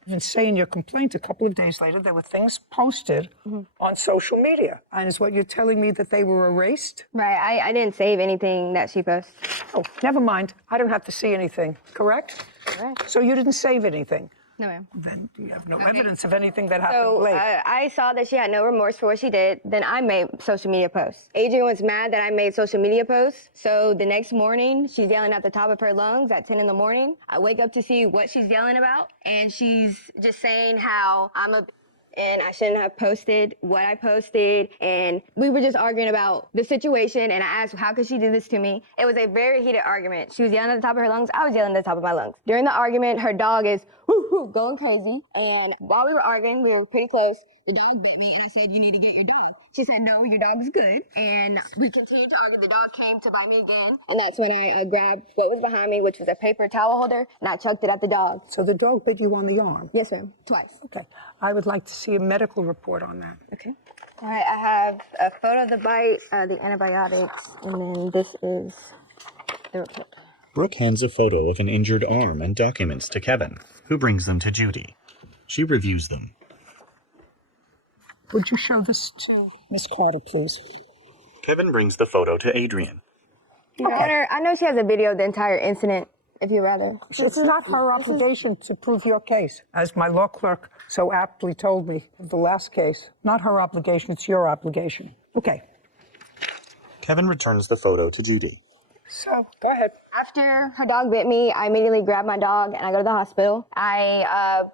And say in your complaint a couple of days later there were things posted on social media. And is what you're telling me that they were erased? Right, I didn't save anything that she posted. Oh, never mind. I don't have to see anything, correct? Correct. So you didn't save anything? No, ma'am. Then you have no evidence of anything that happened later. I saw that she had no remorse for what she did. Then I made social media posts. Adrian was mad that I made social media posts. So the next morning, she's yelling at the top of her lungs at 10 in the morning. I wake up to see what she's yelling about. And she's just saying how I'm a... and I shouldn't have posted what I posted, and we were just arguing about the situation, and I asked, how could she do this to me? It was a very heated argument. She was yelling at the top of her lungs, I was yelling at the top of my lungs. During the argument, her dog is going crazy, and while we were arguing, we were pretty close, the dog bit me, and I said, you need to get your dog. She said, no, your dog is good. And we continued to argue. The dog came to bite me again. And that's when I grabbed what was behind me, which was a paper towel holder, and I chucked it at the dog. So the dog bit you on the arm? Yes, ma'am. Twice. Okay. I would like to see a medical report on that. Okay. All right, I have a photo of the bite, the antibiotics, and then this is the report. Brooke hands a photo of an injured arm and documents to Kevin, who brings them to Judy. She reviews them. Would you show this to Miss Carter, please? Kevin brings the photo to Adrian. Your Honor, I know she has a video of the entire incident, if you'd rather. It's not her obligation to prove your case. As my law clerk so aptly told me of the last case, not her obligation, it's your obligation. Okay. Kevin returns the photo to Judy. So, go ahead. After her dog bit me, I immediately grabbed my dog and I go to the hospital. I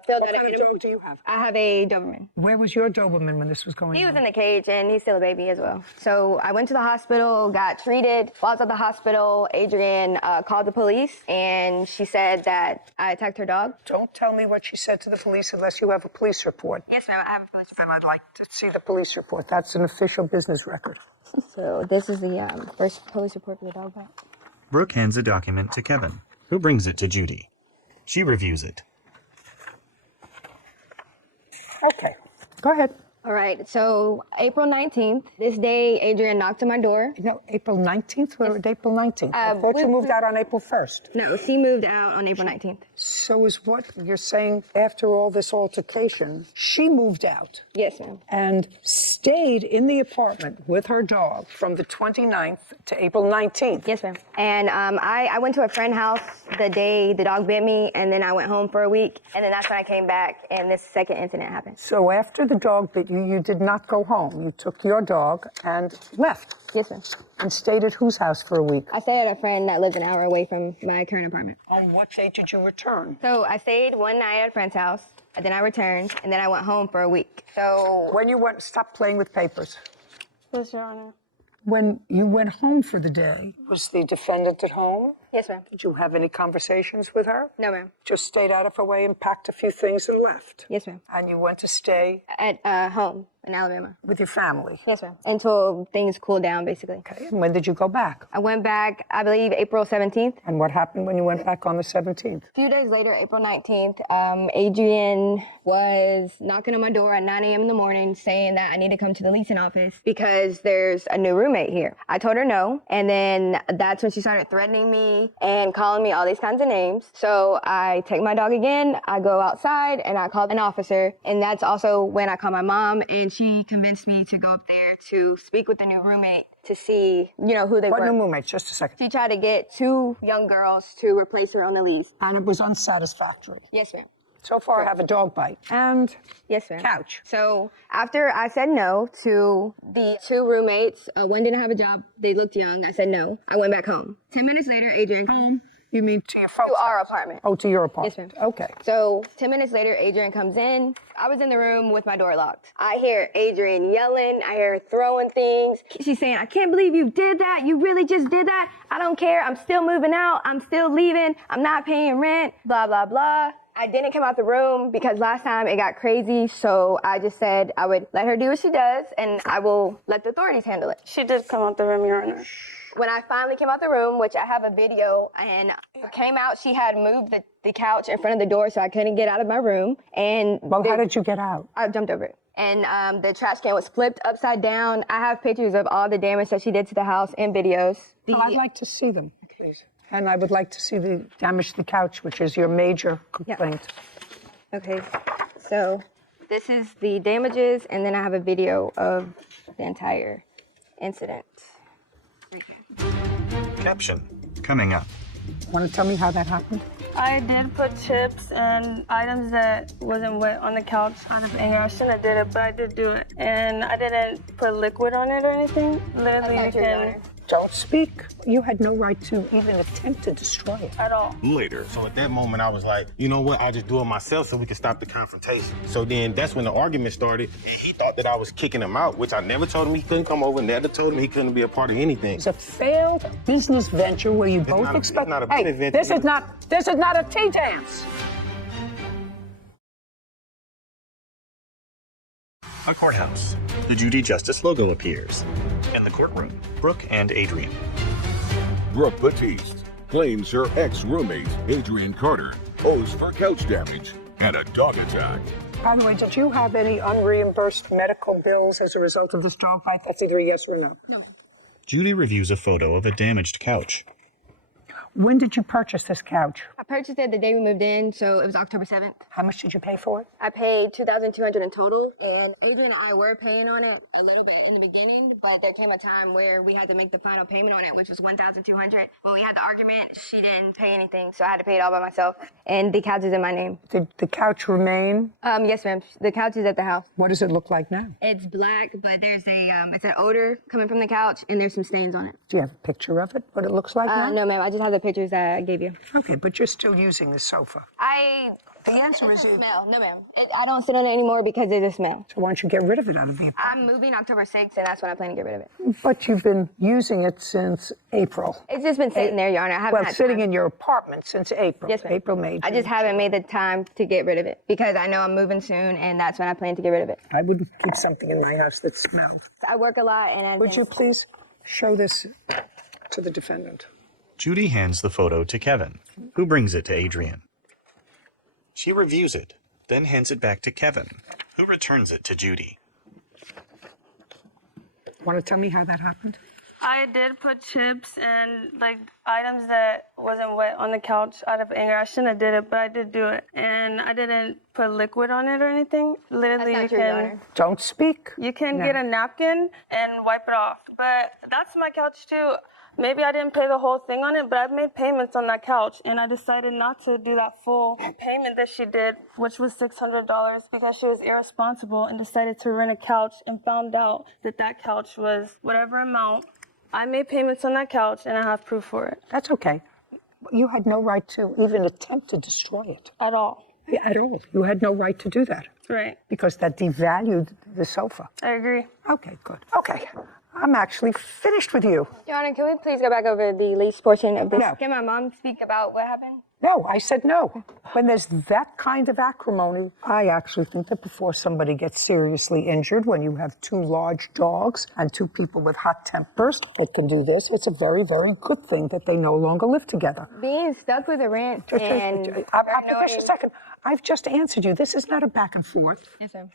filled out What kind of dog do you have? I have a Doberman. Where was your Doberman when this was going on? He was in the cage and he's still a baby as well. So I went to the hospital, got treated. While I was at the hospital, Adrian called the police and she said that I attacked her dog. Don't tell me what she said to the police unless you have a police report. Yes, ma'am, I have a police report. Then I'd like to see the police report. That's an official business record. So this is the first police report for the dog bite. Brooke hands a document to Kevin, who brings it to Judy. She reviews it. Okay, go ahead. All right, so April 19th, this day, Adrian knocked on my door. No, April 19th? Where was April 19th? I thought you moved out on April 1st. No, she moved out on April 19th. So is what you're saying, after all this altercation, she moved out? Yes, ma'am. And stayed in the apartment with her dog from the 29th to April 19th? Yes, ma'am. And I went to a friend's house the day the dog bit me, and then I went home for a week, and then that's when I came back, and this second incident happened. So after the dog bit you, you did not go home. You took your dog and left. Yes, ma'am. And stayed at whose house for a week? I stayed at a friend that lives an hour away from my current apartment. On what day did you return? So I stayed one night at a friend's house, and then I returned, and then I went home for a week. So when you went, stop playing with papers. Yes, Your Honor. When you went home for the day, was the defendant at home? Yes, ma'am. Did you have any conversations with her? No, ma'am. Just stayed out of her way and packed a few things and left? Yes, ma'am. And you went to stay? At home in Alabama. With your family? Yes, ma'am. Until things cooled down, basically. Okay. And when did you go back? I went back, I believe, April 17th. And what happened when you went back on the 17th? A few days later, April 19th, Adrian was knocking on my door at 9 a.m. in the morning saying that I need to come to the leasing office because there's a new roommate here. I told her no, and then that's when she started threatening me and calling me all these kinds of names. So I take my dog again, I go outside, and I call an officer, and that's also when I call my mom, and she convinced me to go up there to speak with the new roommate to see, who they were. What new roommates? Just a second. She tried to get 2 young girls to replace her on the lease. And it was unsatisfactory? Yes, ma'am. So far, I have a dog bite and yes, ma'am. Couch. So after I said no to the 2 roommates, one didn't have a job. They looked young. I said no. I went back home. 10 minutes later, Adrian home. You mean to your folks? To our apartment. Oh, to your apartment. Yes, ma'am. Okay. So 10 minutes later, Adrian comes in. I was in the room with my door locked. I hear Adrian yelling. I hear her throwing things. She's saying, I can't believe you did that. You really just did that. I don't care. I'm still moving out. I'm still leaving. I'm not paying rent. Blah, blah, blah. I didn't come out the room because last time it got crazy, so I just said I would let her do what she does, and I will let the authorities handle it. She did come out the room, Your Honor. When I finally came out the room, which I have a video, and came out, she had moved the couch in front of the door so I couldn't get out of my room. And well, how did you get out? I jumped over it. And the trash can was flipped upside down. I have pictures of all the damage that she did to the house and videos. Well, I'd like to see them, please. And I would like to see the damage to the couch, which is your major complaint. Yeah. Okay, so this is the damages, and then I have a video of the entire incident. Right here. Caption coming up. Want to tell me how that happened? I did put chips and items that wasn't wet on the couch out of anger. I shouldn't have did it, but I did do it. And I didn't put liquid on it or anything. Literally, you can Don't speak. You had no right to even attempt to destroy it. At all. Later. So at that moment, I was like, you know what? I'll just do it myself so we can stop the confrontation. So then that's when the argument started. And he thought that I was kicking him out, which I never told him he couldn't come over. Never told him he couldn't be a part of anything. It's a failed business venture where you both expect. It's not a Hey, business venture. this is not a tea dance. A courthouse. The Judy Justice logo appears. In the courtroom, Brooke and Adrian. Brooke Batiste claims her ex-roommate, Adrian Carter, owes for couch damage and a dog attack. By the way, did you have any unreimbursed medical bills as a result of this dog fight? That's either a yes or a no. No. Judy reviews a photo of a damaged couch. When did you purchase this couch? I purchased it the day we moved in, so it was October 7th. How much did you pay for it? I paid $2,200 in total, and Adrian and I were paying on it a little bit in the beginning, but there came a time where we had to make the final payment on it, which was $1,200. But we had the argument, she didn't pay anything, so I had to pay it all by myself. And the couch is in my name. Did the couch remain? Yes, ma'am. The couch is at the house. What does it look like now? It's black, but there's it's an odor coming from the couch, and there's some stains on it. Do you have a picture of it, what it looks like now? No, ma'am. I just have the pictures that I gave you. Okay, but you're still using the sofa. The answer is smell. No, ma'am. I don't sit on it anymore because there's a smell. So why don't you get rid of it out of the apartment? I'm moving October 6th, and that's when I plan to get rid of it. But you've been using it since April. It's just been sitting there, Your Honor. I haven't had sitting time. in your apartment since April. Yes, ma'am. April, May, I just haven't made the time to get rid of it because I know I'm moving soon, and that's when I plan to get rid of it. I wouldn't keep something in my house that smells. I work a lot, and Would you please show this to the defendant? Judy hands the photo to Kevin, who brings it to Adrian. She reviews it, then hands it back to Kevin, who returns it to Judy. Want to tell me how that happened? I did put chips and items that wasn't wet on the couch out of anger. I shouldn't have did it, but I did do it. And I didn't put liquid on it or anything. Literally, That's not true, Your Honor. Don't speak. You can No. get a napkin and wipe it off. But that's my couch too. Maybe I didn't pay the whole thing on it, but I've made payments on that couch, and I decided not to do that full payment that she did, which was $600, because she was irresponsible and decided to rent a couch and found out that that couch was whatever amount. I made payments on that couch, and I have proof for it. That's okay. You had no right to even attempt to destroy it. At all. Yeah, at all. You had no right to do that. Right. Because that devalued the sofa. I agree. Okay, good. Okay. I'm actually finished with you. Your Honor, can we please go back over the lease portion of this? No. Can my mom speak about what happened? No, I said no. When there's that kind of acrimony, I actually think that before somebody gets seriously injured, when you have two large dogs and two people with hot tempers that can do this, it's a very, very good thing that they no longer live together. Being stuck with a rent and... Just a second. I've just answered you. This is not a back and forth. Yes, sir.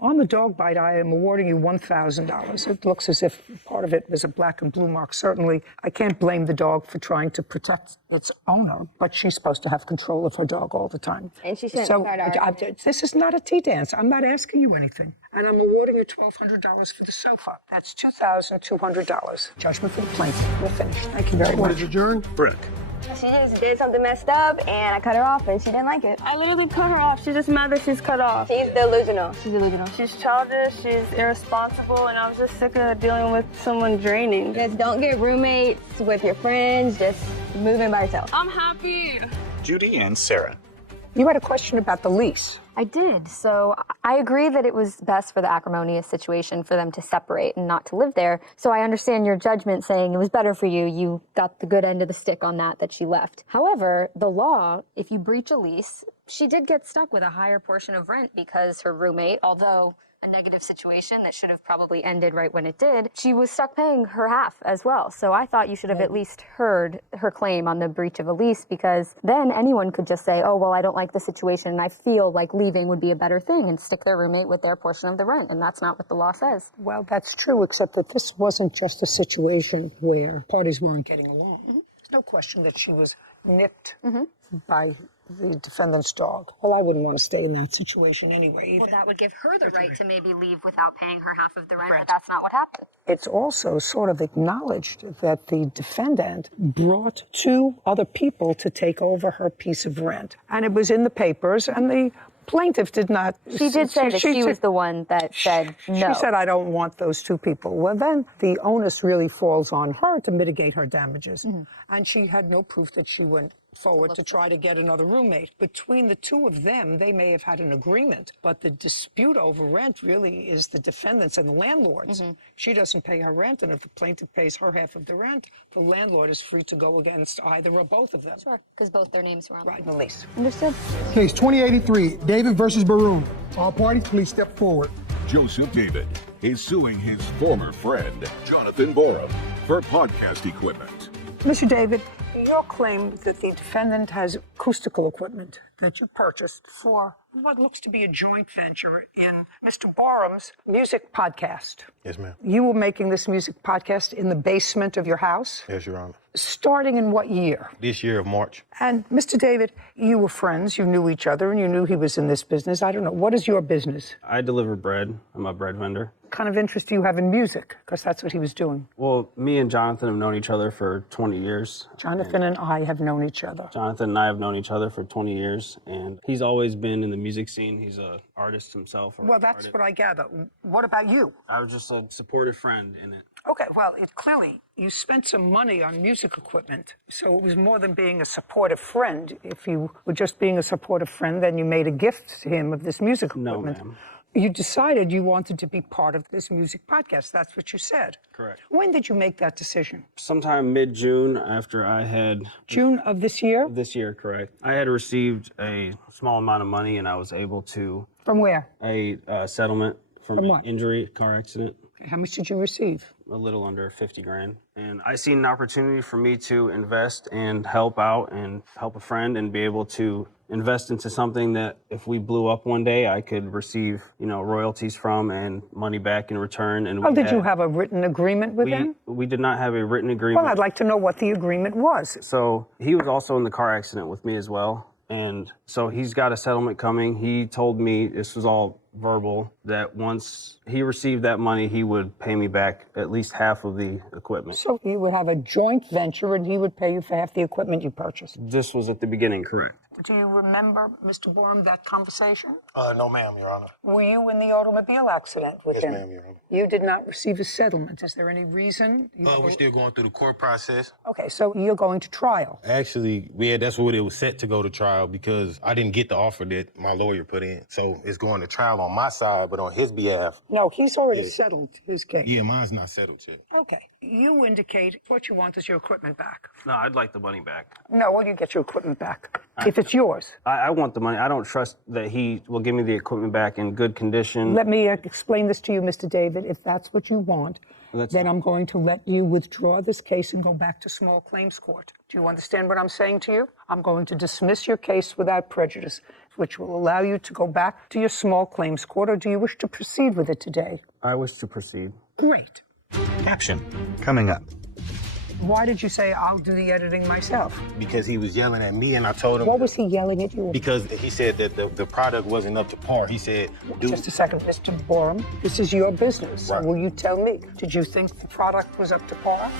On the dog bite, I am awarding you $1,000. It looks as if part of it was a black and blue mark. Certainly, I can't blame the dog for trying to protect its owner, but she's supposed to have control of her dog all the time. And she shouldn't start arguing. This is not a tea dance. I'm not asking you anything. And I'm awarding you $1,200 for the sofa. That's $2,200. Judgment for the plaintiff. We're finished. Thank you very much. Adjourn? Brooke. She just did something messed up, and I cut her off, and she didn't like it. I literally cut her off. She's just mad that she's cut off. She's delusional. She's delusional. She's childish, she's irresponsible, and I was just sick of dealing with someone draining. Just don't get roommates with your friends. Just move in by yourself. I'm happy. Judy and Sarah. You had a question about the lease. I did. So I agree that it was best for the acrimonious situation for them to separate and not to live there. So I understand your judgment saying it was better for you. You got the good end of the stick on that she left. However, the law, if you breach a lease, she did get stuck with a higher portion of rent because her roommate, although a negative situation that should have probably ended right when it did, she was stuck paying her half as well. So I thought you should have at least heard her claim on the breach of a lease, because then anyone could just say, oh, well, I don't like the situation and I feel like leaving would be a better thing, and stick their roommate with their portion of the rent. And that's not what the law says. Well, that's true, except that this wasn't just a situation where parties weren't getting along. There's no question that she was nipped by the defendant's dog. Well, I wouldn't want to stay in that situation anyway. Well, that would give her the right to maybe leave without paying her half of the rent, but that's not what happened. It's also sort of acknowledged that the defendant brought two other people to take over her piece of rent. And it was in the papers, and the Plaintiff did not. She did say that she was the one that said no. She said, I don't want those two people. Well, then the onus really falls on her to mitigate her damages. And she had no proof that she went forward to try to get another roommate. Between the two of them, they may have had an agreement, but the dispute over rent really is the defendants and the landlords. She doesn't pay her rent, and if the plaintiff pays her half of the rent, the landlord is free to go against either or both of them. Sure, because both their names were on the lease. Understood. Case 2083, David versus Baroom. All parties, please step forward. Joseph David is suing his former friend, Jonathan Borum, for podcast equipment. Mr. David, your claim that the defendant has acoustical equipment that you purchased for what looks to be a joint venture in Mr. Borum's music podcast. Yes, ma'am. You were making this music podcast in the basement of your house? Yes, Your Honor. Starting in what year? This year of March. And Mr. David, you were friends, you knew each other, and you knew he was in this business. I don't know, what is your business? I deliver bread. I'm a bread vendor. What kind of interest do you have in music? Because that's what he was doing. Well, me and Jonathan have known each other for 20 years. Jonathan and I have known each other. Jonathan and I have known each other for 20 years, and he's always been in the music scene. He's an artist himself. Well, that's what I gather. What about you? I was just a supportive friend in it. Okay, well, clearly you spent some money on music equipment, so it was more than being a supportive friend. If you were just being a supportive friend, then you made a gift to him of this music equipment. No, ma'am. You decided you wanted to be part of this music podcast. That's what you said. Correct. When did you make that decision? Sometime mid-June after I had... June of this year? This year, correct. I had received a small amount of money, and I was able to... From where? A settlement from an injury, car accident. How much did you receive? A little under 50 grand. And I seen an opportunity for me to invest and help out and help a friend and be able to invest into something that if we blew up one day, I could receive, royalties from and money back in return. And did you have a written agreement with him? We did not have a written agreement. Well, I'd like to know what the agreement was. So he was also in the car accident with me as well. And so he's got a settlement coming. He told me, this was all verbal, that once he received that money, he would pay me back at least half of the equipment. So you would have a joint venture and he would pay you for half the equipment you purchased? This was at the beginning, correct. Do you remember, Mr. Borum, that conversation? No, ma'am, Your Honor. Were you in the automobile accident with him? Yes, ma'am, Your Honor. You did not receive a settlement. Is there any reason? We're still going through the court process. Okay, so you're going to trial. Actually, that's what it was set to go to trial because I didn't get the offer that my lawyer put in. So it's going to trial on my side, but on his behalf. No, he's already settled his case. Yeah, mine's not settled yet. Okay. You indicate what you want is your equipment back. No, I'd like the money back. No, well, you get your equipment back. If it's yours. I want the money. I don't trust that he will give me the equipment back in good condition. Let me explain this to you, Mr. David. If that's what you want, then I'm going to let you withdraw this case and go back to small claims court. Do you understand what I'm saying to you? I'm going to dismiss your case without prejudice, which will allow you to go back to your small claims court, or do you wish to proceed with it today? I wish to proceed. Great. Caption coming up. Why did you say I'll do the editing myself? Because he was yelling at me and I told him... What was he yelling at you? Because he said that the product wasn't up to par. He said... Just a second, Mr. Borum. This is your business. Right. Will you tell me? Did you think the product was up to par?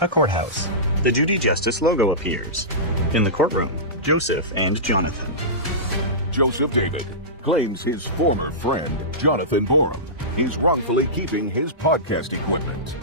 A courthouse. The Judy Justice logo appears. In the courtroom, Joseph and Jonathan. Joseph David claims his former friend, Jonathan Borum, is wrongfully keeping his podcast equipment.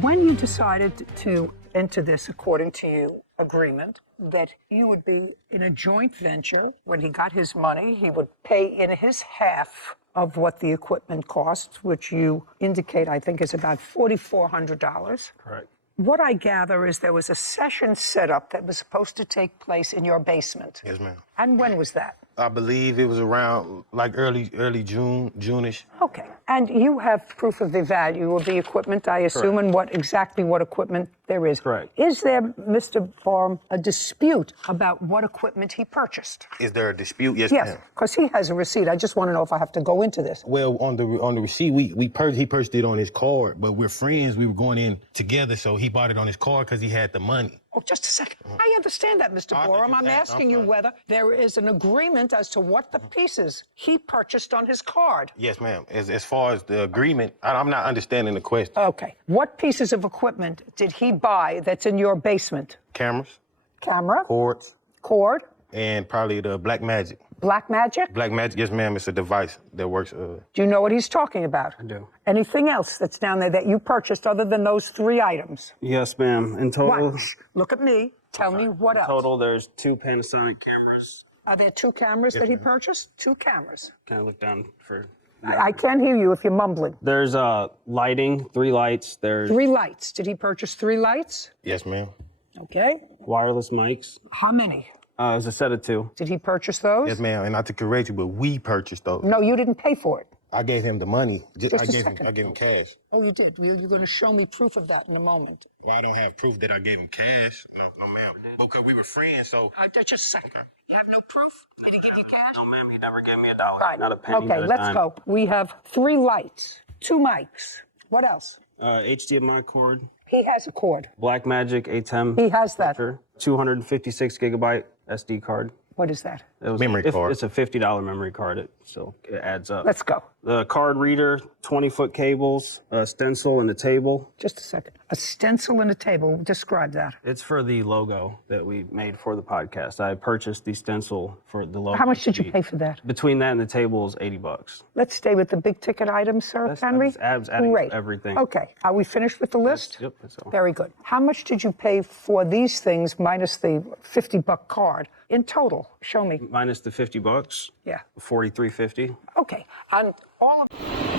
When you decided to enter this, according to you, agreement, that you would be in a joint venture, when he got his money, he would pay in his half of what the equipment costs, which you indicate, I think, is about $4,400. Correct. What I gather is there was a session set up that was supposed to take place in your basement. Yes, ma'am. And when was that? I believe it was around like early June-ish. Okay. And you have proof of the value of the equipment, I assume, Correct. and exactly what equipment there is. Correct. Is there, Mr. Borum, a dispute about what equipment he purchased? Is there a dispute? Yes, Yes, ma'am. because he has a receipt. I just want to know if I have to go into this. Well, on the receipt, he purchased it on his card, but we're friends. We were going in together, so he bought it on his card because he had the money. Oh, just a second. I understand that, Mr. Borum. I'm asking you whether there is an agreement as to what the pieces he purchased on his card. Yes, ma'am. As far as the agreement, I'm not understanding the question. Okay. What pieces of equipment did he buy that's in your basement? Cameras. Camera. cords, Cord. and probably the Black Magic. Black Magic. Black Magic, yes, ma'am. It's a device that works. Do you know what he's talking about? I do. Anything else that's down there that you purchased other than those 3 items? Yes, ma'am. In total. What? Look at me. Tell me what else. Total, there's 2 Panasonic cameras. Are there 2 cameras that he purchased? 2 cameras. Can I look down for? I can't hear you if you're mumbling. There's lighting, 3 lights. There's 3 lights. Did he purchase 3 lights? Yes, ma'am. Okay. wireless mics. How many? It was a set of 2. Did he purchase those? Yes, ma'am. And not to correct you, but we purchased those. No, you didn't pay for it. I gave him the money. Just I a gave second. him cash. Oh, you did. You're going to show me proof of that in a moment. Well, I don't have proof that I gave him cash. No, ma'am. Because we were friends, so. Just a second. You have no proof? Did he give you cash? No, ma'am. He never gave me $1. Not a penny. Okay, at a let's time. go. We have 3 lights, 2 mics. What else? HDMI cord. He has a cord. Blackmagic ATEM. He has that. 256 gigabyte SD card. What is that? Memory card. It's a $50 memory card, so it adds up. Let's go. The card reader, 20-foot cables, a stencil, and a table. Just a second. A stencil and a table. Describe that. It's for the logo that we made for the podcast. I purchased the stencil for the logo. How much did you pay for that? Between that and the table is $80. Let's stay with the big ticket items, sir, Henry. Adding Great. everything. Okay. Are we finished with the list? Yep, that's all. Very good. How much did you pay for these things minus the $50 card in total? Show me. Minus the $50. Yeah. $43.50. Okay. On all of